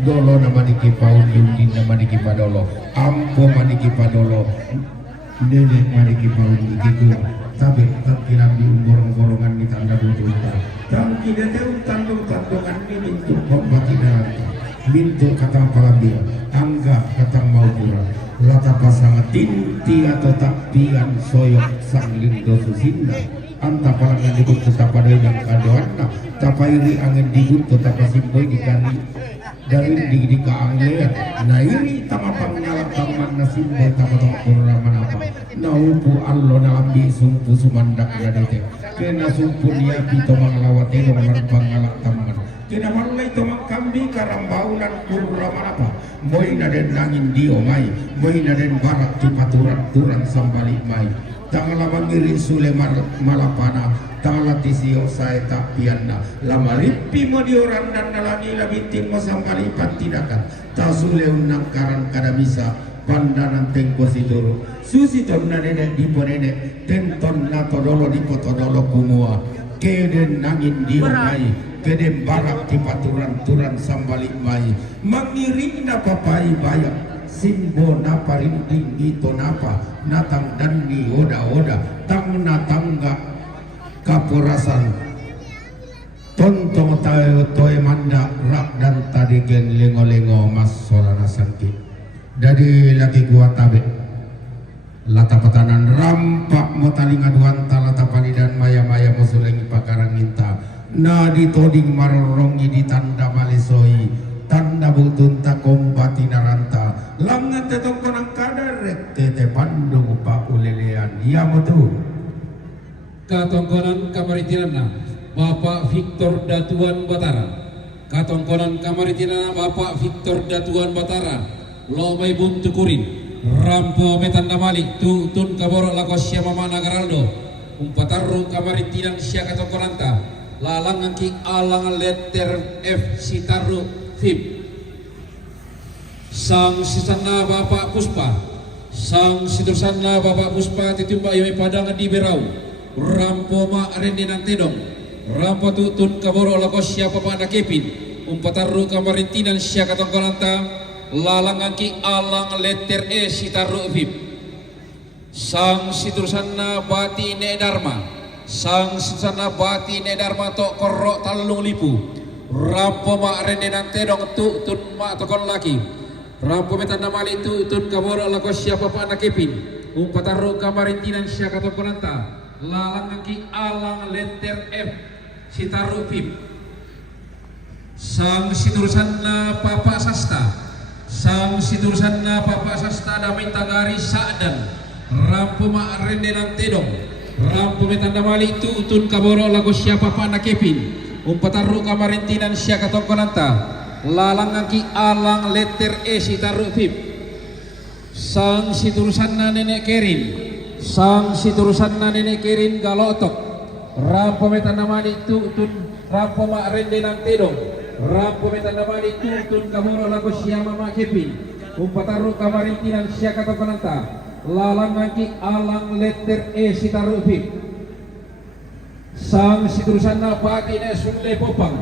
dolo naman ikipaun yundin naman ikipadolo ampo man ikipadolo nenek man ikipaun ikiku tapi tak kira diumborong-borongan ni tanda butuhta dan kira teru tandong-tandongan ni mintu pembakinan mintu kata palabir angga kata mau kurang lata pasangan tinti atau takpian soyok sang lindo susinda anta palangan dibut tetap pada yang kadoanna tapairi angin dibut tetap simboy dikani dari di keanglean nah ini tamapang ngalap taman nasimboy tamapang puraman apa naupu allo nalambi sumpu sumandak gadete kena sumpu dia pitomang lawate dong marpang ngalap taman kena malai tomang kambi karambaunan puraman apa moy naden nangin dio mai moy naden barak cipaturan turan sambalik mai tangalaman ngiri sule malapana tangalati siyo saya tapianna lama ripi mo dioran dan nalangi labitin mo sambalipan tidakan tasule unang karan kada bisa pandanan tengko sidoro susi ton na nenek di nenek tenton na todolo di potodolo kumua keden nangin diomai keden barak di paturan-turan sambalik mai mengiring napa pai bayak simbo napa rinting ito napa natang dani oda-oda tang natangga kapurasan tontong tayo toy manda rak dan tadi gen lengo-lengo mas sorana sangki dari laki gua tabe lata patanan rampak motaling aduan talata panidan maya-maya musulengi pakarang inta na ditoding marorongi ditanda malisoi tanda butun takombati naranta langan tetong konang kadarek tete pandung pak ulelean iya motu Katongkonan Kamaritinan Bapak Victor Datuan Batara. Katongkonan Kamaritinan Bapak Victor Datuan Batara. Lomai buntu kurin. Rampo metanda malik tutun kaborok lakos siya mama nagaraldo. Umpatarro Kamaritinan siya katongkonanta. Lalang angki alang letter F sitaru Fib. Sang sisana Bapak Puspa. Sang sitursana Bapak Puspa titumba yoi padang di berau. Rampo ma rende nang tedong rampo tutun kaboro lakos siapa pa nakepin umpatarru kamarintinan siya katongkolanta lalang angki alang letter E sitaru vip sang sitursana bati ne dharma sang sitursana bati ne dharma to korro talung lipu rampo ma rende nang tedong tutun ma tokon laki rampo metanda mali tutun kaboro lakos siapa pa nakepin umpatarru kamarintinan siya katongkolanta lalang angki alang letter F sitaru vip sang siturusanna papa sasta sang siturusanna papa sasta damai tagari sa'dan rampu ma rende nang tedong rampu metanda mali tutun kaboro lago siapa pa nakepin umpatarru kamarintinan siya katongkonanta lalang angki alang letter E sitaru vip sang siturusanna nenek kerin sang siturusanna nenek kirin galotok rampo metanamani tutun rampo mak rende nang tedong rampo metanamani tutun kamoro lago siama mak kepin umpataru kamarintinan siya katokonanta lalang angki alang letter E sitaru vip sang siturusanna bati ne sulle popang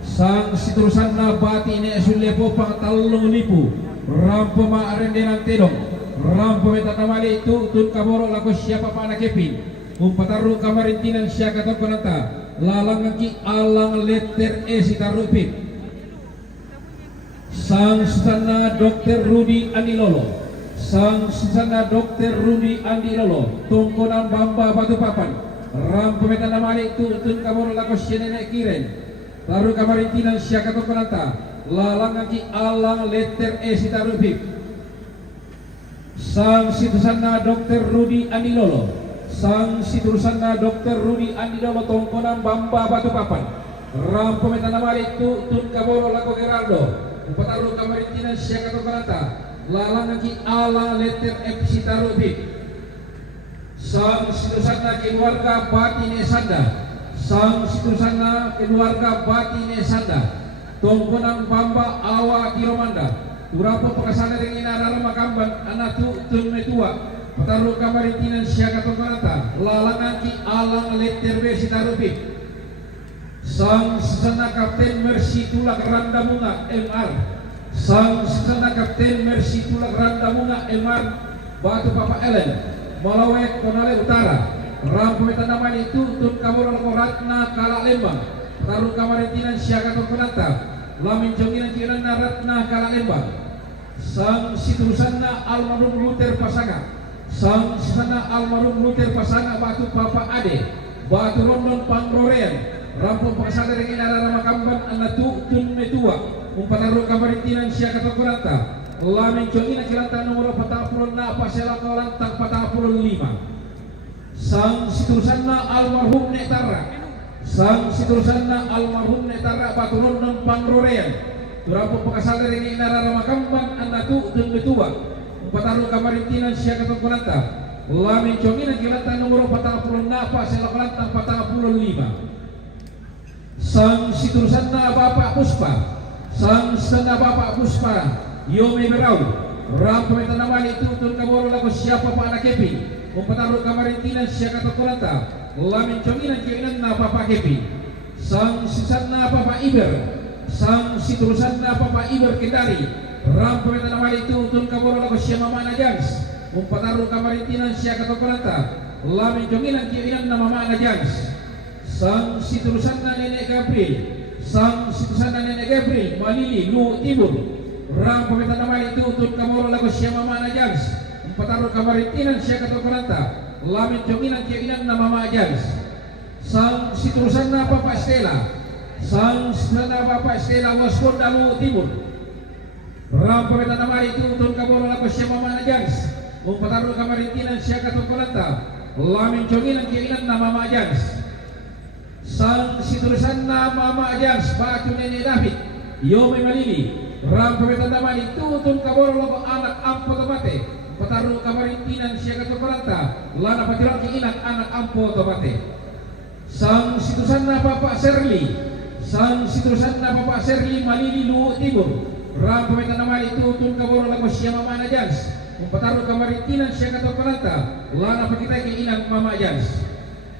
sang siturusanna bati ne sulle popang talung lipu rampo mak rende nang tedong rampo metanamali tutun kaboro lago siapa pa nakepin umpataru kamarintinan siya katongkonanta lalang angki alang letter E sitaru vip sang susana Dr. Rudi Andilolo sang susana Dr. Rudi Andilolo tongkonan bamba batu papan rampo metanamali tutun kaboro lago siya nenek kiren taru kamarintinan siya katongkonanta lalang angki alang letter E sitaru vip sang situsanna Dr. Rudi Andilolo sang situsanna Dr. Rudi Andilolo tongkonan bamba batu papan rampo metanamali tutun kaboro lago Geraldo upataru kamarintinan siya katongkonanta lalang angki ala letter F sitaru vip sang situsanna keluarga batine sanda sang situsanna keluarga batine sanda tongkonan bamba awa tiromanda Urapo pakasana dengan inara makamban anak tutun metua pataru kamarintinan siya katongkonanta lalang angki alang letter B sitaru vip sang susana kapten Mercy tulak randa bunga MR sang susana kapten Mercy tulak randa bunga MR batu papa Ellen Malawek Konale Utara rampo metanamani tutun kamoro Ratna Kala Lembang pataru kamarintinan siya katongkonanta lamin jonginan jiran Ratna Kala Lembang sang situsanna almarhum Luther Pasanga sang situsanna almarhum Luther Pasanga batu papa Ade batu Rondon Pangrorean rampo pakasada dengan arah makamban anak tutun metua umpataru kamarintinan siya katongkonanta lamin jongina kilanta nomor 40 na pasela kolantang 45 sang situsanna almarhum Netara sang situsanna almarhum Netara batu Rondon Pangrorean Turapo pakasala rin inara makamban anak tutun metua umpataru kamarintinan siya katongkonanta lamin jongina kilanta nomor 40 na pasela kolantang 45 sang situsanna Bapak Puspa sang sana Bapak Puspa Yome Berau rampo metanamali tutun kaboro lago siapa pa anak kepin umpataru kamarintinan siya katongkonanta lamin conginan kiinan na Papa Kepi, sang sisan na Papa Iber, sang siturusan na Papa Iber Kendari, ram pameta na mali tutun kaboro lako siya mama na Jans, umpataro kamaritinan siya katokolanta, lamin conginan kiinan na mama na Jans, sang siturusan na Nenek Gabriel, sang siturusan na Nenek Gabriel, Malili, Lu Timur, ram pameta na mali tutun kaboro lako siya mama na Jans, umpataro kamaritinan siya katokolanta, lamin conginan kiinan na mama Jans, sang siturusan na Papa Estela, sang siturusan na Papa Estela Waskon Dalu Timur, ram pameta na mali tutun kaboro lako siya mama na Jans, umpataro kamaritinan siya katokolanta, lamin conginan kiinan na mama Jans, sang siturusan na mama Jans Batu Nenek David Yomi Malili, ram pameta na mali tutun kaboro lako anak ampo tomate, pataru kamaritinan siya katokolanta, lana patiran kiinan anak ampo tomate, sang siturusan na Papa Serli, sang siturusan na Papa Serli Malili Lu Timur, ram pameta na mali tutun kaboro lako siya mama na Jans, pataru kamaritinan siya katokolanta, lana pakita kiinan mama Jans,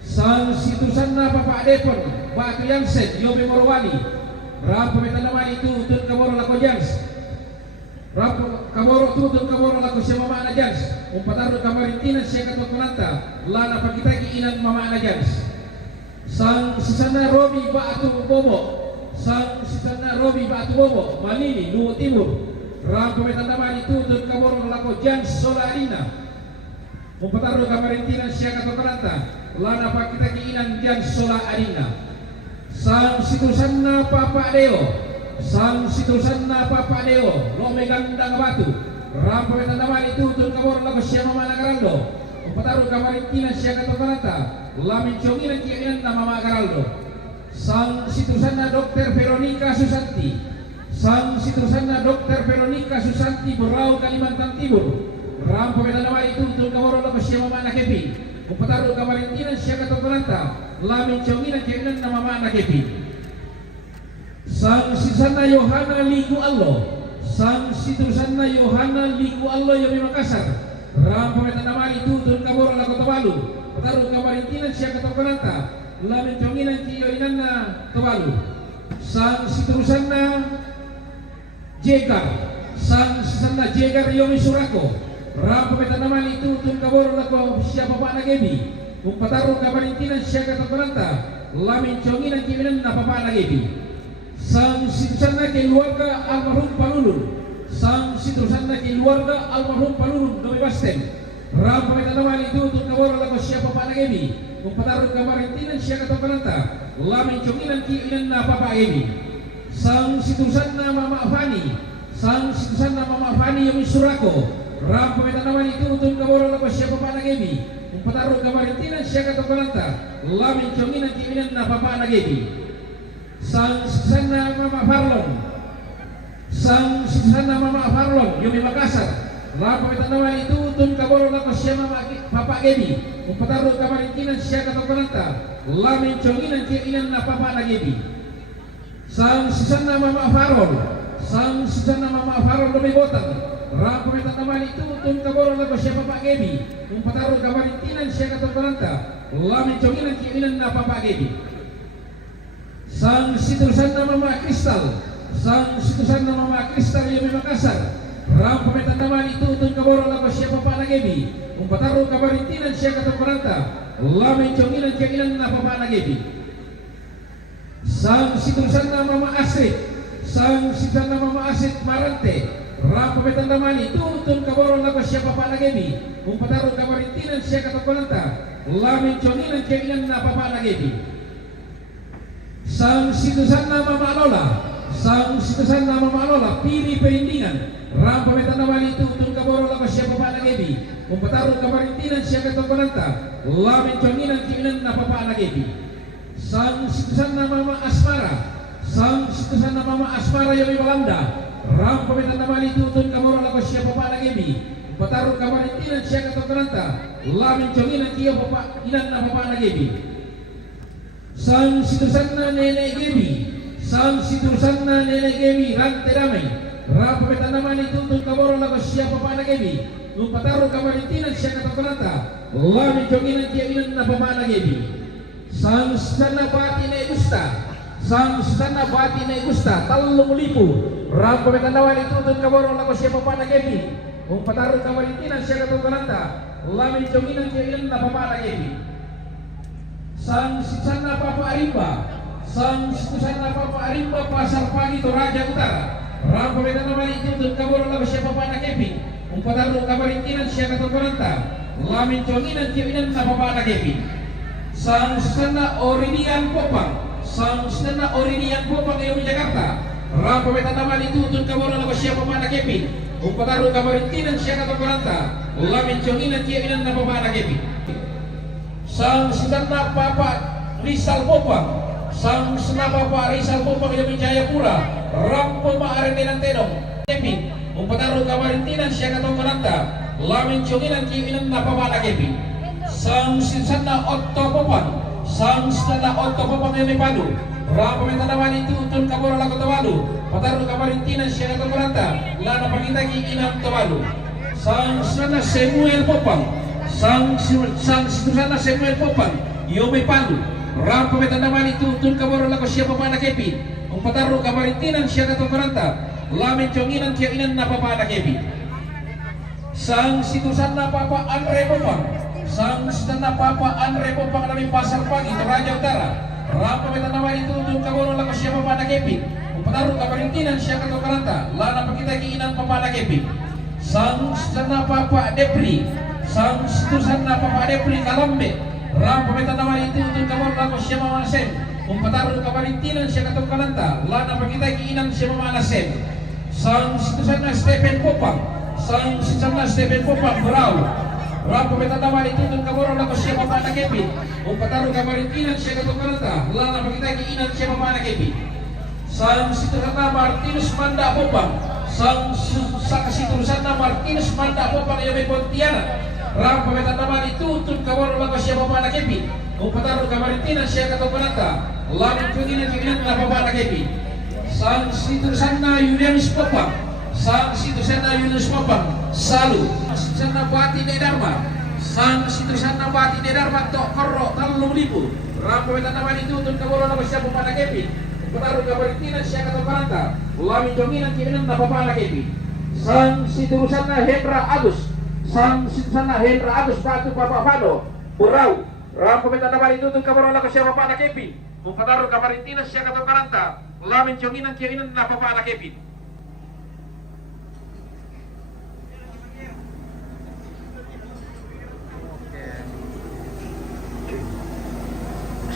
sang siturusan na Papa Depon Batu Yansen Yobe Morwali, ram pameta na mali tutun kaboro lako Jans, kaboro tutun kaboro lako siya mama na Jans, umpataro kamaritinan siya katokolanta, lana pakita kiinan mama na Jans, sang sisana Robi Batu Bobo, sang sisana Robi Batu Bobo Malili Lu Timur, ram pameta na mali tutun kaboro lako Jans Solarina, umpataro kamaritinan siya katokolanta, lana pakita kiinan Jans Solarina, sang siturusan na Papa Deo, sang siturusan na Papa Deo Lome Gandang Batu, ram pameta na mali tutun kaboro lako siya mama na Garaldo, umpataro kamaritinan siya katokolanta, lamin conginan kiinan na mama Garaldo, sang siturusan na Dr. Veronica Susanti, sang siturusan na Dr. Veronica Susanti Berau Kalimantan Timur, ram pameta na mali tutun kaboro lako siya mama na Kepi, umpataro kamaritinan siya katokolanta, lamin conginan kiinan na mama na Kepi, sang sisana Yohana Liku Allo, sang siturusan na Yohana Liku Allo Yomi Makassar, ram pameta na mali tutun kaboro lako Tobalu, pataru kamaritinan siya katokolanta, lamin conginan kiinan na Tobalu, sang siturusan na Jegar, sang sisana Jegar Yomi Surako, ram pameta na mali tutun kaboro lako siya Papa na Gebi, umpataro kamaritinan siya katokolanta, lamin conginan kiinan na Papa na Gebi, sang siturusan na keluarga almarhum Palulun, sang siturusan na keluarga almarhum Palulun Dobe Basten, ram pameta na mali tutun kaboro lako siya Papa na Gebi, umpataro kamaritinan siya katokolanta, lamin conginan kiinan na Papa Gebi, sang siturusan na Mama Fani, sang siturusan na Mama Fani Yomi Surako, ram pameta na mali tutun kaboro lako siya Papa na Gebi, umpataro kamaritinan siya katokolanta, lamin conginan kiinan na Papa na Gebi, sang siturusan na Mama Farlon, sang siturusan na Mama Farlon Yomi Makassar, ram pameta na mali tutun kaboro lako siya Papa Gebi, umpataro kamaritinan siya katokolanta, lamin conginan kiinan na Papa na Gebi, sang siturusan na Mama Farol, sang siturusan na Mama Farol Dobe Botan, ram pameta na mali tutun kaboro lako siya Papa Gebi, umpataro kamaritinan siya katokolanta, lamin conginan kiinan na Papa Gebi, sang siturusan na Mama Kristal, sang siturusan na Mama Kristal Yomi Makassar, ram pameta na mali tutun kaboro lako siya Papa na Gebi, umpataro kamaritinan siya katokolanta, lamin conginan kiinan na Papa na Gebi, sang siturusan na Mama Astrid, sang siturusan na Mama Astrid Marante, ram pameta na mali tutun kaboro lako siya Papa na Gebi, umpataro kamaritinan siya katokolanta, lamin conginan kiinan na Papa na Gebi, sang siturusan na Mama Lola, sang siturusan na Mama Lola Piri Perindingan, ram pameta na mali tutun kaboro lako siya Papa na Gebi, umpataro kamaritinan siya katokolanta, lamin conginan kiinan na Papa na Gebi, sang siturusan na Mama Asmara, sang siturusan na Mama Asmara Yomi Belanda, ram pameta na mali tutun kaboro lako siya Papa na Gebi, umpataro kamaritinan siya katokolanta, lamin conginan kiinan na Papa na Gebi, sang siturusan na Nenek Gebi, sang siturusan na Nenek Gebi Rante Damai, ram pameta na mali tutun kaboro lako siya Papa na Gebi, umpataro kamaritinan siya katokolanta, lamin conginan kiinan na Papa na Gebi, sang sana bati na gusta sang sana bati na gusta 3,000 rampa metandawan itutun kaborong lako siya papa na kepi kung patarong kawalintinan siya katukaranta lamin jonginan kiyan na papa na kepi sang sana papa arimba sang sana papa arimba pasar pagi Toraja Utara rampa metandawan itutun kaborong lako siya papa na kepi kung patarong kawalintinan siya katukaranta lamin jonginan kiyan na papa na kepi sang sana Orinian Popang sang sana Orinian Popang ngayon Jakarta rampa metandawan itutun kaborong lako siya papa na kepi kung patarong kawalintinan siya katukaranta lamin jonginan kiyan na papa na kepi sang sana papa Rizal Popang sang sana papa Rizal Popang ngayon Jayapura rampa maaari ng tenong kepi kung patarong kawalintinan siya katukaranta lamin jonginan kiyan na papa na kepi sang sana Otto Popang sang sana Otto Popang ngayon Padu rampa metandawan itutun kaborong lako Tawalu patarong kawalintinan siya katukaranta lana pakita kiinam Tawalu sang sana Samuel Popang sang sana Samuel Popang Yome Padu rampa metandawan itutun kaborong lako siya papa na kepi kung patarong kawalintinan siya katukaranta lamin jonginan kiainan na papa na kepi sang situsan na papa Andre Popang sang sana papa Andre Popang namin pasar pagi Toraja Utara rampa metandawan itutun kaborong lako siya papa na kepi kung patarong kawalintinan siya katukaranta lana pakita kiinan papa na kepi sang sana papa Depri sang situsan na papa Depri Kalambe rampa metandawan itutun kaborong lako siya mama Sem kung patarong kawalintinan siya katukaranta lana pakita kiinan siya mama Sem sang situsan na Stephen Popang sang situsan na Stephen Popang Brau rampa metandawan itutun kaborong lako siya papa na kepi kung patarong kawalintinan siya katukaranta lana pakita kiinan siya papa na kepi sang situsan na Martinus Manda Popang sang situsan na Martinus Manda Popang Yome Pontianak rampa metandawan itutun kaborong lako siya papa na kepi kung patarong kawalintinan siya katukaranta lana pakita kiinan na papa na kepi sang situsan na Julianus Popang sang situsan na Julianus Popang Salu situsan na Bati de Dharma sang situsan na Bati de Dharma tok korro 3,000 rampa metandawan itutun kaborong lako siya papa na kepi patarong kawalintinan siya katukaranta lamin jonginan kiinan na papa na kepi sang situsan na Hendra Agus sang situsan na Hendra Agus Batu Papa Fado Burau rampa metandawan itutun kaborong lako siya papa na kepi kung patarong kawalintinan siya katukaranta lamin jonginan kiinan na papa na kepi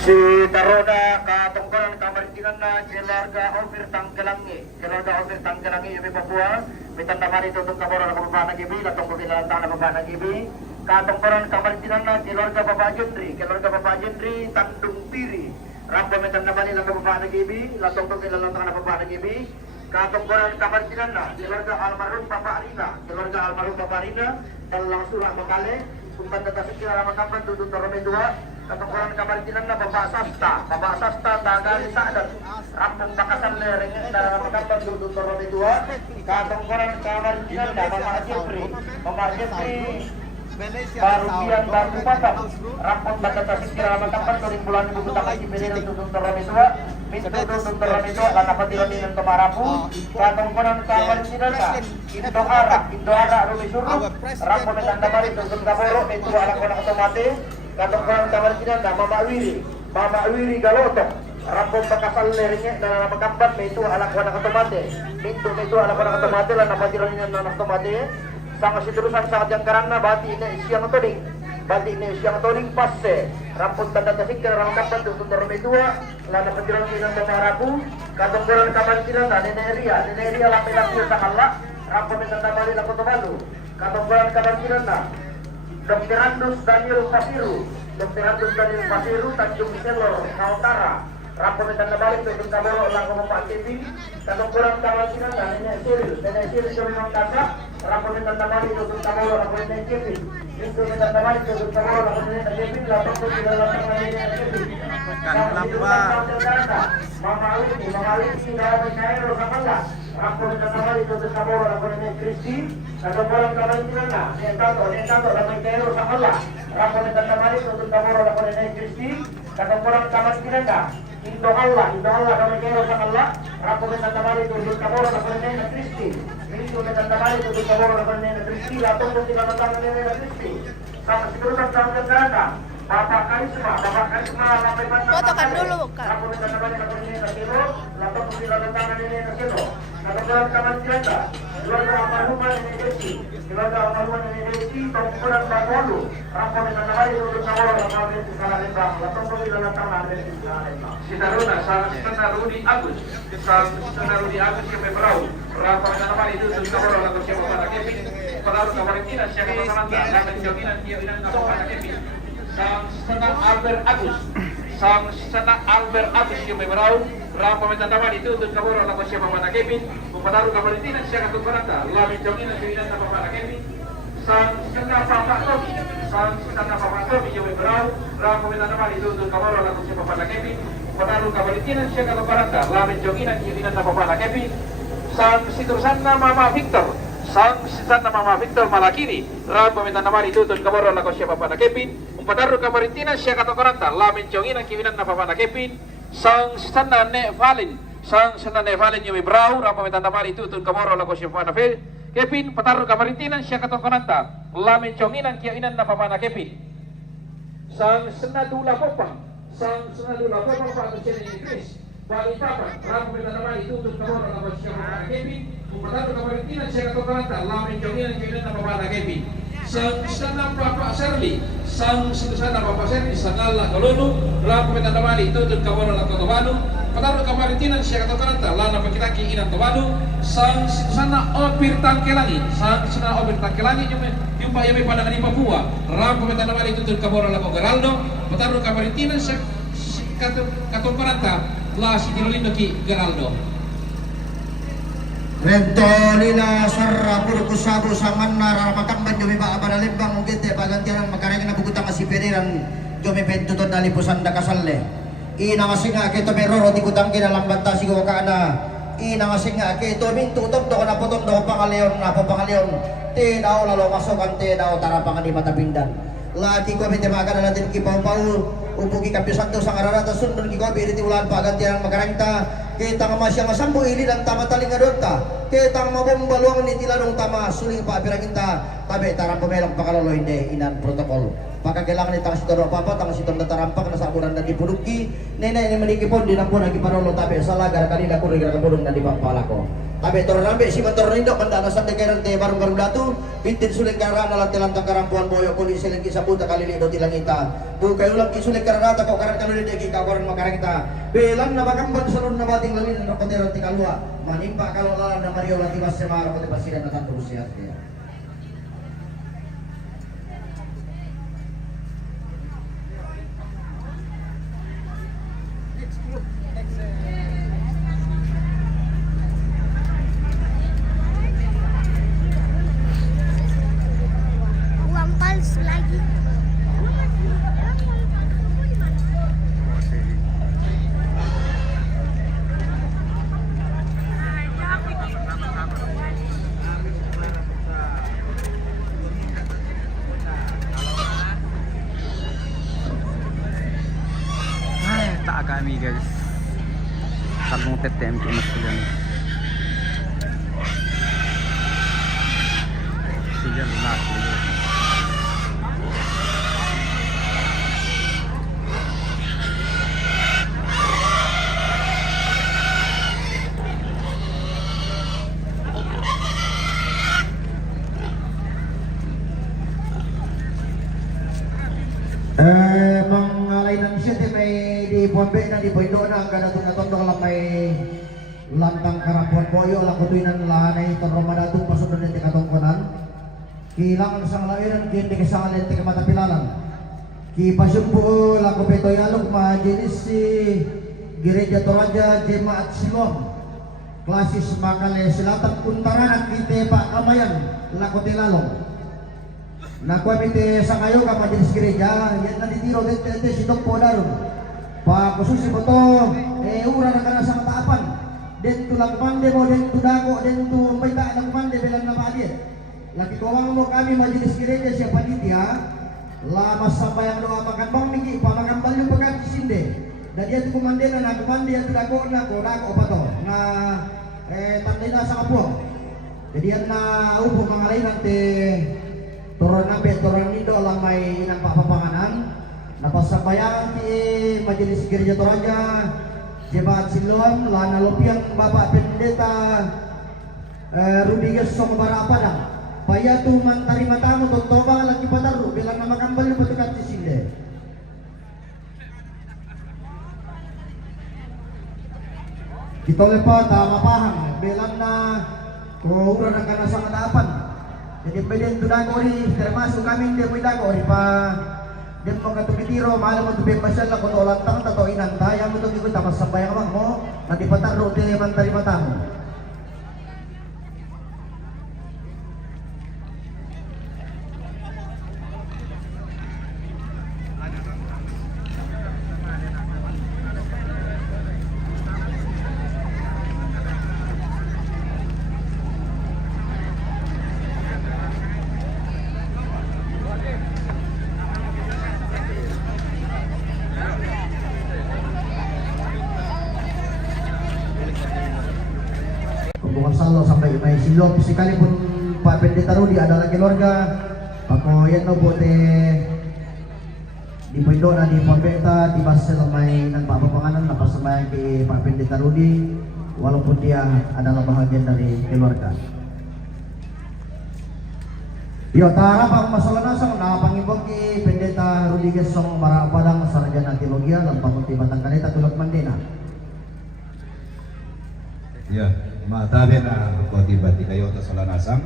si Taroda katungkalan kawalintinan na keluarga Ofir Tangkelangi Yumi Papua metandawan itutun kaborong lako papa na kepi latong kukilalantang na papa na kepi katungkalan kawalintinan na keluarga Papa Jendri Tandung Piri rampa metandawan lako papa na kepi latong kukilalantang na papa na kepi katungkalan kawalintinan na keluarga almarhum Papa Arina dalang surah Mekale kumpan tetasik kira makampan tutun Torome 2 katungkalan kawalintinan na Bapak Sasta Tagali Sadar rampung bakasan lereng dalam makampan tutun Torome 2 katungkalan kawalintinan na Bapak Jepri Barubian Batu Patap rampung tetasik kira makampan turing bulan ibu kutakan Cipinil tutun Torome 2 tutun Torome 2 lana patilan dengan Kemarapu katungkalan kawalintinan na Indoara Rumi Suruh rampung metandawan tutun kaboro itu ala kona otomatis katungkalan kawalintinan na Mama Wiri Galotok rampung bakasan lerengnya dalam makampan itu ala kona otomatis itu ala kona otomatis lana patilan dengan otomatis sang siturusan sangat jangkarana bati ini siang toding passe rampun tanda tasik ke dalam kapan tutun Torome 2 lana petilan dengan Kemarapu katungkalan kawalintinan na Nenek Ria lapi-lapi sakala rampun metandawan lako Tomalu katungkalan kawalintinan na Dr. Andus Daniel Pasiru Tanjung Selor Kautara rampun metandawan tutun kaboro lako Bapak Kepi katungkalan kawalintinan na Nenek Siril Surimang Kasa rampun metandawan tutun kaboro lako Nenek Kepi itu metandawan tutun kaboro lako Nenek Kepi latong kukilalantang na Nenek Kepi Mama Wini dalam Cairo Sakala rampun metandawan tutun kaboro lako Nenek Kristi katungkalan kawalintinan na Nentato dalam Cairo Sakala Rapon dan Tamari tutup kamoro lapon dan Kristi katong kurang tamat kinanda Indo Allah kami kero sa Allah Rapon dan Tamari tutup kamoro lapon dan Kristi Indo dan Tamari tutup kamoro lapon dan Kristi lapon dan tinatang dan Kristi sama seterusnya tahun kerana Bapak Karisma lapay pantai Fotokan dulu, Kak. Rapon dan Tamari lapon dan Kiro lapon dan tinatang dan Kiro katong kurang tamat kinanda keluarga almarhumah Nenek Desi keluarga almarhumah Nenek Desi tongkuran Bangolu Rapon dan Tamari tutup kamoro lapon dan Salalembang lapon dan tinatang dan Salalembang Sitaruna sang Sitana Rudi Agus yang memberau Rapon dan Tamari itu kamoro lagu siapa pada Kevin Padaru Kamaritinan siapa Sananda Laman Joginan Inan pada Kevin sang Sitana Albert Agus yang memberau Rapon dan Tamari itu kamoro lagu siapa pada Kevin Padaru Kamaritinan siapa Sananda Laman Joginan Inan pada Kevin sang Sitana Papa Tobi yang memberau Rapon dan Tamari itu kamoro lagu siapa pada Kevin Padaru Kamaritinan siapa Sananda Laman Joginan Inan pada Kevin sang Sitursanna Mama Victor Malakini Ram Pemintan Namari Tutun Kamoro Lako siapa pada Kevin Umpadaru Kamaritina siapa kata koranta Lamin Jonginan Kiwinan Napa pada Kevin sang Sana Ne Valin Yumi Brau Ram Pemintan Namari Tutun Kamoro Lako siapa pada Kevin Pataru Kamaritina siapa kata koranta Lamin Jonginan Kiwinan Napa pada Kevin sang Senadula Popang pada Cina Inggris Bali Papa Ram Pemintan Namari Tutun Kamoro Lako siapa pada Kevin Umpadaru Kamaritina siapa kata koranta Lamin Jonginan Kiwinan Napa pada Kevin sang sana Bapak Serli sanalla kalulu Ram Pemintan Namari Tutun Kamoro Lako Tawanu Pataru Kamaritinan siapa kata koranta Lana Pakitaki Inan Tawanu sang sana Opir Tangkelangi Jumpa Yami Pandangan di Papua Ram Pemintan Namari Tutun Kamoro Lako Geraldo Pataru Kamaritinan siapa kata koranta La Sitirolindo Ki Geraldo Rentolina sarra purku sabu samanna ramakamban jomi ba abada lembang mungkin te pagantian makarang na bugutang asipediran jomi pentuton dali pusanda kasalle ina masinga keto meroro tikutang kina lambanta sigo kana ina masinga keto mintu top do na potom do pangaleon te daw lalo masokan te daw tarapangan di mata pindan lagi ko bete makan natin kipau-pau upuki kapi santo sangarara ta sundun ki ko biriti ulan pagantian makarang ta kita ngamasyang masambu ili dan tama taling adonta kita mabombaluang ni tiladong tama suling paapirang kita tabi tarang pemelong pakalolo hindi inan protokol pakakailangan ni tang sitor apa tang sitor na tarampak na saburan dan dipuduki nena ini menikipon dinampun lagi parolo tabi salah gara-gara na kuri gara-gara dan dipapalako tabi toronambe si motor nindo pandanasan dekeran te baru datu bintin suling karana lantilan tangkarampuan boyo kuli siling kisabuta kalili do tilang kita bukai ulang kisuling karana ko karan kalili deki kawaran makarang kita belan na bakamban salun na bating lalin na koteran ti kalua manimpa kalau lalan na Mario Latimas sa mga kote pasidan na tanto siya Uang palsu lagi. Tak kami guys Kalung TTM ke masjid Sejan lunak Mangalainan siya may di Pombe na di Boydo na ang ganatong natondong lang may lantang karampon boyo lang kutuin ng lahanay itong Ramadatong pasunod ng tikatongkonan kilangan sa ngalawiran kindi kasangalit tikamatapilalan kipasumpo lang kupetoy alog majinis si Gereja Toraja Jemaat Silom klasis makale silatan kuntaran at kite pa kamayan lakotilalong nakwamite sa kayo ka majelis gereja yan natitiro dito si Dok Podarong pa kususi mo to ura na ka na sa mataapan dito lagmande mo dito dako dito may taan lagmande bilang na paadit lagi kawang mo kami majelis gereja siya panitia lama sampai yang doa makan bang miki pamakan balu pekan sinde dan dia tu kumandena na kumandi yang tidak kau nak apa tu na tandina sa kapuang jadi yang na upo mangalay nanti turun nabe turun nido lamay inang papapanganan napasabayan ti majelis gereja Toraja Jemaat Siloam lana lopiang Bapak Pendeta Rudy Gesong Bara Padang paya tu mantari matamu tontobang lagi pataru bilang nama kambal petukat di sini kita lepas tak paham bilang na kau urang nak kana sama dapan jadi peden tu dagori termasuk kami dia pun dagori pa dia mau katu kitiro malam untuk bebasan lah kau lantang atau inanta yang untuk ikut tamas sampai yang mo nanti pataru dia mantari matamu. Salo sampai may silop sekalipun Pak Pendeta Rudy adalah keluarga ako yan no po di Pindo na di Pambeta di Basel may nagpapapanganan napasamayan kay Pak Pendeta Rudy walaupun dia adalah bahagian dari keluarga. Yo tara pa masalah nasang napangibog kay Pendeta Rudy Gesong Bara Padang sarjana teologi lan pamunti Batang Kanita tulad Mandena. Ya, matabe na pagibati kayo ta sa lanasang.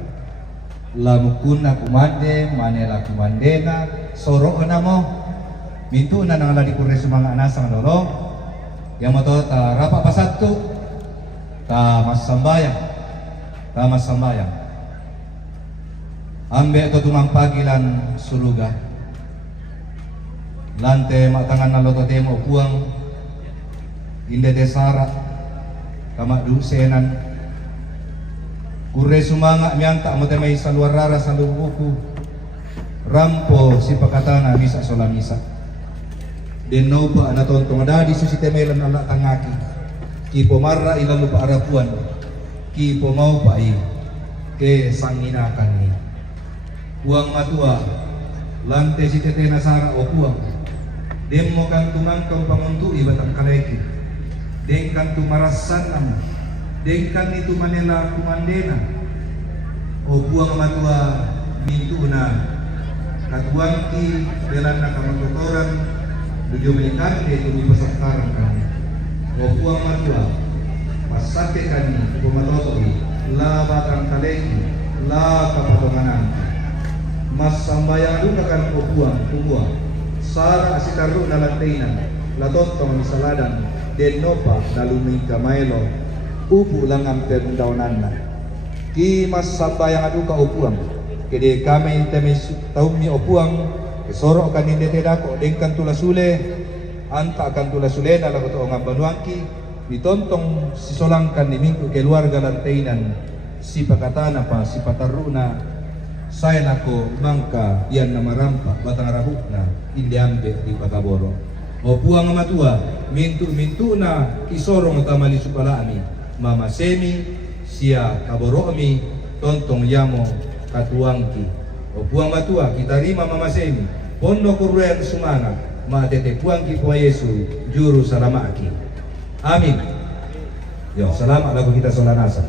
Lamukun na kumande, manela kumande na, soro na mo. Mintu na nang ladi kure sa mga anasang lolo. Yang mo to ta rapa pasatto. Ta masambayang. Ta masambayang. Ambe to tumampagilan suluga. Lante matangan na loto temo puang. Inde desara. Kamak dusenan kure sumanga mianta mo may salwarara sa lubuku rampo si pakatana misa solamisa den no pa anaton tungadadi su si temelan ala tangaki ki pomarra ila lupa arapuan ki pomau pa i ke sanginakan ni uang matua lante si tete nasara o puang demo kan tumangkang panguntu ibatang kaleki dengkan tu marasanam dengkan itu manela kumandena o buang matua mintuna katuangki belan na kamatutoran tujuh menikah dia tumi pasakaran kami o buang matua pasate kami pumatotori la batang kaleki la kapatonganan mas sambayang luka kan o buang sara asikaru na lantainan latotong misaladan denopa naluming kamailo upu lang ang tendaunan na ki mas sambayang adu ka upuang kede kami intemis taumi upuang kesoro kan inde tedako dengkan tulasule anta akan tulasule na lago to ngabanuangki ditontong sisolangkan ni minggu keluarga lantainan si pakatana pa si pataruna saya nako mangka yan na marampa batang rabuk na indiambe di Pagaboro o puang matua mintu na kisorong tamali supalaami mama semi sia kaboromi tontong yamo katuangki o puang matua kita rima mama semi pondo kuruyan sumanga matete puangki po Yesu juru salamaki amin yo salamat lagu kita solanasa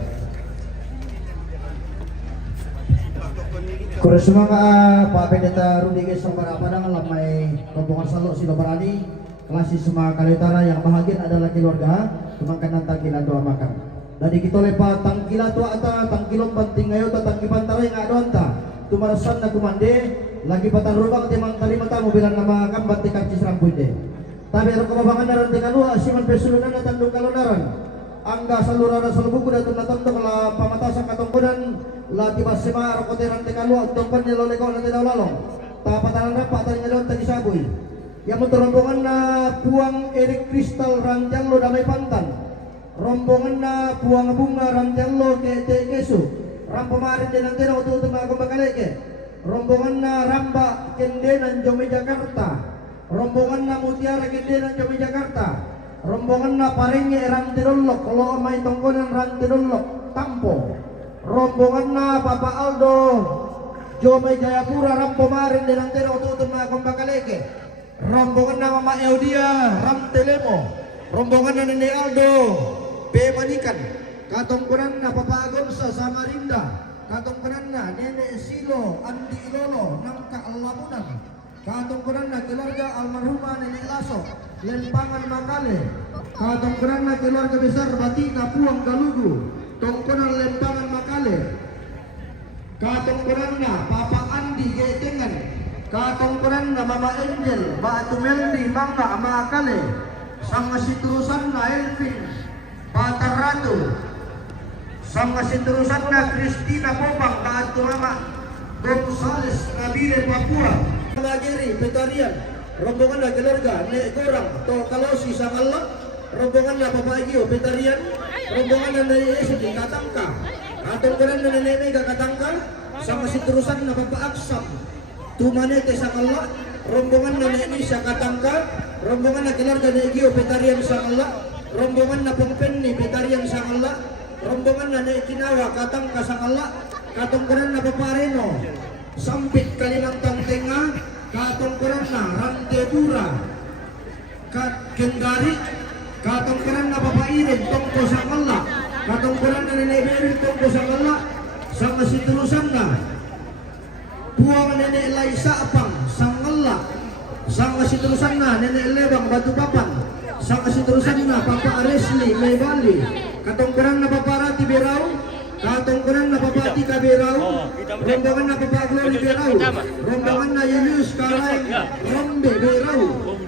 Kura sumanga Pak Pendeta Rudy Gesong Bara Padang lamay rombongan Salo Silobarani Klasi semua kalitara yang bahagian adalah keluarga tumangkan tangkilan doa makan. Dari kita lepa tangkilan doa ata tangkilom banting ngayo ta tangkipan taray nga adonta. Tumarasan na kumande lagi patan rubang timang talimata mo bilang nama kan bantikan cisrang puide. Tapi ero kababangan naran tingalua siman pesulunan na tandung kalunaran. Angga salurana salubuku datun natandong la pamatasan katongkonan la tibas sema ero koteran tingalua tongkon niloleko na tinawlalong. Tapatanan rapat taring adon tagisaboy. Yang rombongan na puang Erik Kristal Ranjallo Damai Pantan rombongan na puang bunga Ranjallo ke Kesu rampamarin din ang tinaw tutong na kumbakaleke rombongan na Ramba Kendenan Jome Jakarta, rombongan na Mutiara Kendenan Jome Jakarta, rombongan na Paringe Rantirolok, kalau may tongkonan Rantirolok Tampo, rombongan na Papa Aldo Jome Jayapura Rampo Marin dengan tero tutun na Kombakaleke, rombongan na Mama Eudia Ramtelemo, rombongan na Nene Aldo B Manikan, katongkuran na Papa Agonsa Samarinda, katongkuran na Nene Silo Andi Ilolo Nangka Lamunan, katongkuran na keluarga almarhumah Nenek Laso Lempangan Makale, katongkuran na keluarga besar Batina Puang Galugu Tongkonan Lempangan Makale, katongkuran na Papa Andi Getengan, katongkuran na Mama Angel Batu Meldi Mangga Makale, sama siturusan na Elvin Pataratu, sama siturusan na Kristina Popang Batu Mama Gonzales Nabire Papua, Magiri Petarian, rombongan na keluarga Nek Gorang To Kalosi Sangalla, rombongan na Papa Agio Petarian, rombongan na Nene Esudi Katangka, katongkuran na Nene Mega Katangka, sama siturusan na Papa Aksam Tumanete Sangalla, rombongan na Nene Nisa Katangka, rombongan na keluarga Negio Petarian Sangalla, rombongan na Pengpenni Petarian Sangalla, rombongan na Nekinawa Katangka Sangalla, katongkuran na Papa Reno Sampit Kalimantan Tengah, katongkuran na Rantebura Kendari, katongkuran na Papa Irin Tongko Sangalla, katongkuran na Nene Berin Tongko Sangalla, sama siturusan na Puang Nenek Laisa Apang Sangalla, sama siturusan na Nenek Lebang Batu Papan, sama siturusan na Papa Aresli Lebali, katongkuran na Papa Rati Berau, katongkuran na Papa Tika Berau, rombongan na Papa Glory Berau, rombongan na Julius Karai Rombe Berau,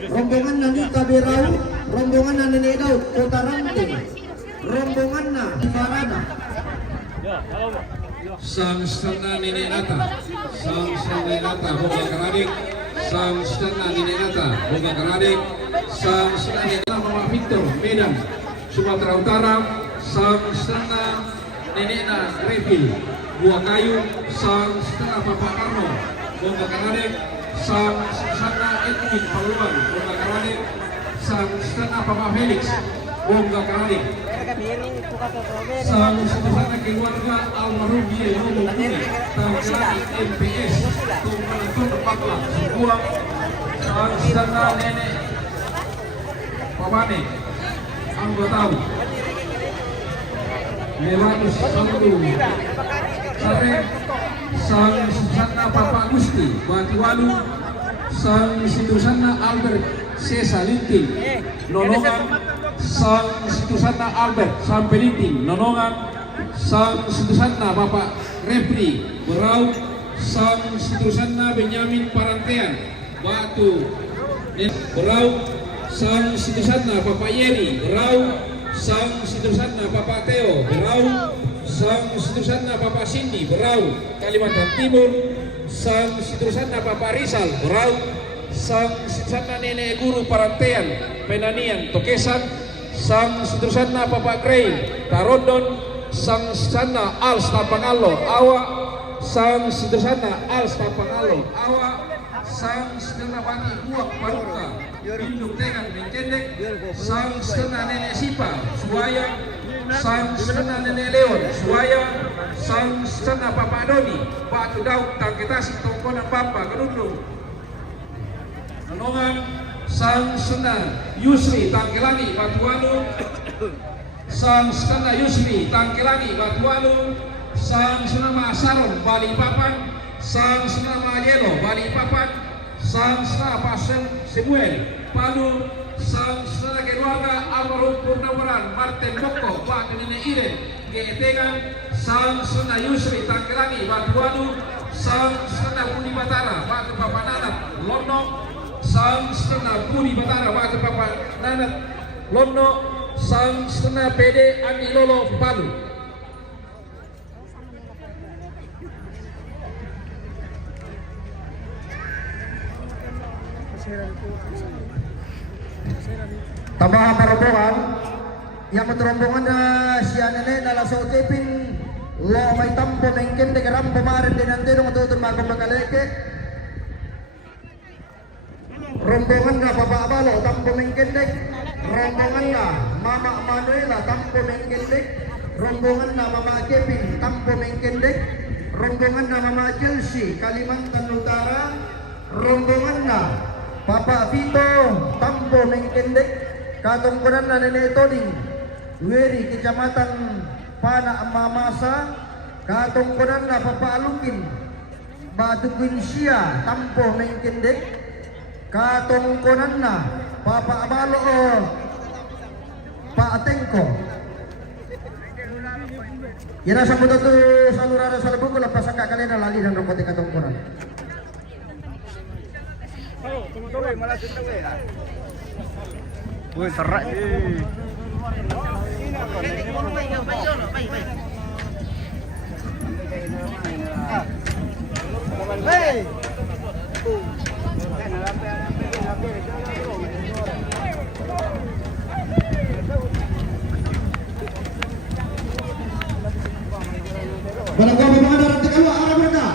rombongan na Nita Berau, rombongan na Nenek Daud Kota Ranting, rombongan na Farada, sang setengah Nenek Nata, sang setengah Nenek Nata boga karadik, sang setengah Nenek Nata boga karadik, sang setengah Nenek Nata Mama Victor Medan Sumatera Utara, sang setengah Nenek Nata Repil Buah Kayu, sang setengah Papa Karno boga karadik, sang setengah Edwin Paluan boga karadik, sang setengah Papa Felix boga karadik, sang setengah keluarga almarhum dia Romo Kuni Tanggerang MPS Tungkanaton Pakla Sebuang, sang setengah Nenek Pabane anggota Melatus Sanggu Sare, sang setengah Papa Gusti Batualu, sang situsanna Albert Sesa Linting Nonongan, sang situsanna Albert sampai Linting Nonongan, sang situsanna Bapak Refri Berau, sang situsanna Benyamin Parantean Batu Berau, sang situsanna Bapak Yeri Berau, sang situsanna Bapak Teo Berau, sang situsanna Bapak Cindy Berau Kalimantan Timur, sang situsanna Bapak Rizal Berau, sang situsanna Nenek Guru Parantean Penanian Tokesan, sang situsanna Bapak Grey Tarondon, sang situsanna Al Stapangalo Awa, sang situsanna Al Stapangalo Awa, sang situsanna Bani Buak Paruka Induk Tengan Mencendek, sang situsanna Nenek Sipa Suaya, sang situsanna Nenek Leon Suaya, sang situsanna Papa Doni Batu Daud Tangketasi Tongkonan Papa Kedundung Nonongan, sang situsanna Yusri Tangkelani Batualu, sang situsanna Yusri Tangkelani Batualu, sang situsanna Saron Balikpapan, sang situsanna Yelo Balikpapan, sang situsanna Pasel Samuel Palu, sang situsanna keluarga almarhum Purnawaran Martin Moko Batu Nenek Iren Geetengan, sang situsanna Yusri Tangkelani Batualu, sang situsanna Budi Batara Batu Papa Nanat Lono, sang situsanna Budi Batara Batu Papa Nanat Lono, sang situsanna PD Andi Lolo Palu. Tambahan rombongan yang rombongan si Nenek dalam so utipin lo may tampo mengkende ke rampo marin din ante dong tutun magong makaleke rombongan na Papa Abalo tampo mengkende rombongan na Mama Manuela tampo mengkende rombongan na Mama Kevin tampo mengkende rombongan na Mama Chelsea Kalimantan Utara rombongan na Papa Vito tampo mengkende katungkuran na Nene Toding Weri Kecamatan Pana Mamasa katungkuran na Papa Alukin Batu Quinsia tampo mengkende katungkuran na Papa Abalo Pak Atengko kira sambut itu salurara salbuku lepas angka kalian lali dan rokote katungkuran Wih, serak nih. Walang gua mga darating ano arah mereka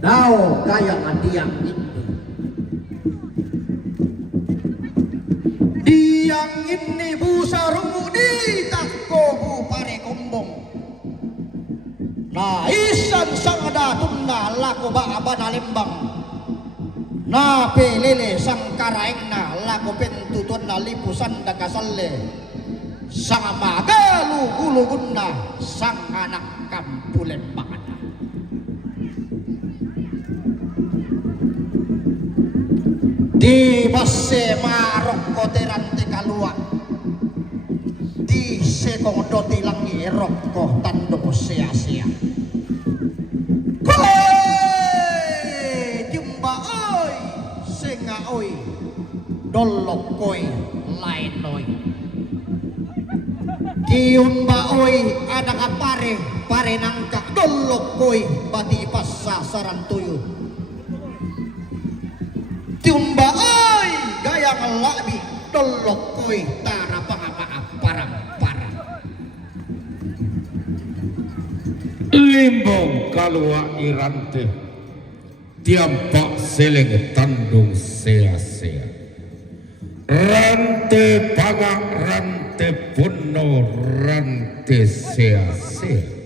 Dao kaya ngadiang ini Diang ini busa rumudi takko bu pare kombong Na isan sang datunna lako ba na lembang Na pelele sang karaeng na lako pentutun na lipusan da kasalle Sang magalu gulugunna sang anak kampulembang Di base marok koterante kalua Di sekong doti langi rokko tando sia-sia Koi jumba oi senga oi dolok koi lain oi Diumba oi ada pare nangka dolok koi bati passa sarantuyu Tiumba oi gaya ngelabi dolok koi tara pangapa parang-parang Limbong kalua irante tiampak seleng tandung sea-sea Rante pangak rante puno rante sea-sea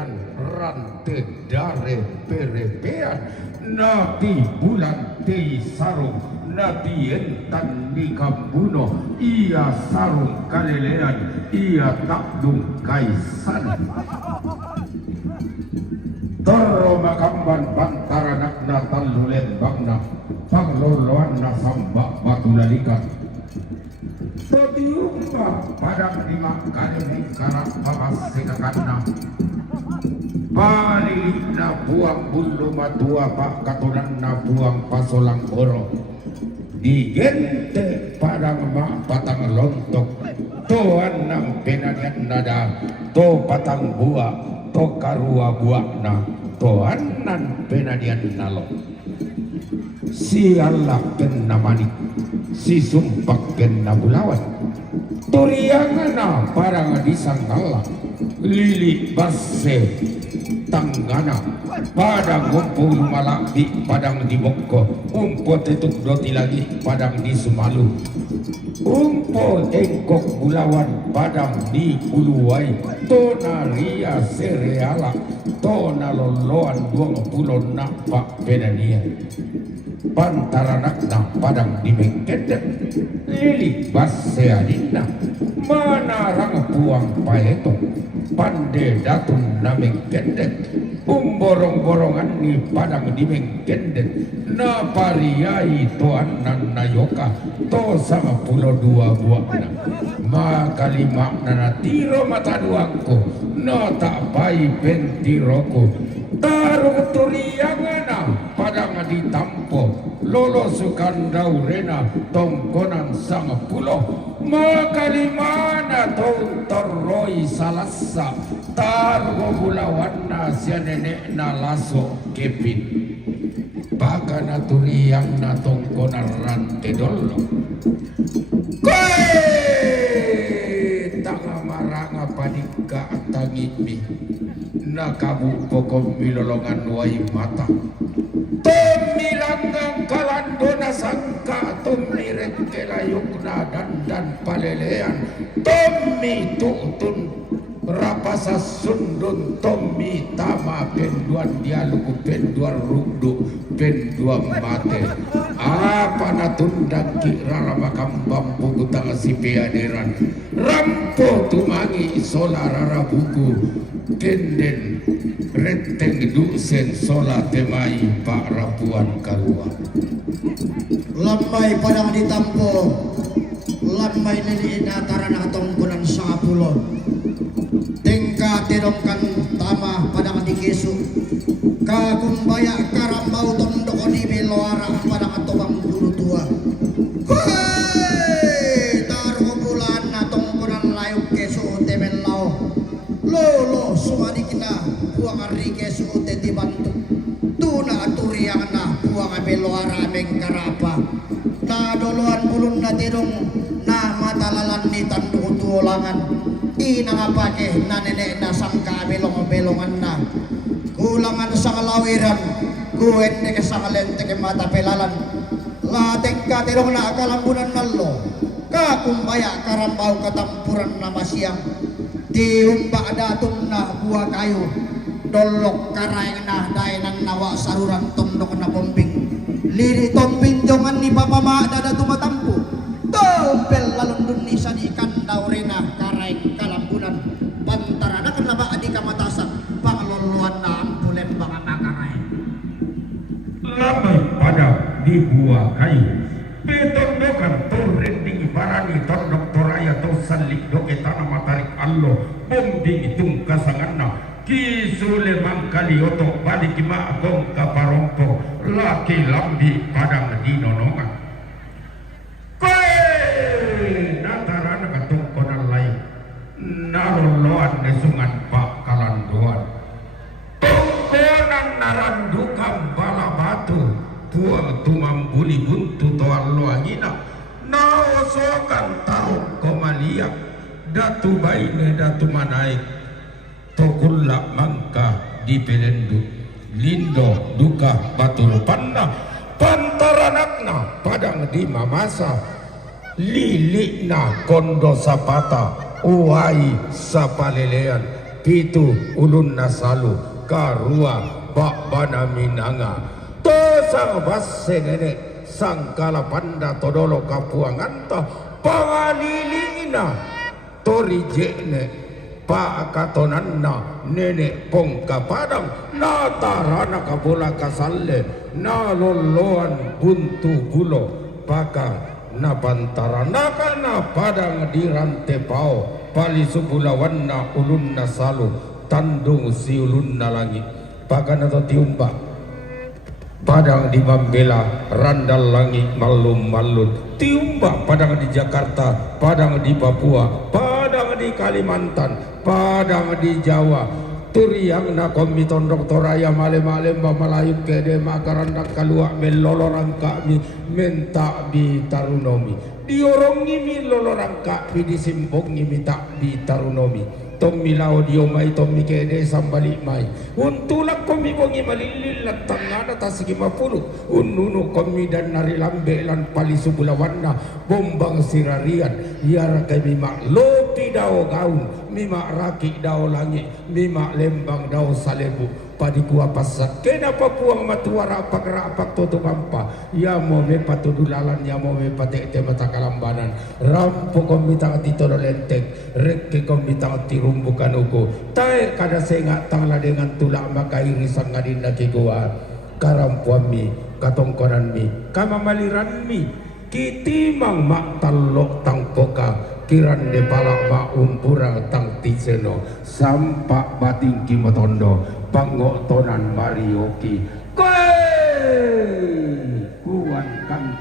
dan rante dare perepean nabi bulan tei sarung nabi entan nikambuno ia sarung kalelean ia takdung kaisan toro makamban pantaranak na talulen bagna pangloloan na sambak batulalikan Setiumba padang lima kali karak pamas sekakana Palilik na buang bulu matua pak katunan na buang pasolang oro Digente padang mak patang lontok Tuan nang penadian nada To patang buah To karua buakna Tuan nan penadian nalo Si Allah ken namani Si sumpak ken nabulawan Turiangana parang disangkala Lili base tanggana padang ngumpul malaki padang di Boko umpot tetuk doti lagi padang di Sumalu umpot engkok bulawan padang di Puluwai tona ria sereala tona loloan 20 napak penania pantaranakna padang di Mengkendek lili base adina mana rang puang paetong pande datun nameng kendek borong-borongan ni padang di Mengkendek na pariai toan nan nayoka to sama pulau 2 buahna maka lima nana tiro mata duangku no tak pai pentiroko taruh turiangana padang ditampo lolosukan daurena tongkonan sang pulo makalimana tong torroi salasa targo bulawanna sia nenek na laso kepin baka naturiang na tongkonan rante dolo tanga maranga padika tangimi nakabu pokok milolongan wai mata Tommi langgang kalandona sangka Tommi rekkelayukna dan palelean Tommi tu'tun rapasa sundun Tommi tama penduan dialuku penduan rugdu penduan mate apa natundang kira ramakam bambu kutang si peadiran rampo tumangi sola rarabuku kenden renteng dusen sola temai pak rapuan kalua Lambai padang ditampo lambai lili inataran atongkunan sangapulo tengka terongkan tama padang dikesu kakumbaya karambau tondokoni beloara padang atobang bulu tua taruh bulan atongkunan layuk kesu temelau lolo sumadi kita buang hari kesu teti bantu tuna aturiang na buang beloara mengkarapa na doluan bulun na tirong na matalalan ni tandu tuolangan inangapake na nenek na sangka belong-belongan na kulangan sa kalawiran kuwende ke sa kalente ke mata pelalan latek ka tirong na akalambunan nalo kakumbaya karambau katampuran na masyang diumba datun na buah kayu dolok karaeng na dainan nawa saruran tondok na pomping liri tomping jongan ni papama dada tumatampu dobel lalundun ni sa di kandaw rena karaeng kalambunan pantarana kan laba adi kamatasan pangloluan na ampulen baka makaraeng lambai pada di buah kayu betondokan turun di ibarani tondok toraya to salik doke tanah matarik allo bombing itung kasanganna kisule mangkalioto balik ma agong kaparompo laki lambi padang dinonongan nataran katungkonan lain naroloan nesungan pak kalanduan tungkonan narandukam bala batu tuang tumambuli buntu toan loangina naosokan tarung komaliak datu baine datu manaik tokulla mangka di pelendu lindo duka batul panda pantaranakna padang di mamasa lilikna kondo sapata uai sapalelean pitu ulun nasalu karua bakbana minanga tosang basse nenek sangkala panda todolo kapuanganta pangalilina tori jekne pak katonanna nenek pongka padang natarana kabola kasalle na loloan buntu gulo paka na pantarana kana padang dirante pao pali subulawanna ulunna salu tandung si ulunna langit paka na to tiumba padang di Mambela randal langit malum malut tiumba padang di Jakarta padang di Papua padang di Kalimantan padang di Jawa turiang na komi tondok toraya male-male malayuk kede makarandak kalua melolorang kami menta bi tarunomi diorongi mi lolorang kami disimbongi mi tak bi tarunomi tommi lao diomai tommi kede sambali mai untulak komi bongi malilil lan tangana tasigi mapulu ununu komi dan nari lambe lan pali subulawanna bombang sirarian yara kami mak lopi dao gaun mima raki dao langit mima lembang dao salebu padi kuah pasak kenapa puang matuara apak tutup ampa ya mau me patudulalan ya mau me patek te mata kalambanan rampo komitang titoro lentek rekke komitang tirumbukan uku tae kada senga tangla dengan tulak maka irisan ngadin lagi gua karampuan mi katongkonan mi kamamaliran mi kitimang mak talok tangpoka kiran de palak mak umpurang tang tiseno sampak bating kimotondo pangok tonan marioki kwe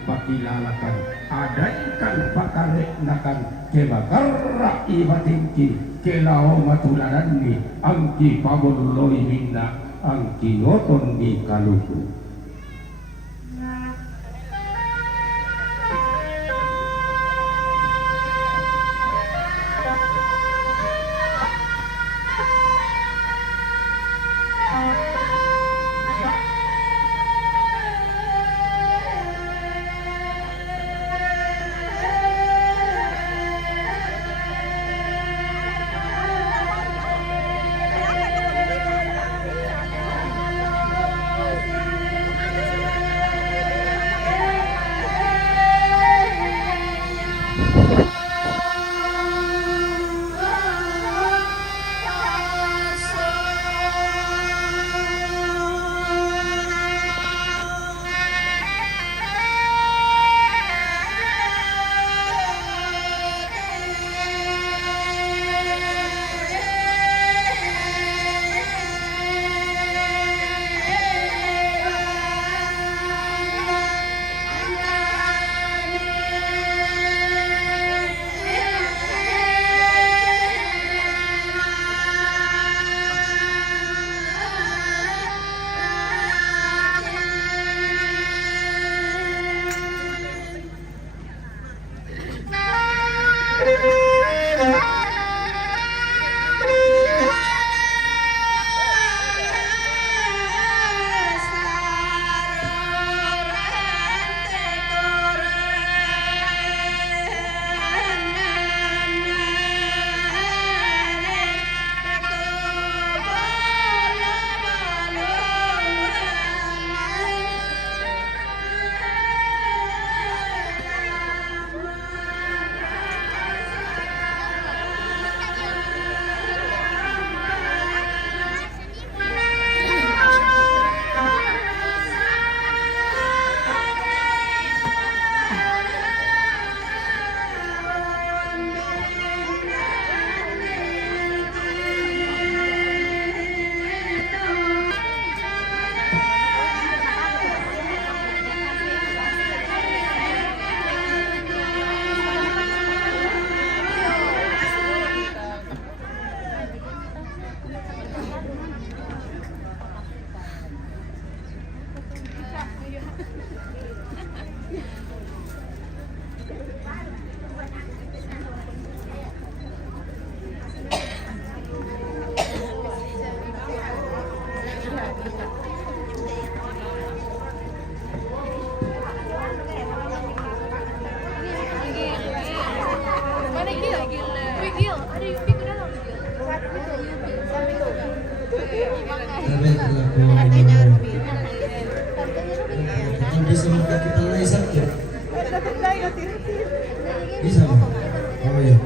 pakilalakan adaikan pakarek-nakan kebakarra ibatingki kelao matulananni angki pabulloy minna angki ngoton di kaluku. Bisa makan kita lagi sakit. Bisa. Oh iya.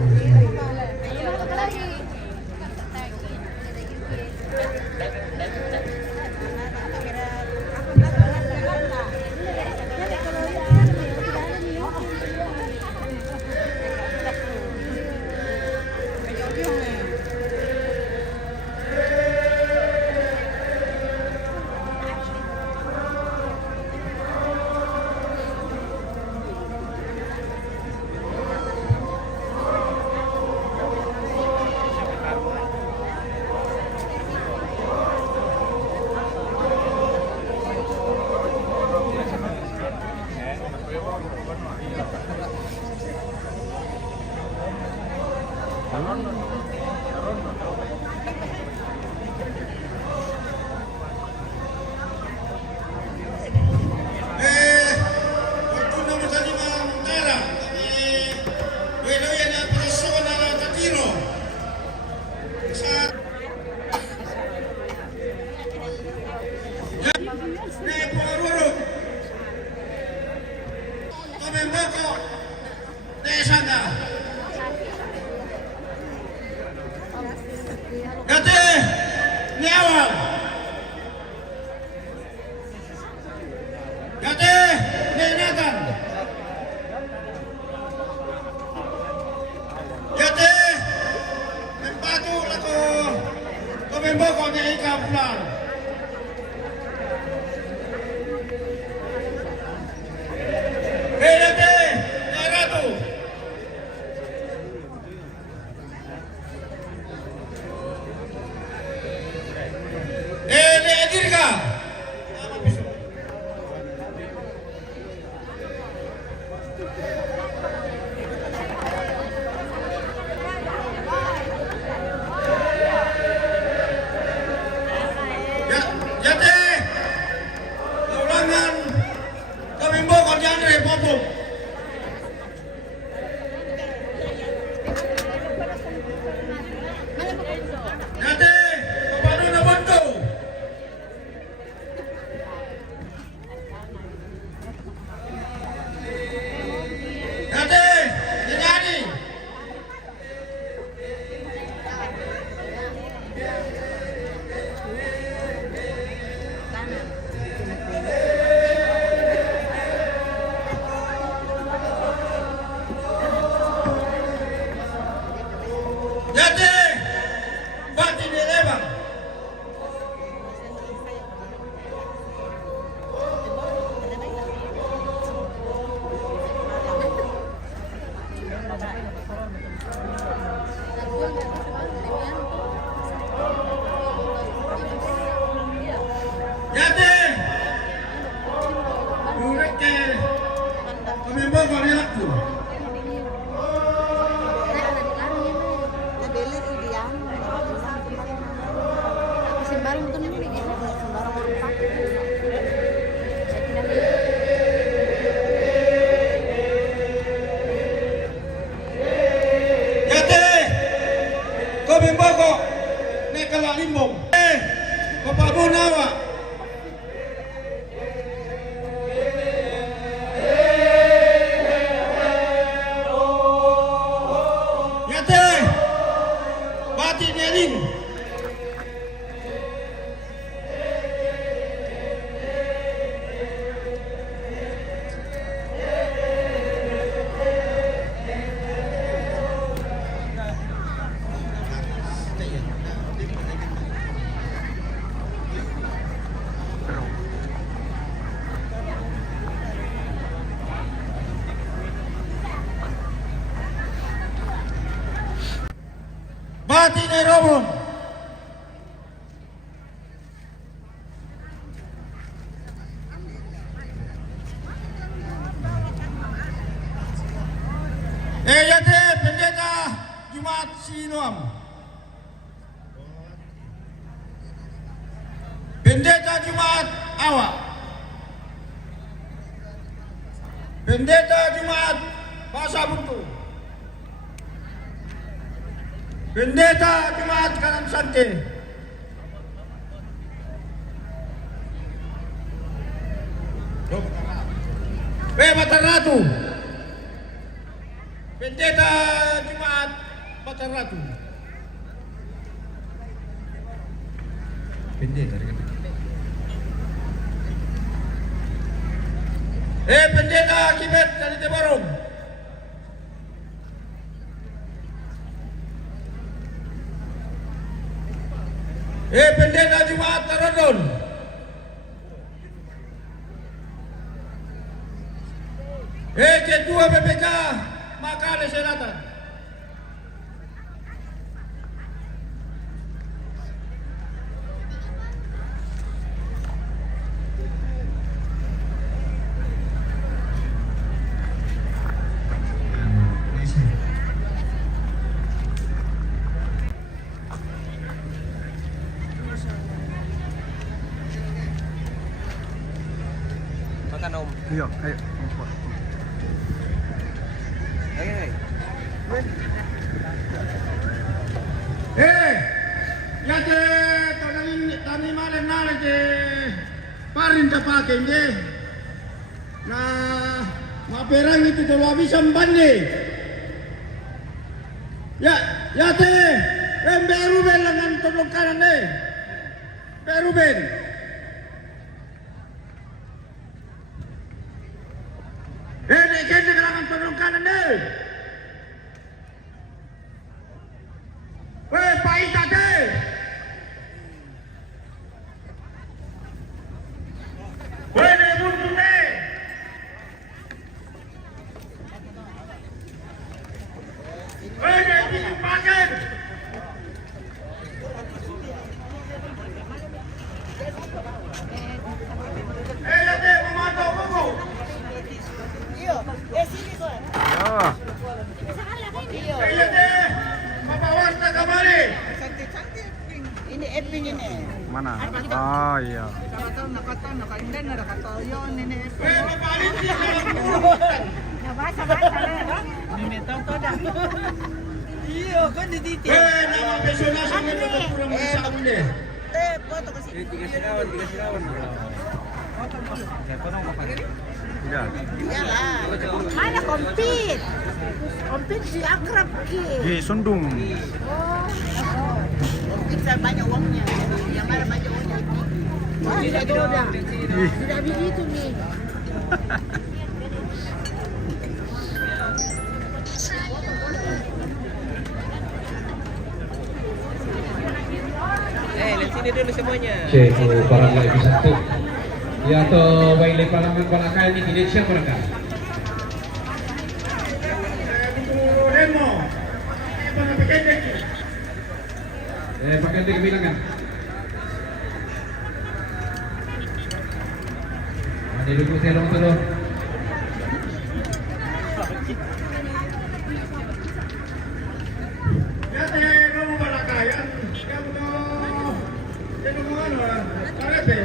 Batine Robon. Yate Pendeta Jumat Sinuam. Pendeta Jumat Awak. Pendeta Jumat Pasar Buntu. Pendeta Jumat Kanan Sante. Batar Ratu. Pendeta Jumat Batar Ratu. Pendeta. Pendeta Kibet dari Tebarong. Pendeta Jumat Taradon. Ketua BPK Makale Selatan. Iya, ayo. Yate tani malen nale je parin tapake nge. Na maperang itu to bisa mbande. Ya, yate Beru belangan tolong kanan deh. Beru ben. Nek kene kalangan tolong kanan deh. Weh, paita deh. Weh, nek buntu deh. Weh, nek pintu pakai. Ya deh, memantau buku. Iya, sini Oh, Ini Eping ini. mana? Oh iya. Iya, kan di titik. Nama personal sama kurang bisa boleh. Foto kasih. Udah. Iyalah. Mana kompit? Kompit si akrab ki. Di Sundung. Kompit saya banyak uangnya. Yang mana banyak uangnya? Tidak ada. Tidak begitu nih. Sini dulu semuanya. Cek barang lagi satu. Ya to wailai palangan balakal ni tidak siapa mereka. Pakai nanti kebilangan. Ada dulu terong dulu. Ya teh kamu balakayan. Kamu tuh jadi mana? Karete.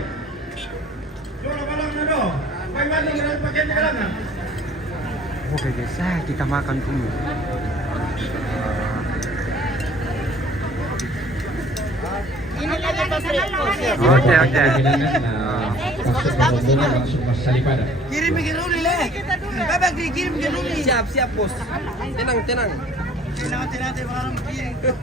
Jual balang na do. Bagaimana dengan pakai jalan? Oke guys, kita makan dulu. Ini lagi pasal. Oke. Masuk rombongan langsung mas Salipada. Kirim ke Ruli le. Babak dikirim ke Ruli. Siap bos. Tenang. Nanti barang kirim. 1,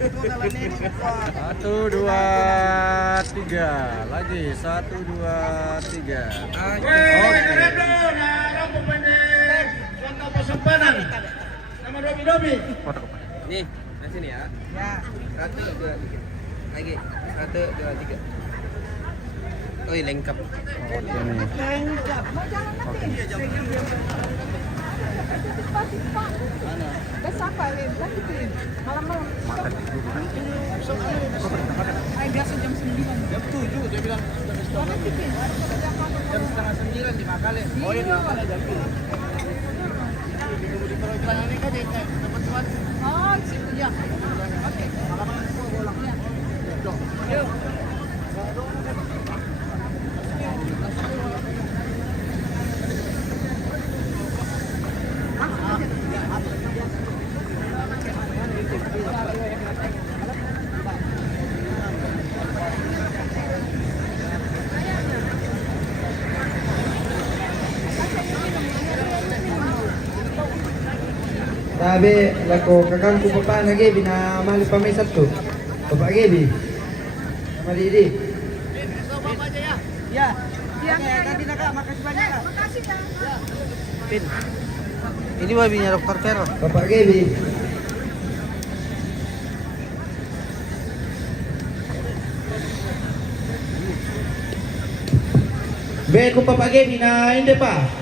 2, 3. Lagi 1, 2, 3. Weh, Redo, nah lampu pendek. Contoh persempanan. Nama Dobi. Foto. Nih, di sini ya. Ya. 1, 2, 3. Lagi. 1, 2, 3. Oh, lengkap. Oke nih. Makan dulu kan. Biasa jam 9. Jam 7 dia bilang. Jam setengah 9 dimakan ya. Oh iya dimakan jam 7. Di perjalanan ini kan dapat tuan. Oh, situ ya. Oke. Makan semua bolang. Yuk. Sabi, lako kakang kumpapaan lagi, binamali pa may sabto. Bapak Gaby. Mali di. Ya. Ganti na ka, makasih banyak ka. Makasih ya. Ini babinya Dokter Tero. Bapak Gaby. Be, kung Bapak Gaby na hindi pa.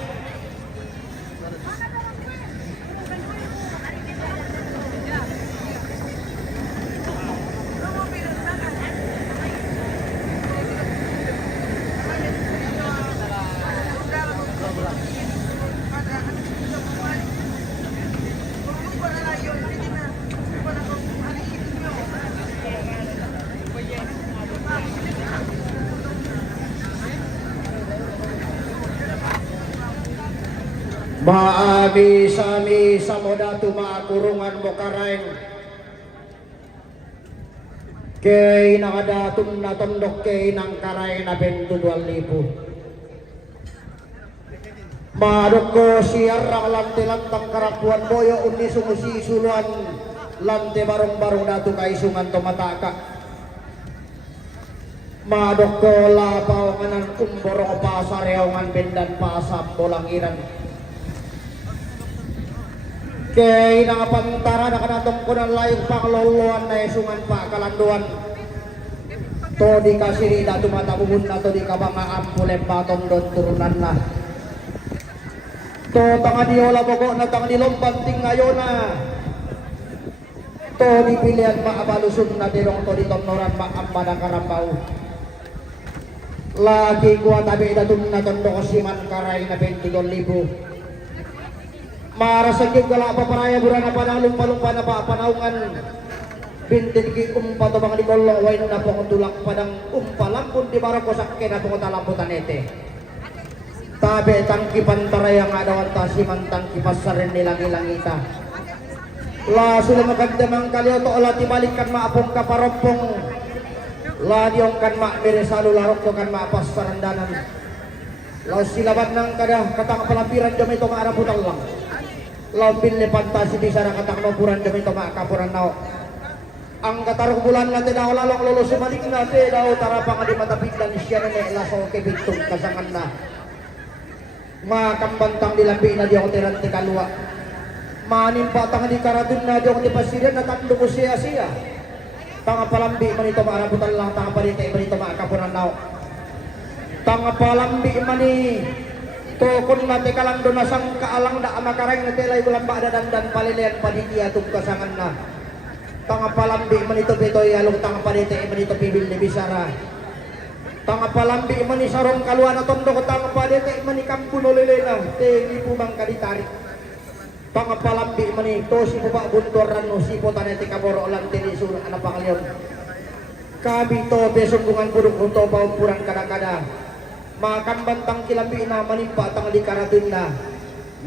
Maami-sami sa modatu maakurungan mo kareng. Kay nakadatum na tondok kay ng karay na 22,000. Madok ko siyarang lante lantang karapuan boyo undi sumusisuluan lante barong-barong datu kaisungan tumataka. Madok ko labaw nganan kumborong pasarew ngan bendan pasap bolangiran. Kay nakapantara na kanatong ko ng layong pangloluan na isungan pa kalanduan. To di kasirida tumatabuhon na to di ka mga ampulem batong doon turunan na. To tanga di ola boko na tanga di lombanting ngayon na. To di pilihan maabalusun na dirong to di tonoran maamba na karambaw. Lagi kuha tabi idatun na tondo ko siman karay na 22,000. marasagib kala paparaya burana padang lumpa-lumpa na pa panaungan bintin ki umpa to mga dikolong wain na pong tulak padang umpa lampun di barako sakke na pong talamputan ete tabi tangki pantaraya nga dawan tasiman tangki pasarin nilangi-langita la sudah magandamang kalyo to ola tibalikan maapong kaparompong la diong kan mak meresalu larok to kan maapas sarandanan la silaban ng kada katang palampiran jom ito maaraputan lang la binle pantasi di sana katang nopuran jom ito maakapuran nao ang katarong bulan natin na lalong lolo sumalik natin daw tarapang di matapigdan siya na laso kebintong kasangan na makambantang dilambi na di ako tirante kalwa manimpa tang di karadun na di ako tipasirin na tando ko siya tanga palambi man ito maaraputan lang tanga parite man ito maakapuran nao tanga palambi mani tokon na tekalang doon na sang kaalang na makarang na telay bulan ba dan palilian panitia tung kasangan na tanga palambi man ito betoy along tanga parite man ito pibil ni bisara tanga palambi man ni sarong kalwa na tondo ko tanga parite man ni kampuno lelena tengi pumang kaditarik tanga palambi man ni to si puba buntoran no si potanete kaboro lang tinisul ana pangalyon kami to besunggungan puruk unto paumpuran kada-kada makambantang kilambi na manimpa tang likaratun na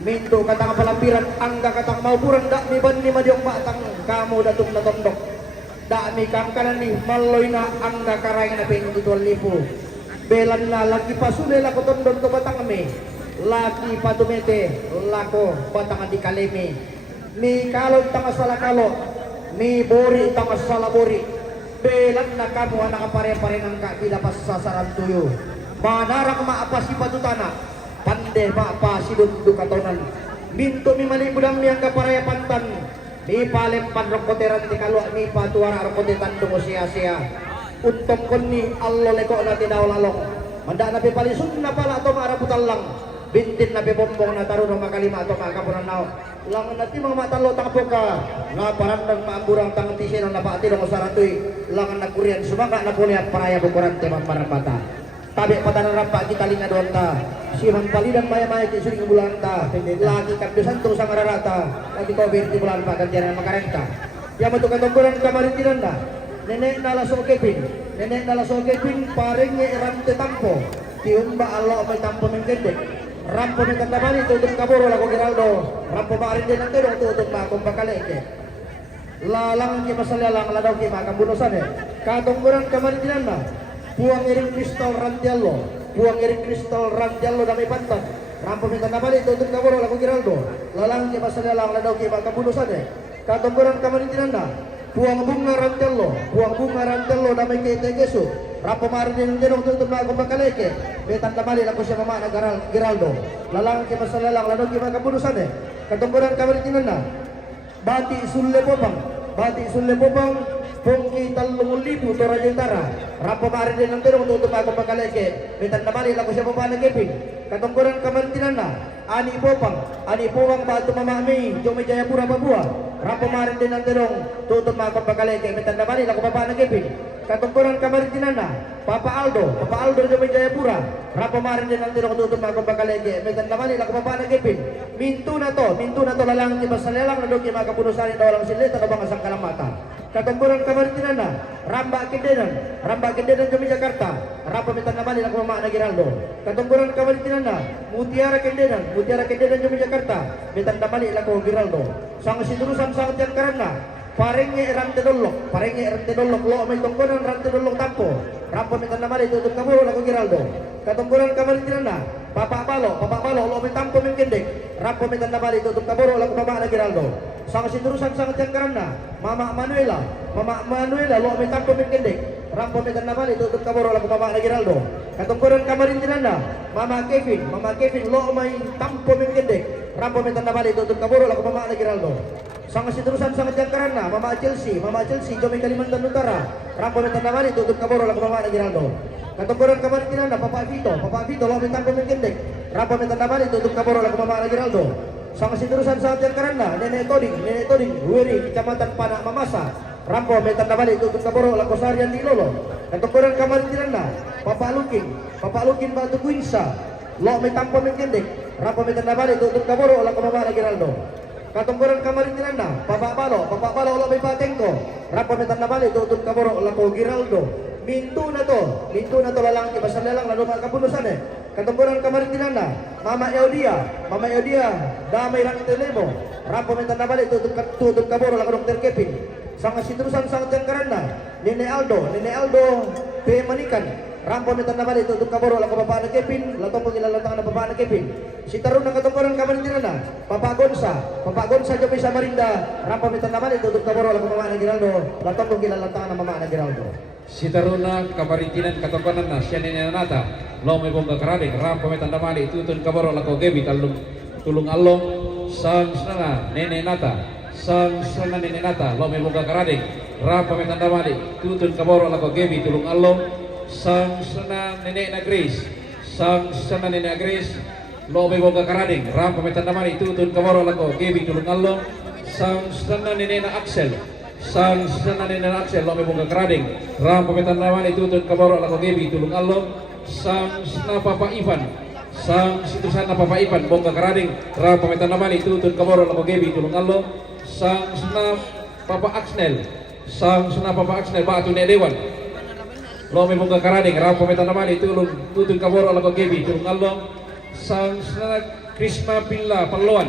minto katang palampiran angga katang maupuran dak mi ban ni madiong batang kamu datum na tondok dak mi kam kanan ni maloy na angga karay na ping itual lipo belan na lagi pasule lako tondon to batang mi lagi patumete lako batang di kalemi mi kalon tanga sala kalo mi bori tanga sala bori belan na kamu anak pare-pare nang ka tidak pas sasaran tuyo manarak maapa si patutana pande maapa si dundu katonan minto mi mali budang niyang kaparaya pantan mi palem panrokoteran ti kalwa mi patuara rokotetan dungo sia-sia untong konni allo leko na tinaw lalong manda na pipalisun na pala to maaraputan lang bintin na pibombong na tarunong makalima to makapunan nao lang nati mga matalo tangpoka na parandang maamburang tangantisin na napati ng saratoy lang nagkurian sumaga na puliat paraya bukuran temang marapata tabi patanarap pa kita linga doon ta siman palidan maya-maya ki suring bulan ta lagi kabdusan terus ang rarata lagi ko birti bulan pa gantian makarenta ya matu katongkuran kamaritinan na nenek nalaso kepin nenek nalaso kepin paring erante tampo tiumba Allah may tampo mengkendek rampo mengkandabali tutup kaburo lako Geraldo rampo maarin din ang tudong tutup ma kung bakaleke lalang ki masalalang ladaw ki makambunusan katongkuran kamaritinan na buang iring kristal rantialo dami pantan rampo minta nabali tutup kaburo lako Geraldo lalang ki masalalang ladaw ki makambunusan katongkuran kamarintinan na buang bunga rantialo dami ki tegesu rampo marin din ang tutup na kung bakaleke betan nabali lako siya mama na Geraldo lalang ki masalalang ladaw ki makambunusan katongkuran kamarintinan na bati sulle popang pungki 30,000 tora jutara rampo marin din ang tulong tutup ako makaleke betan nabali lako siya mama na keping katongkuran kamarintinan na ani popang batu mamami jome Jayapura Papua rampo marin din ang tulong tutup ako makaleke betan nabali lako mama na keping katongkuran kamarintinan na Papa Aldo jome Jayapura rampo marin din ang tulong tutup ako makaleke betan nabali lako mama na keping mintu na to lalang ti basalalang na doki makapunusan daw lang silita na bang asang kalamata katongkuran kamarintinan na ramba kendenan jome Jakarta rampo betan nabali lako mama na Geraldo katongkuran kamarintinan na mutiara kendenan jome Jakarta betan nabali lako Geraldo sang siturusan sangat yang karena parenge rante dolok lo may tongkonan rante dolok tampo rampo minta namari tutup kaburo lako Geraldo katongkuran kamarintinan na Papa Balo lo may tampo mengkendek rampo minta namari tutup kaburo lako mama na Geraldo sang siturusan sangat yang karena Mama Manuela lo may tampo mengkendek rampo minta namari tutup kaburo lako mama na Geraldo katongkuran kamarintinan na Mama Kevin lo may tampo mengkendek rampo minta namari tutup kaburo lako mama na Geraldo sang siturusan sangat yang karena Mama Chelsea jome Kalimantan Utara rampo minta namari tutup kaburo lako mama na Geraldo katongkuran kamarintinan na Papa Vito lo may tampo mengkendek rampo minta namari tutup kaburo lako mama na Geraldo sang siturusan sangat yang karena Nenek Toding Wiri Kecamatan Panak Mamasa rampo minta namari tutup kaburo lako Sarian di Lolo katongkuran kamarintinan na Papa Lukin Batu Kuinsa lo may tampo mengkendek Rampo metan balik tutun kaboro la Mama Giraldo. Katungguran kamarin tinanda, Bapak Balo ulah may patengko. Rampo metan balik tutun kaboro la Giraldo. Mintu na to lalang kibasal lalang lalu makapunusan eh. Katungguran kamarin tinanda, Mama Eudia, damay lang telemo. Rampo metan balik tutun kaboro la Dr. Kevin. Sang siturusan sang jangkaranda, Nene Aldo, P. Manikan. Rampo metan balik tutun kaboro la Bapak na Kevin, lato pangilalatang na Bapak na Kevin. Si tarun na katungkuran kamarin tinanda, Papa Gonsa Jopi Samarinda, Rampo metan balik tutun kaboro la Mama na Giraldo, lato pangilalatang na Mama na Giraldo. Si taruna kamaritinan katokonan na siya ninanata, lo may bongga karadik, Rampo metan balik tutun kaboro la Gebi tulung along sang sana nene nata, lo may bongga karadik, Rampo metan balik tutun kaboro la Gebi tulung along sang sana nene na Grace, lo may bongga karadik, Rampo metan balik tutun kaboro la Gebi tulung along sang sana nene na Axel, lo may bongga karadik, Rampo metan balik tutun kaboro la Gebi tulung along sang sana Papa Ivan, sang situsan na Papa Ivan bongga karadik, Rampo metan balik tutun kaboro la Gebi tulung along sang sana Papa Axel, batu ne dewan, lo may bongga karadik, Rampo metan balik tutun kaboro la Gebi tulung along sang sana Krisma Pilla Palloan,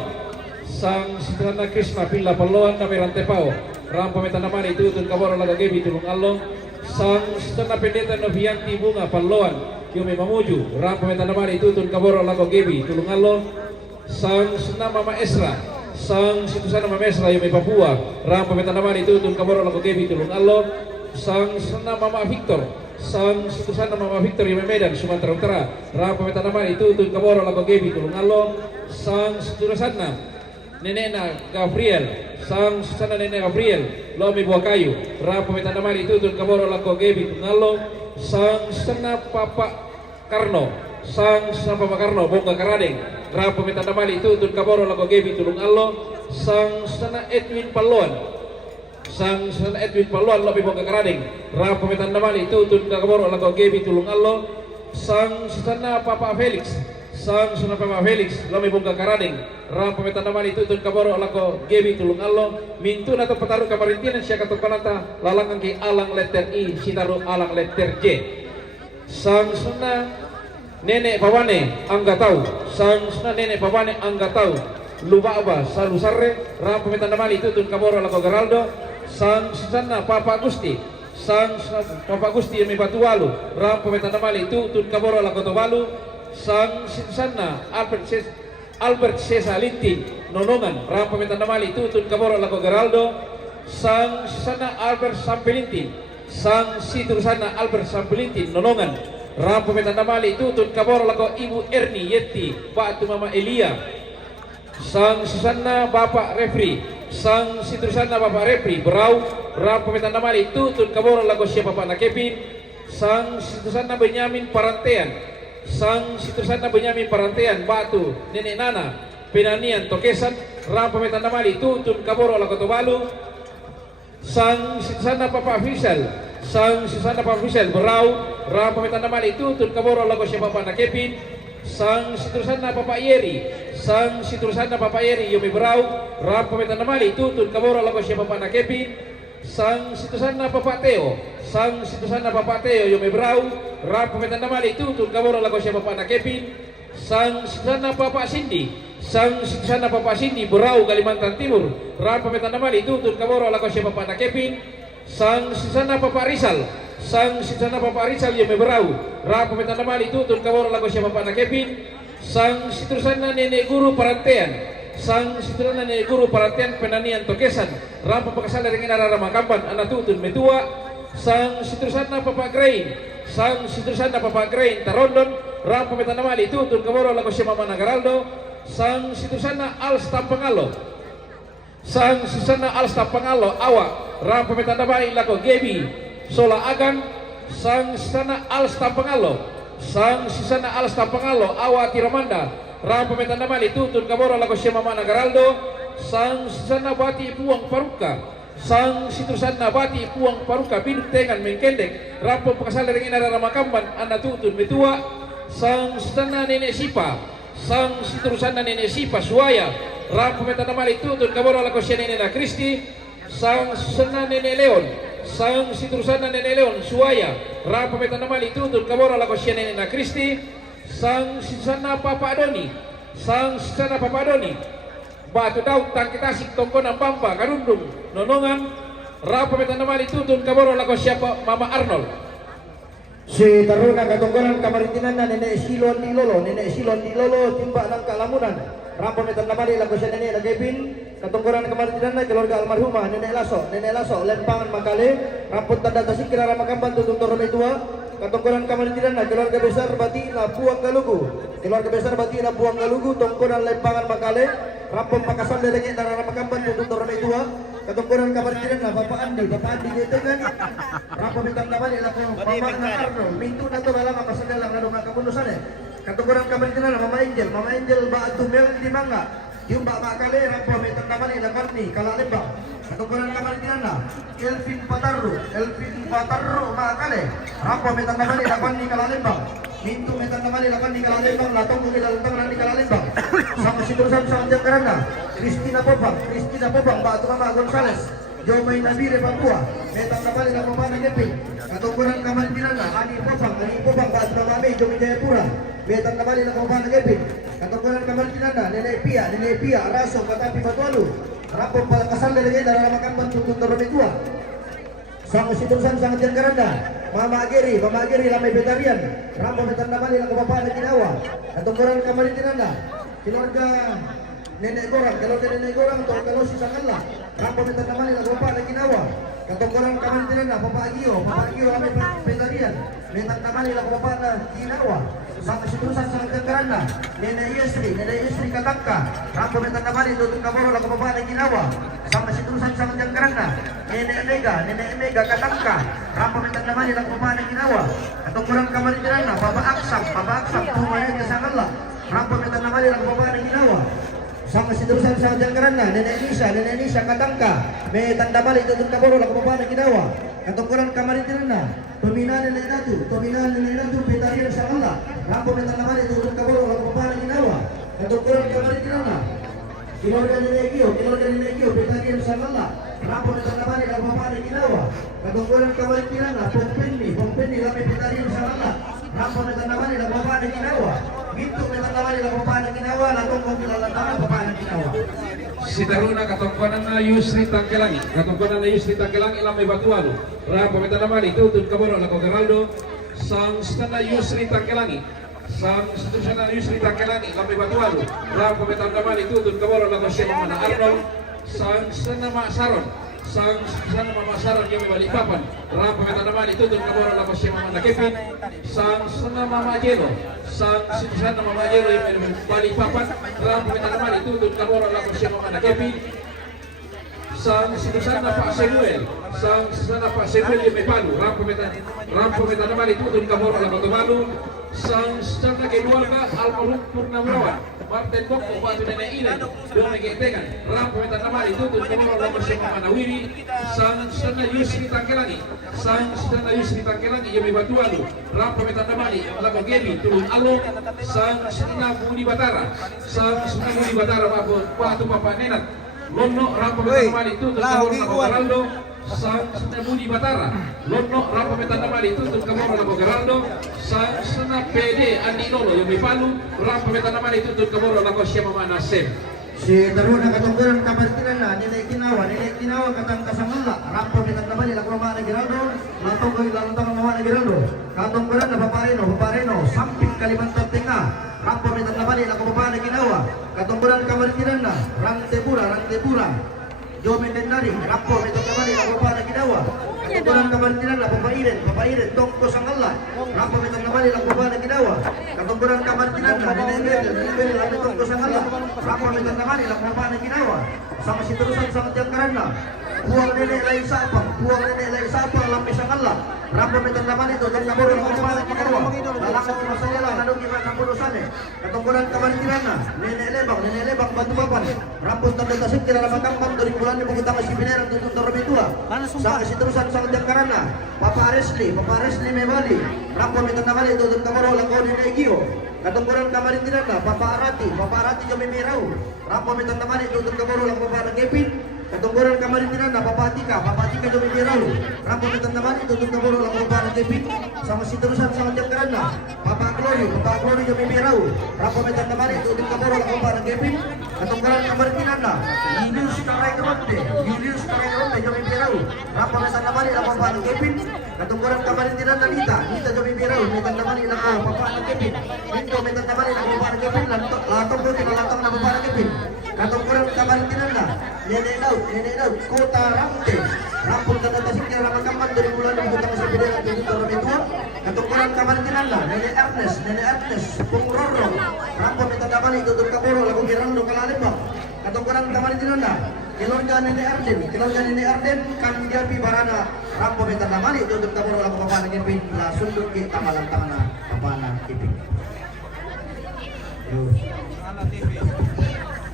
na may rantepao, Rampo metan balik tutun kaboro la Gebi tulung along sang sana Pendeta Novianti Bunga Palloan, yung may mamuju, Rampo metan balik tutun kaboro la Gebi tulung along sang sana Mama Esra, sang situsan na Mama Esra yung may Papua, Rampo metan balik tutun kaboro la Gebi tulung along sang sana Mama Victor, sang situsan na Mama Victor yung may Medan Sumatera Utara, Rampo metan balik tutun kaboro la Gebi tulung along sang situsan na Nene na Gabriel, sang sana Nene Gabriel, lo may buah kayu, Rampo metan balik tutun kaboro la Gebi tulung along sang sana Papa Karno, bongga karading, Rampo metan balik tutun kaboro la Gebi tulung along sang sana Edwin Palloan, lo may bongga karading, Rampo metan balik tutun kaboro la Gebi tulung along sang sana Papa Felix, lo may bongga karading, Rampo metan balik tutun kaboro la Gebi tulung along mintu na to pataru kamarintinan siya katokanata lalangan ki alang letter I sitaru alang letter J, sang sana Nene Pawane anggatau, Lubaba Salusarre, Rampo metan balik tutun kaboro la Geraldo, sang sana Papa Gusti, yung may Batualu, Rampo metan balik tutun kaboro la Tobalu, sang sana Albert Cesar Linting Nonongan, Rampo metan balik tutun kaboro la Geraldo, sang sana Albert Sampelintin, sang sitursana Albert Sampelintin Nonongan, Rampo metan balik tutun kaboro la Ibu Erni Yetti Batu Mama Elia, sang susana Bapak Refri, sang sitursana Bapak Refri Berau, Rampo metan balik tutun kaboro la siya Bapak na Kevin, sang sitursana Benyamin Parantean, Batu Nenek Nana Penanian Tokesan, Rampo metan balik tutun kaboro la Tobalu, sang sitursana Papa Fisel Berau, Rampo metan balik tutun kaboro la siya Bapak na Kevin, sang sitursana Papa Yeri, Yomi Berau, Rampo metan balik tutun kaboro la siya Bapak na Kevin, sang sitursana Papa Teo, Yomi Berau, Rampo metan balik tutun kaboro la siya Bapak na Kevin, sang sitursana Papa Cindy, Berau Kalimantan Timur, Rampo metan balik tutun kaboro la siya Bapak na Kevin, sang sitursana Papa Rizal, Yomi Berau, Rampo metan balik tutun kaboro la siya Bapak na Kevin, sang sitursana Nenek Guru Parantean Penanian Tokesan, Rampo pakasal dari Inara Ramakamban anak tutun metua, sang sitursana Papa Grain Tarondon, Rampo metan balik tutun kaboro la siya Mama na Geraldo, sang sitursana Alsta Pangalo Awa, Rampo metan balik la Gebi Sola Agan, sang sitursana Alsta Pangalo Awa Tiramanda, Rampo metan balik tutun kaboro la siya Mama na Geraldo, sang sitursana Bati Puang Paruka Biduk Tengan Mengkendek, Rampo pakasal dari Inara Ramakamban anak tutun metua, sang sitursana Nenek Sipa, sang siturusan na Nene Sipa Suaya Rampo Metanamali tutun kaboro la kosya Nene na Kristi sang susunan Nene Leon sang siturusan na Nene Leon Suaya Rampo Metanamali tutun kaboro la kosya Nene na Kristi sang siturusan Papa Adoni sang siturusan Papa Adoni Batu Daud Tangkitasik Tongkonan Pampa Karundung Nonongan Rampo Metanamali tutun kaboro la kosya Mama Arnold Si Taruna Katungkuran Kamaritinan na Nenek Silon di Lolo, Nenek Silon di Lolo timba ng Kalamunan. Rampo Metanamali lagu siya Nenek Nagepin. Katungkuran Kamaritinan na keluarga almarhumah Nenek Laso, Lempangan Makale. Rampo Tanda Tasik Kirara Makamban Tutun Torome Tua. Katungkuran Kamaritinan na keluarga besar Bati na Buang Galugu. Keluarga besar Bati na Buang Galugu, Tungkuran Lempangan Makale. Rampo Pakasan Lelengit Narara Makamban Tutun Torome Tua. Katungkuran Kamaritinan na Bapak Andi gitu kan. Rampo Metanamali lagu Mama Arno. Mintu na to lang ang masadalang na mga kapunusan eh. Katungkuran Kamaritinan na Mama Angel Batu Mel di Mangga. Yung Mbak Makale Rampo Metanamali na Karni Kalalimbang. Katungkuran Kamaritinan na Elvin Patarro Makale. Rampo Metanamali na Karni Kalalimbang. Mintu Metanamali na Karni Kalalimbang. Latong kung ilalutang na ni Kalalimbang. Sama siturusan sa Anjang Karana. Cristina Popang Batu Mama Gonzales. Jomay Nabire Papua, Metang Namali na Pamana Gepi, Katungkuran Kamaritinan na Ani Popang Batu Mama Jomay Jayapura, Metang Namali na Pamana Gepi, Katungkuran Kamaritinan na Nene Pia, Raso, Katapi Batualu, Rampo Palakasan Lelege Darah Makamban Tutun Toromitua, Sang Siturusan Sang Jangkaranda, Mama Ageri Lamay Betarian, Rampo Metang Namali na Pamana Ginawa, Katungkuran Kamaritinan na keluarga Nenek Gorang, kalau si Sakala, Rampo Metanamali lagu Bapak lagi Nawa, Katungkuran Kamaritinan na Bapak Agio kami Petarian, Metanamali lagu Bapak lagi Nawa, sama siturusan Sang Jangkaranda, Nenek Yesri Katangka, Rampo Metanamali tutun kaboro lagu Bapak lagi Nawa, sama siturusan Sang Jangkaranda, Nenek Mega Katangka, Rampo Metanamali lagu Bapak lagi Nawa, Katungkuran Kamaritinan na Bapak Aksam, Tumaya ke Sakala, Rampo Metanamali lagu Bapak lagi Nawa. Sama siturusan Sang Jangkaranda, Nenek Nisa Katangka, may Tandamali tutun kaboro lagu Bapak lagi Nawa, Katungkuran Kamaritinan na Pembinaan Nenek Datu, Petarian Sakala, Rampo Metanamali tutun kaboro lagu Bapak lagi Nawa, Katungkuran Kamaritinan na keluarga Nenek Gio, Petarian Sakala, Rampo Metanamali lagu Bapak lagi Nawa, Katungkuran Kamaritinan na Pompendi Lamay Petarian Sakala, Rampo Metanamali lagu Bapak lagi Nawa. Gitu Metanamali lagu Bapak lagi Nawa, latong kong kilalatang Bapak lagi Nawa. Si Taruna Katungkuran na Yusri Tangkelangi, Lamay Batualu, Rampo Metanamali tutun kaboro lagu Geraldo, sang Stana Yusri Tangkelangi, Lamay Batualu, Rampo Metanamali tutun kaboro lagu Mama Arnold, sang Stana Mak Saron, sang sana Mama Saron yung Balikpapan, Rampo Metanamali tutun kaboro lagu Mama Kevin, sang sana Mama Jelo, sang sana Mama Jelo yung Balikpapan, Rampo Metanamali tutun kaboro lagu Mama Kevin, sang sana Pak Samuel, yung may Palu, Rampo Metanamali tutun kaboro lagu Tumalu, sang sana keluarga almarhum Purnamawan, Martin Boko, Batu Nenek Ilan, Dome Getegan, Rampo Metanamali tutun kaboro lagu Mama Nawiri, sang sana Yusri Tangkelangi, yung may Batualu, Rampo Metanamali lagu Gebi, Tulun Alo, sang sana Budi Batara, Batu Papa Nenat, Lono Rampo Metanamali tutun kaboro lagu Geraldo, sang sana Budi Batara, Lono Rampo Metanamali tutun kaboro lagu Geraldo, sang sana PD Andi Nolo yung may Palu, Rampo Metanamali tutun kaboro lagu Mama Nasem. Si Taruna Katungkuran Kamaritinan na Nenek Kinawa Katang Kasangala, Rampo Metanamali lagu Mama Geraldo, latong kong ilalutang Mama Geraldo, Katungkuran na Papareno, Samping Kalimantan Tengah, Rampo Metanamali lagu Mama Ginawa, Katungkuran Kamaritinan na Rantepura, Jomay Dendari, Rampo Metanamali lagu Mama Ginawa, Katungkuran Kamaritinan na Papa Iren, Tongko Sangala, Rampo Metanamali lagu Mama Ginawa, Katungkuran Kamaritinan na Nenek Lamay Tongko Sangala, Rampo Metanamali lagu Mama Ginawa, sama siturusan Sang Jangkaranda, Buang Nenek Lai Sapang, Lamay Sangala, Rampo Metanamali tutun kaboro lagu Mama Ginawa, lalakot masalah nanong iba kapunusan Katungkuran Kamaritinan na Nenek Lebang Batu Papan, Rampo Tanda Tasik Kirara Makamban dari bulan Bukitang Sipineran tutun Toromitua, Sa terusan sang Jangkarana, Papa Resli Mebali, Rampo Mitanamali itu Kamaro Langko di Negio, Katungkuran Kamarin Tinana, Papa Arati Jomi Mirau, Rampo Mitanamali itu Kamaro Langko Para Kepin, Katungkuran Kamarin Tinana, Papa Atika Jomi Mirau, Rampo Mitanamali itu Kamaro Langko Para Kepin, sama si terusan sang Jangkarana, Papa Glory Jomi Mirau, Rampo Mitanamali itu Kamaro Langko Para Kepin, Katungkuran Kamarin Tinana, Julius Karai Geronde Jomi Mirau, Rampo Mitanamali Langko Para Kepin, Katungkuran Kamarin Tinana Nita Jomi Mirau, Mitanamali Langko Para Kepin, Nito Mitanamali Langko Para Kepin, Latong Putih Latong Langko Para Kepin, Katungkuran Kamarin Tinana, Nenek Daud, Kota Ramte, Rampung Tanda Tasiknya Ramakaman dari bulan Bukan Masih Bidera Tujuh Tahun Itu, Katungkuran Kamarin Tinana, Nenek Ernest, Pung Roro, Rampung Mitanamali Tutur Kaboro, Lagu Girando Kalalembang, Katungkuran Kamarin Tinana, Kilorga Nenek Arden, Kandiapi Barana, Rampung Mitanamali Tutur Kaboro, Lagu Papana Kepin, La Sunduk Ki Tamalang Tangana, Papana Kepin.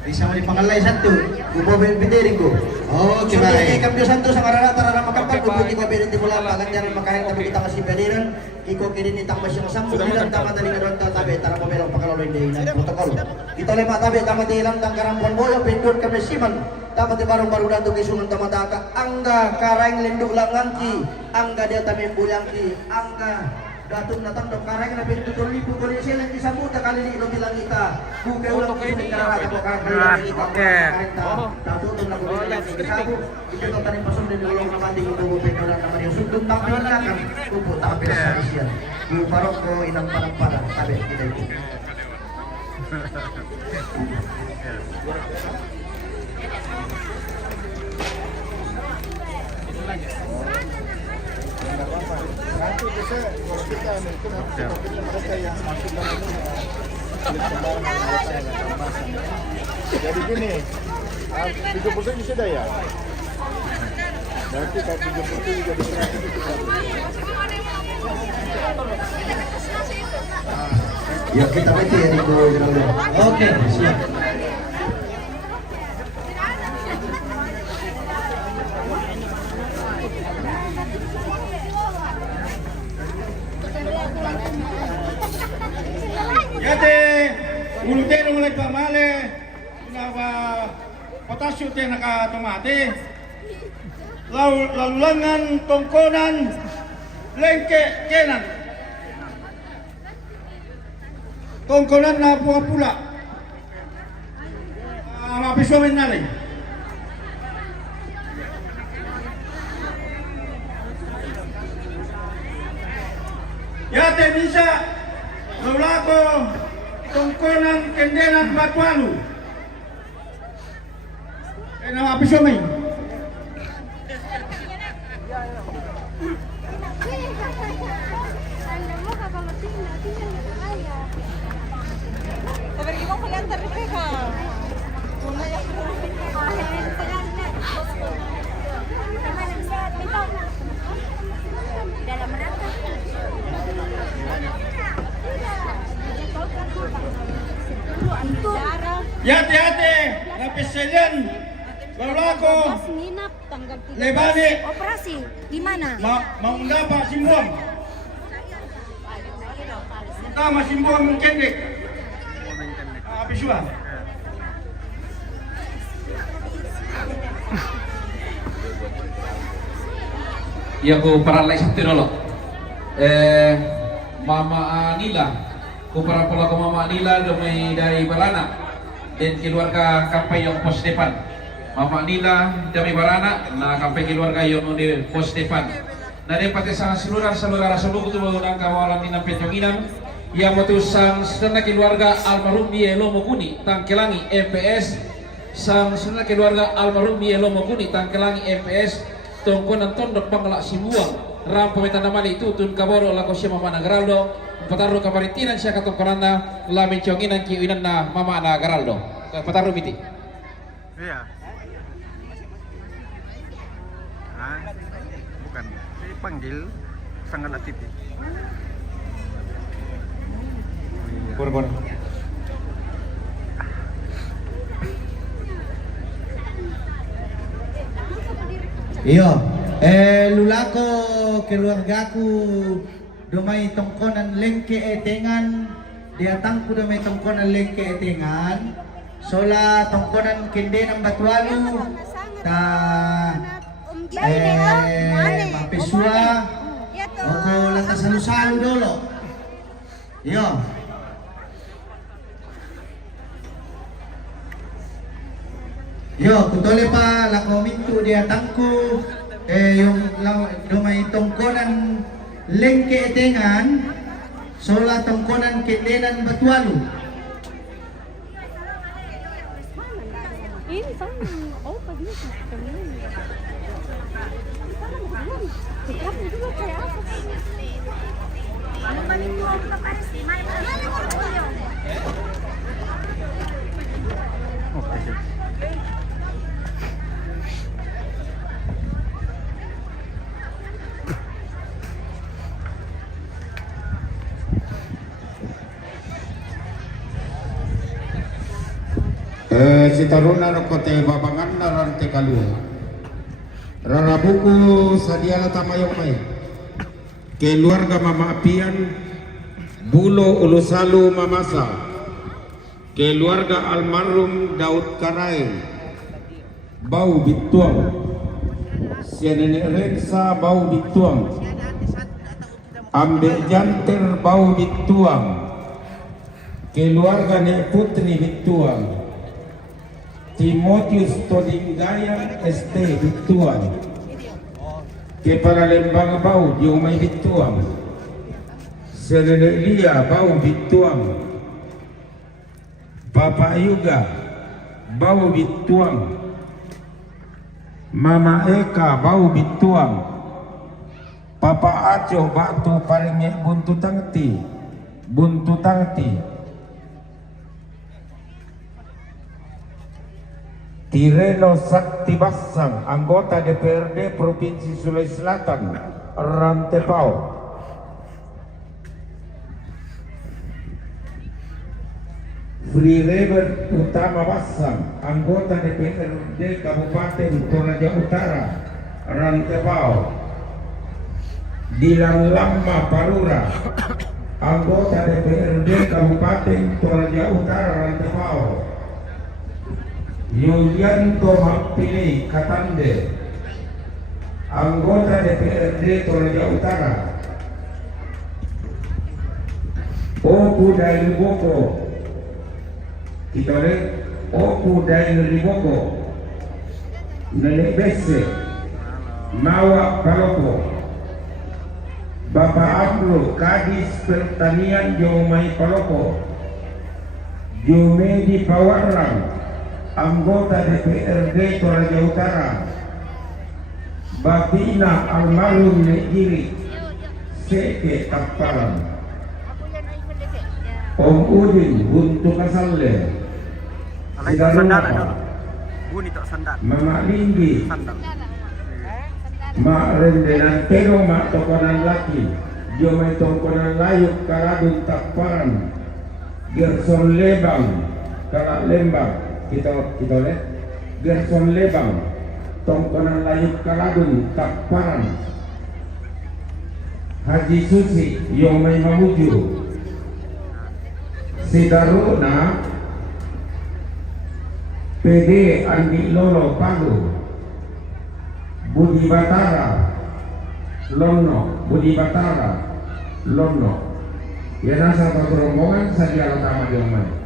Bisa mo pangalay satu, upo bintiri ko. Oh, kaya kambyo santo sa karana tarara makapal ko puti ko binti mula paganyan makain tabi kita kasi pediran, iko kini nitang masyong sampu bilang tama tali karon tabi tara po merong pakaloloy na protokol. Kita lema tabi tama tilang tang karampon boyo pindot kami siman. Tama ti barong barudan to kisunong tamataka. Angga karaing linduk langangki, angga dia tabi bulangki, angga Datun datang dok karang na pintutul lipu ko sila di sabuta kali ni bilang kita buke ulang ko ni karara ko karang Oke. Datun na ko bilang sabu ito to tanim pasun din ulang na mandi ko bubo pero na naman yung sundong tampil na kan bubo tampil sa siya yung parok ko inang para tabi kita itu Nanti bisa kalau kita itu mereka yang masuk dalam ini jadi gini 30% sudah ya berarti kalau 30% juga diserahkan ya kita mati ya Niko. Oke siap. Yate, ulutero mo nagpamali, potasyo tayo nakatomate, lalulangan, tongkonan, lengke, kenan. Tongkonan na pula-pula. Mapisomin na rin. Yate, bisa, Laulako, tongkonan, kendenan, batualu. Nama pisomay. Yate-yate, napisilian, laulako, lebani, Operasi di mana? maungdapa simbuang. Tama simbuang mengkendek. Abisuan. Ya ko para lai sabti dolo. Mama Anila, ko para pula ko Mama Anila dumay dari Barana dan keluarga kampay yung pos depan. Mama Anila dari Barana na kampay keluarga yung di pos depan. Na din pati sa seluruh suluk tu ng kawalan ni ng Petroninan yang metusang sedang keluarga almarhum Bielo Mokuni tangkelangi MPS sang sedang keluarga almarhum Bielo Mokuni tangkelangi MPS tongkonan tondok pangalak sibuang rampo metanamali itu tun kaboro lako siya mama na Geraldo pataru kamaritinan siya katongkorana lamin chonginan kiuinan na mama na Geraldo pataru miti. Iya. Bukan. Dipanggil sangat aktif. Pur. Iya. Lulako keluargaku dumay tongkonan lengke etengan diatangku dumay tongkonan lengke etengan sola tongkonan kende ng Batualo ta mapiswa oko lantas salu-salu dolo yo kutole pa la komintu diatangku yung dumay tongkonan lengke etengan sola tongkonan kendenan Batualo. Ini sama opa dia si taruna no kote babangan na rante kalu rarabuku sadiala tamayong may keluarga Mama Apian Bulo Ulusalu Mamasa keluarga almarhum Daud Karain Bau Bituang si Nenek Rensa Bau Bituang Ambe Janter Bau Bituang keluarga Nek Putri Bituang Timotius Todinggayan ST Bituang Kepala Lembang Bau Diumay Bituang Serelia Bau Bituang Papa Yuga Bau Bituang Mama Eka Bau Bituang Papa Aco Batu Paringnya Buntu Tangti Tireno Sakti Bassang, anggota DPRD Provinsi Sulawesi Selatan, Rantepao. Free River Utama Bassang, anggota DPRD Kabupaten Toraja Utara, Rantepao. Dilang Lama Parura, anggota DPRD Kabupaten Toraja Utara, Rantepao. Yulianto Mapili Katande, anggota DPRD Toraja Utara. Oku Dail Boko, kita lihat Oku Dail Boko, Nenek Bese, Mawa Paloko, Bapak Ablo Kadis Pertanian Jomai Paloko, Jomedi Pawarang, anggota DPRD Toraja Utara. Babina almarhum Negiri Seke Taparan. Om Udin Buntu Kasalle Sidarunapa Mama Linggi Mak Rendenan Teno Mak Tokonan Laki Jomai Tokonan Layuk Karadun Taparan Gerson Lebang Kalak Lembang kita lihat Gerson Lebang Tongkonan Layuk Kaladun Taparan Haji Susi Yomai Mamuju Sidaruna PD Andi Lolo Palu Budi Batara Lono ya nasa satu rombongan saja utama di rumah.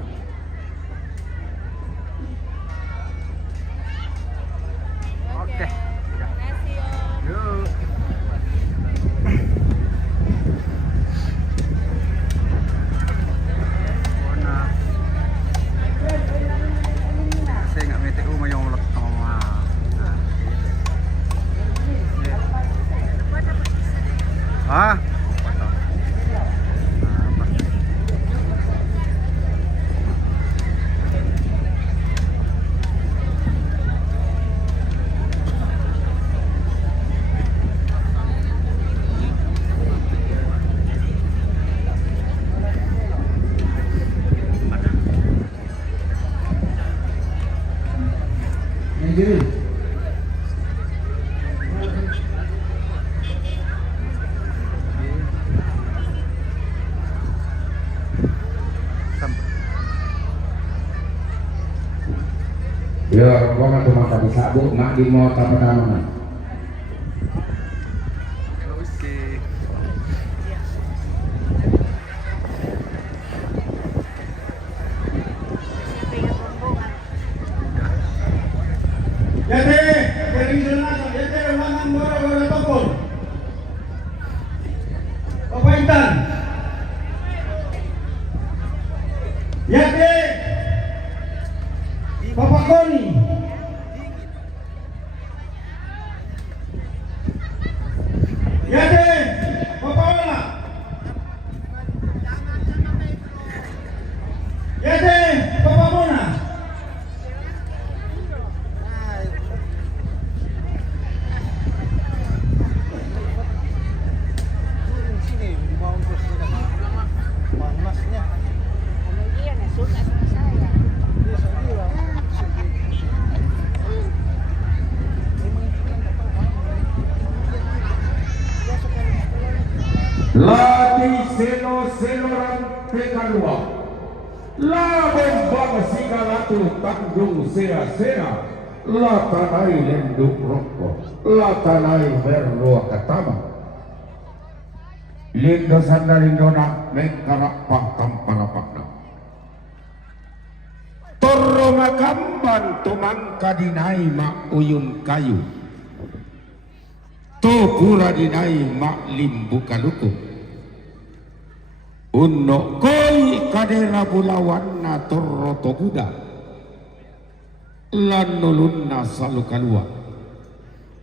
rombongan tumangka di sabuk mak di mau pertama. Yate, dari Indonesia, yate ruangan Bora Tokol. Bapak Intan. Yate, Bapak Koni. Yate, Bapak Ola. Yate, Bapak Mona. Lati selo rante kalua, la bomba sigalatu tanggung sea, la tanai lenduk rokok, la tanai berdoa katama. Lindo sandalindona mengkarapah tampalapakna. Torronga kamban tumangka dinai mak uyun kayu. Tokura dinai mak limbu kaluku. Unno koi kadera bulawanna torro toguda. Lan nulunna salu kalua.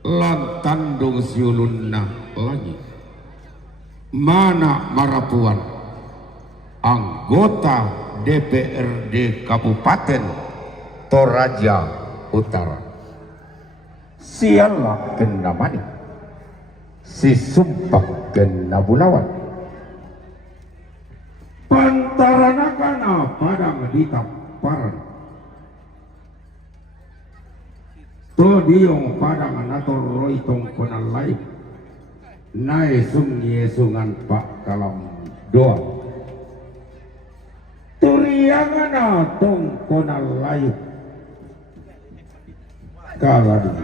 Lan tandung siulunna lagi. Mana marapuan anggota DPRD Kabupaten Toraja Utara. Sialah kena manik. Si sumpah kena bulawan. Pantaranakana padang ditamparan. Todiong padang natoroi tongkonan lain. Nai sungi sungan pak kalam doa. Turiangana tongkonan lain. Kaladi.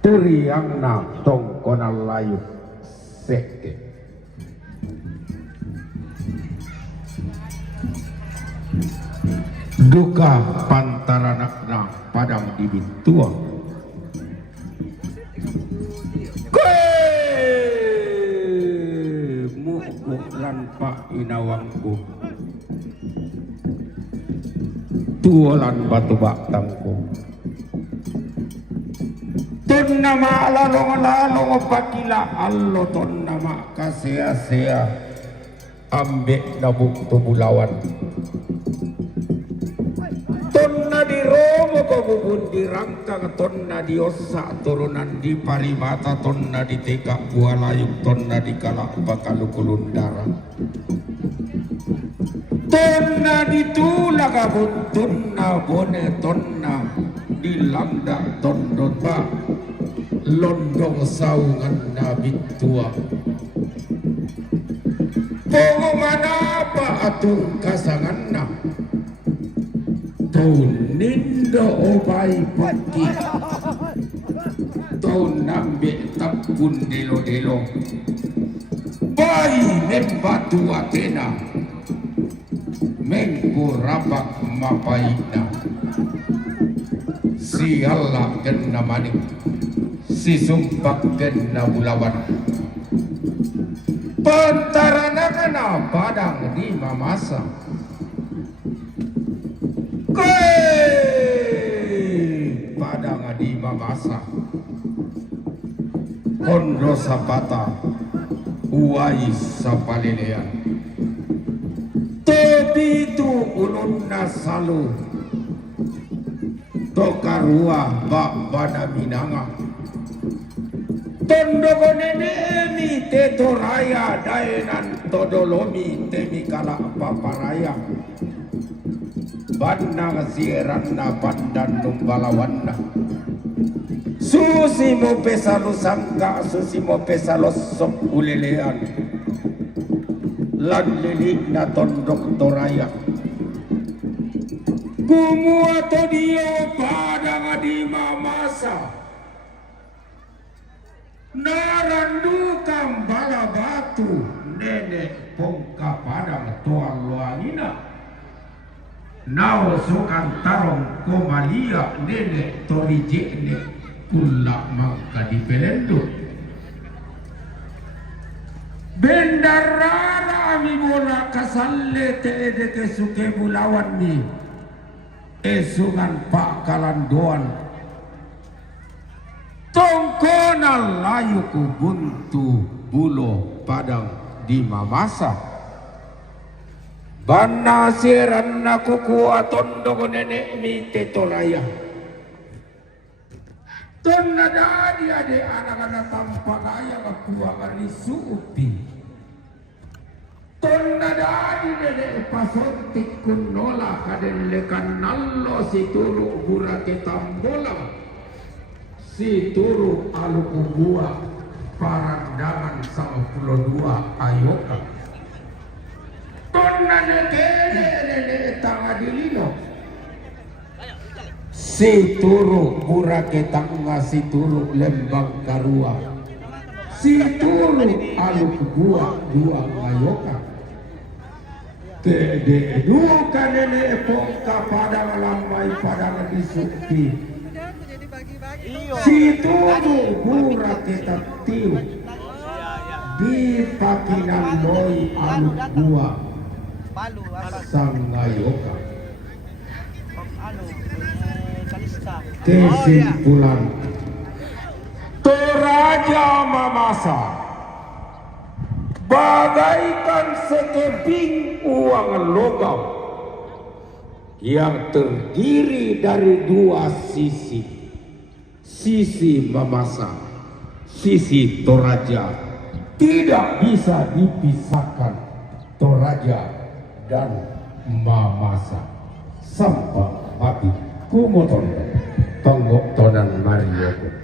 Turiangna tongkonan lain. Seke. Duka pantaranakna padang dibituang. Muku lan pak inawangku tuolan batu baktangku ton nama lalong pakila allo ton nama kasea-sea ambek nabuk tubulawan tonna di romo kobubun di rangkang tonna di osak turunan di parimata tonna di tekak bualayuk tonna di kalak bakalukulundara tonna di tulagabun tonna bone tonna di langdak tondot ba londong saungan nabi tua pongo manapa atung kasanganna tahun nindo obai pati tahun nambe tapun delo bayi nembatu atena mengku rabak mapaina si Allah kena manik si sumpah kena bulawan pantarana kena padang di mamasa padang di mamasa kondo sapata uai sapalelean tebi tu ulunna salu tokarua bak bana minanga tondoko nenemi tetoraya daenan todolomi temi kala paparaya bandang sieranna pandan numbalawanna susi mo pesalu sangka susi mo pesalos sok ulelean lan lilik na tondok toraya Gumu atau dia padang di mamasa narandu kambala batu nenek pongka padang tuan luangina nau sukan tarong komalia nenek torijekne pula mangka di pelendo bendarara mi bola kasalle te ke suke bulawan ni esungan Pak Kalandoan tongkona layu ku buntu bulo padang di mamasa banasiran aku kuaton dogo nenek mi tetolaya ton nada dia de anak-anak tampak kaya aku akan disuupi ton nada di dede pasontik kunola kaden lekan nallo si turu burake tambola si turu aluku gua parandangan 92 ayoka ton nada dede tangadilino si turu burake tangga si turu lembang karua si turu aluku gua 2 ayoka Kede duka nenek pongka padang lambai padang disupi si turu gura kita tiu di pakinan boy aluk gua sangayoka kesimpulan Toraja Mamasa bagaikan sekeping uang logam yang terdiri dari 2 sisi. Sisi Mamasa, sisi Toraja tidak bisa dipisahkan. Toraja dan Mamasa sampai mati kumoton tonggok tonan Marioko.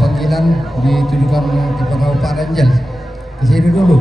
Panggilan ditujukan kepada Pak Ranjel. Ke sini dulu.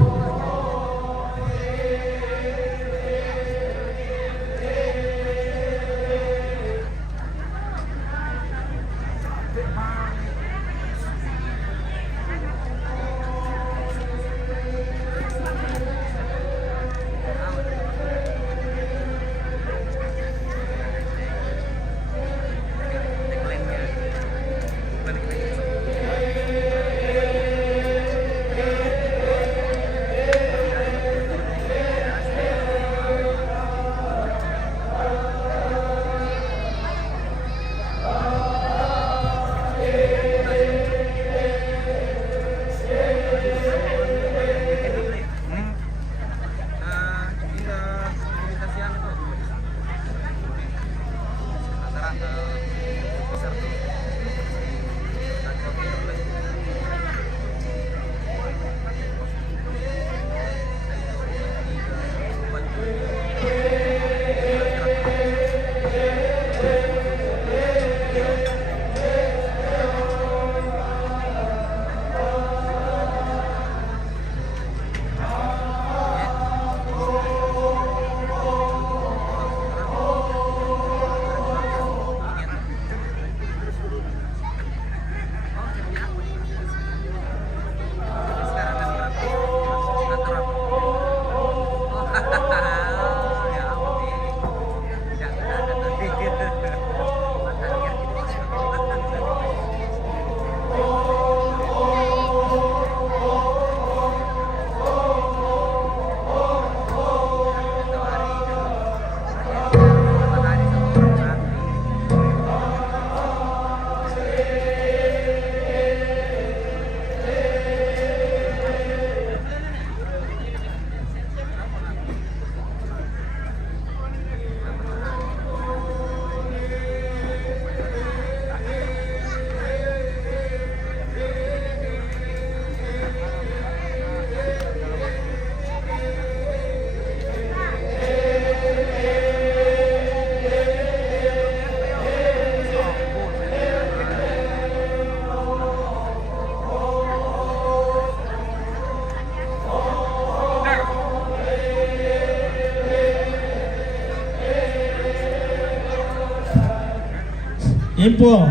Info.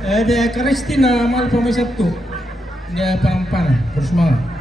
Ada Kristina malam pemain Sabtu. Dia panah-panah, bersemangat.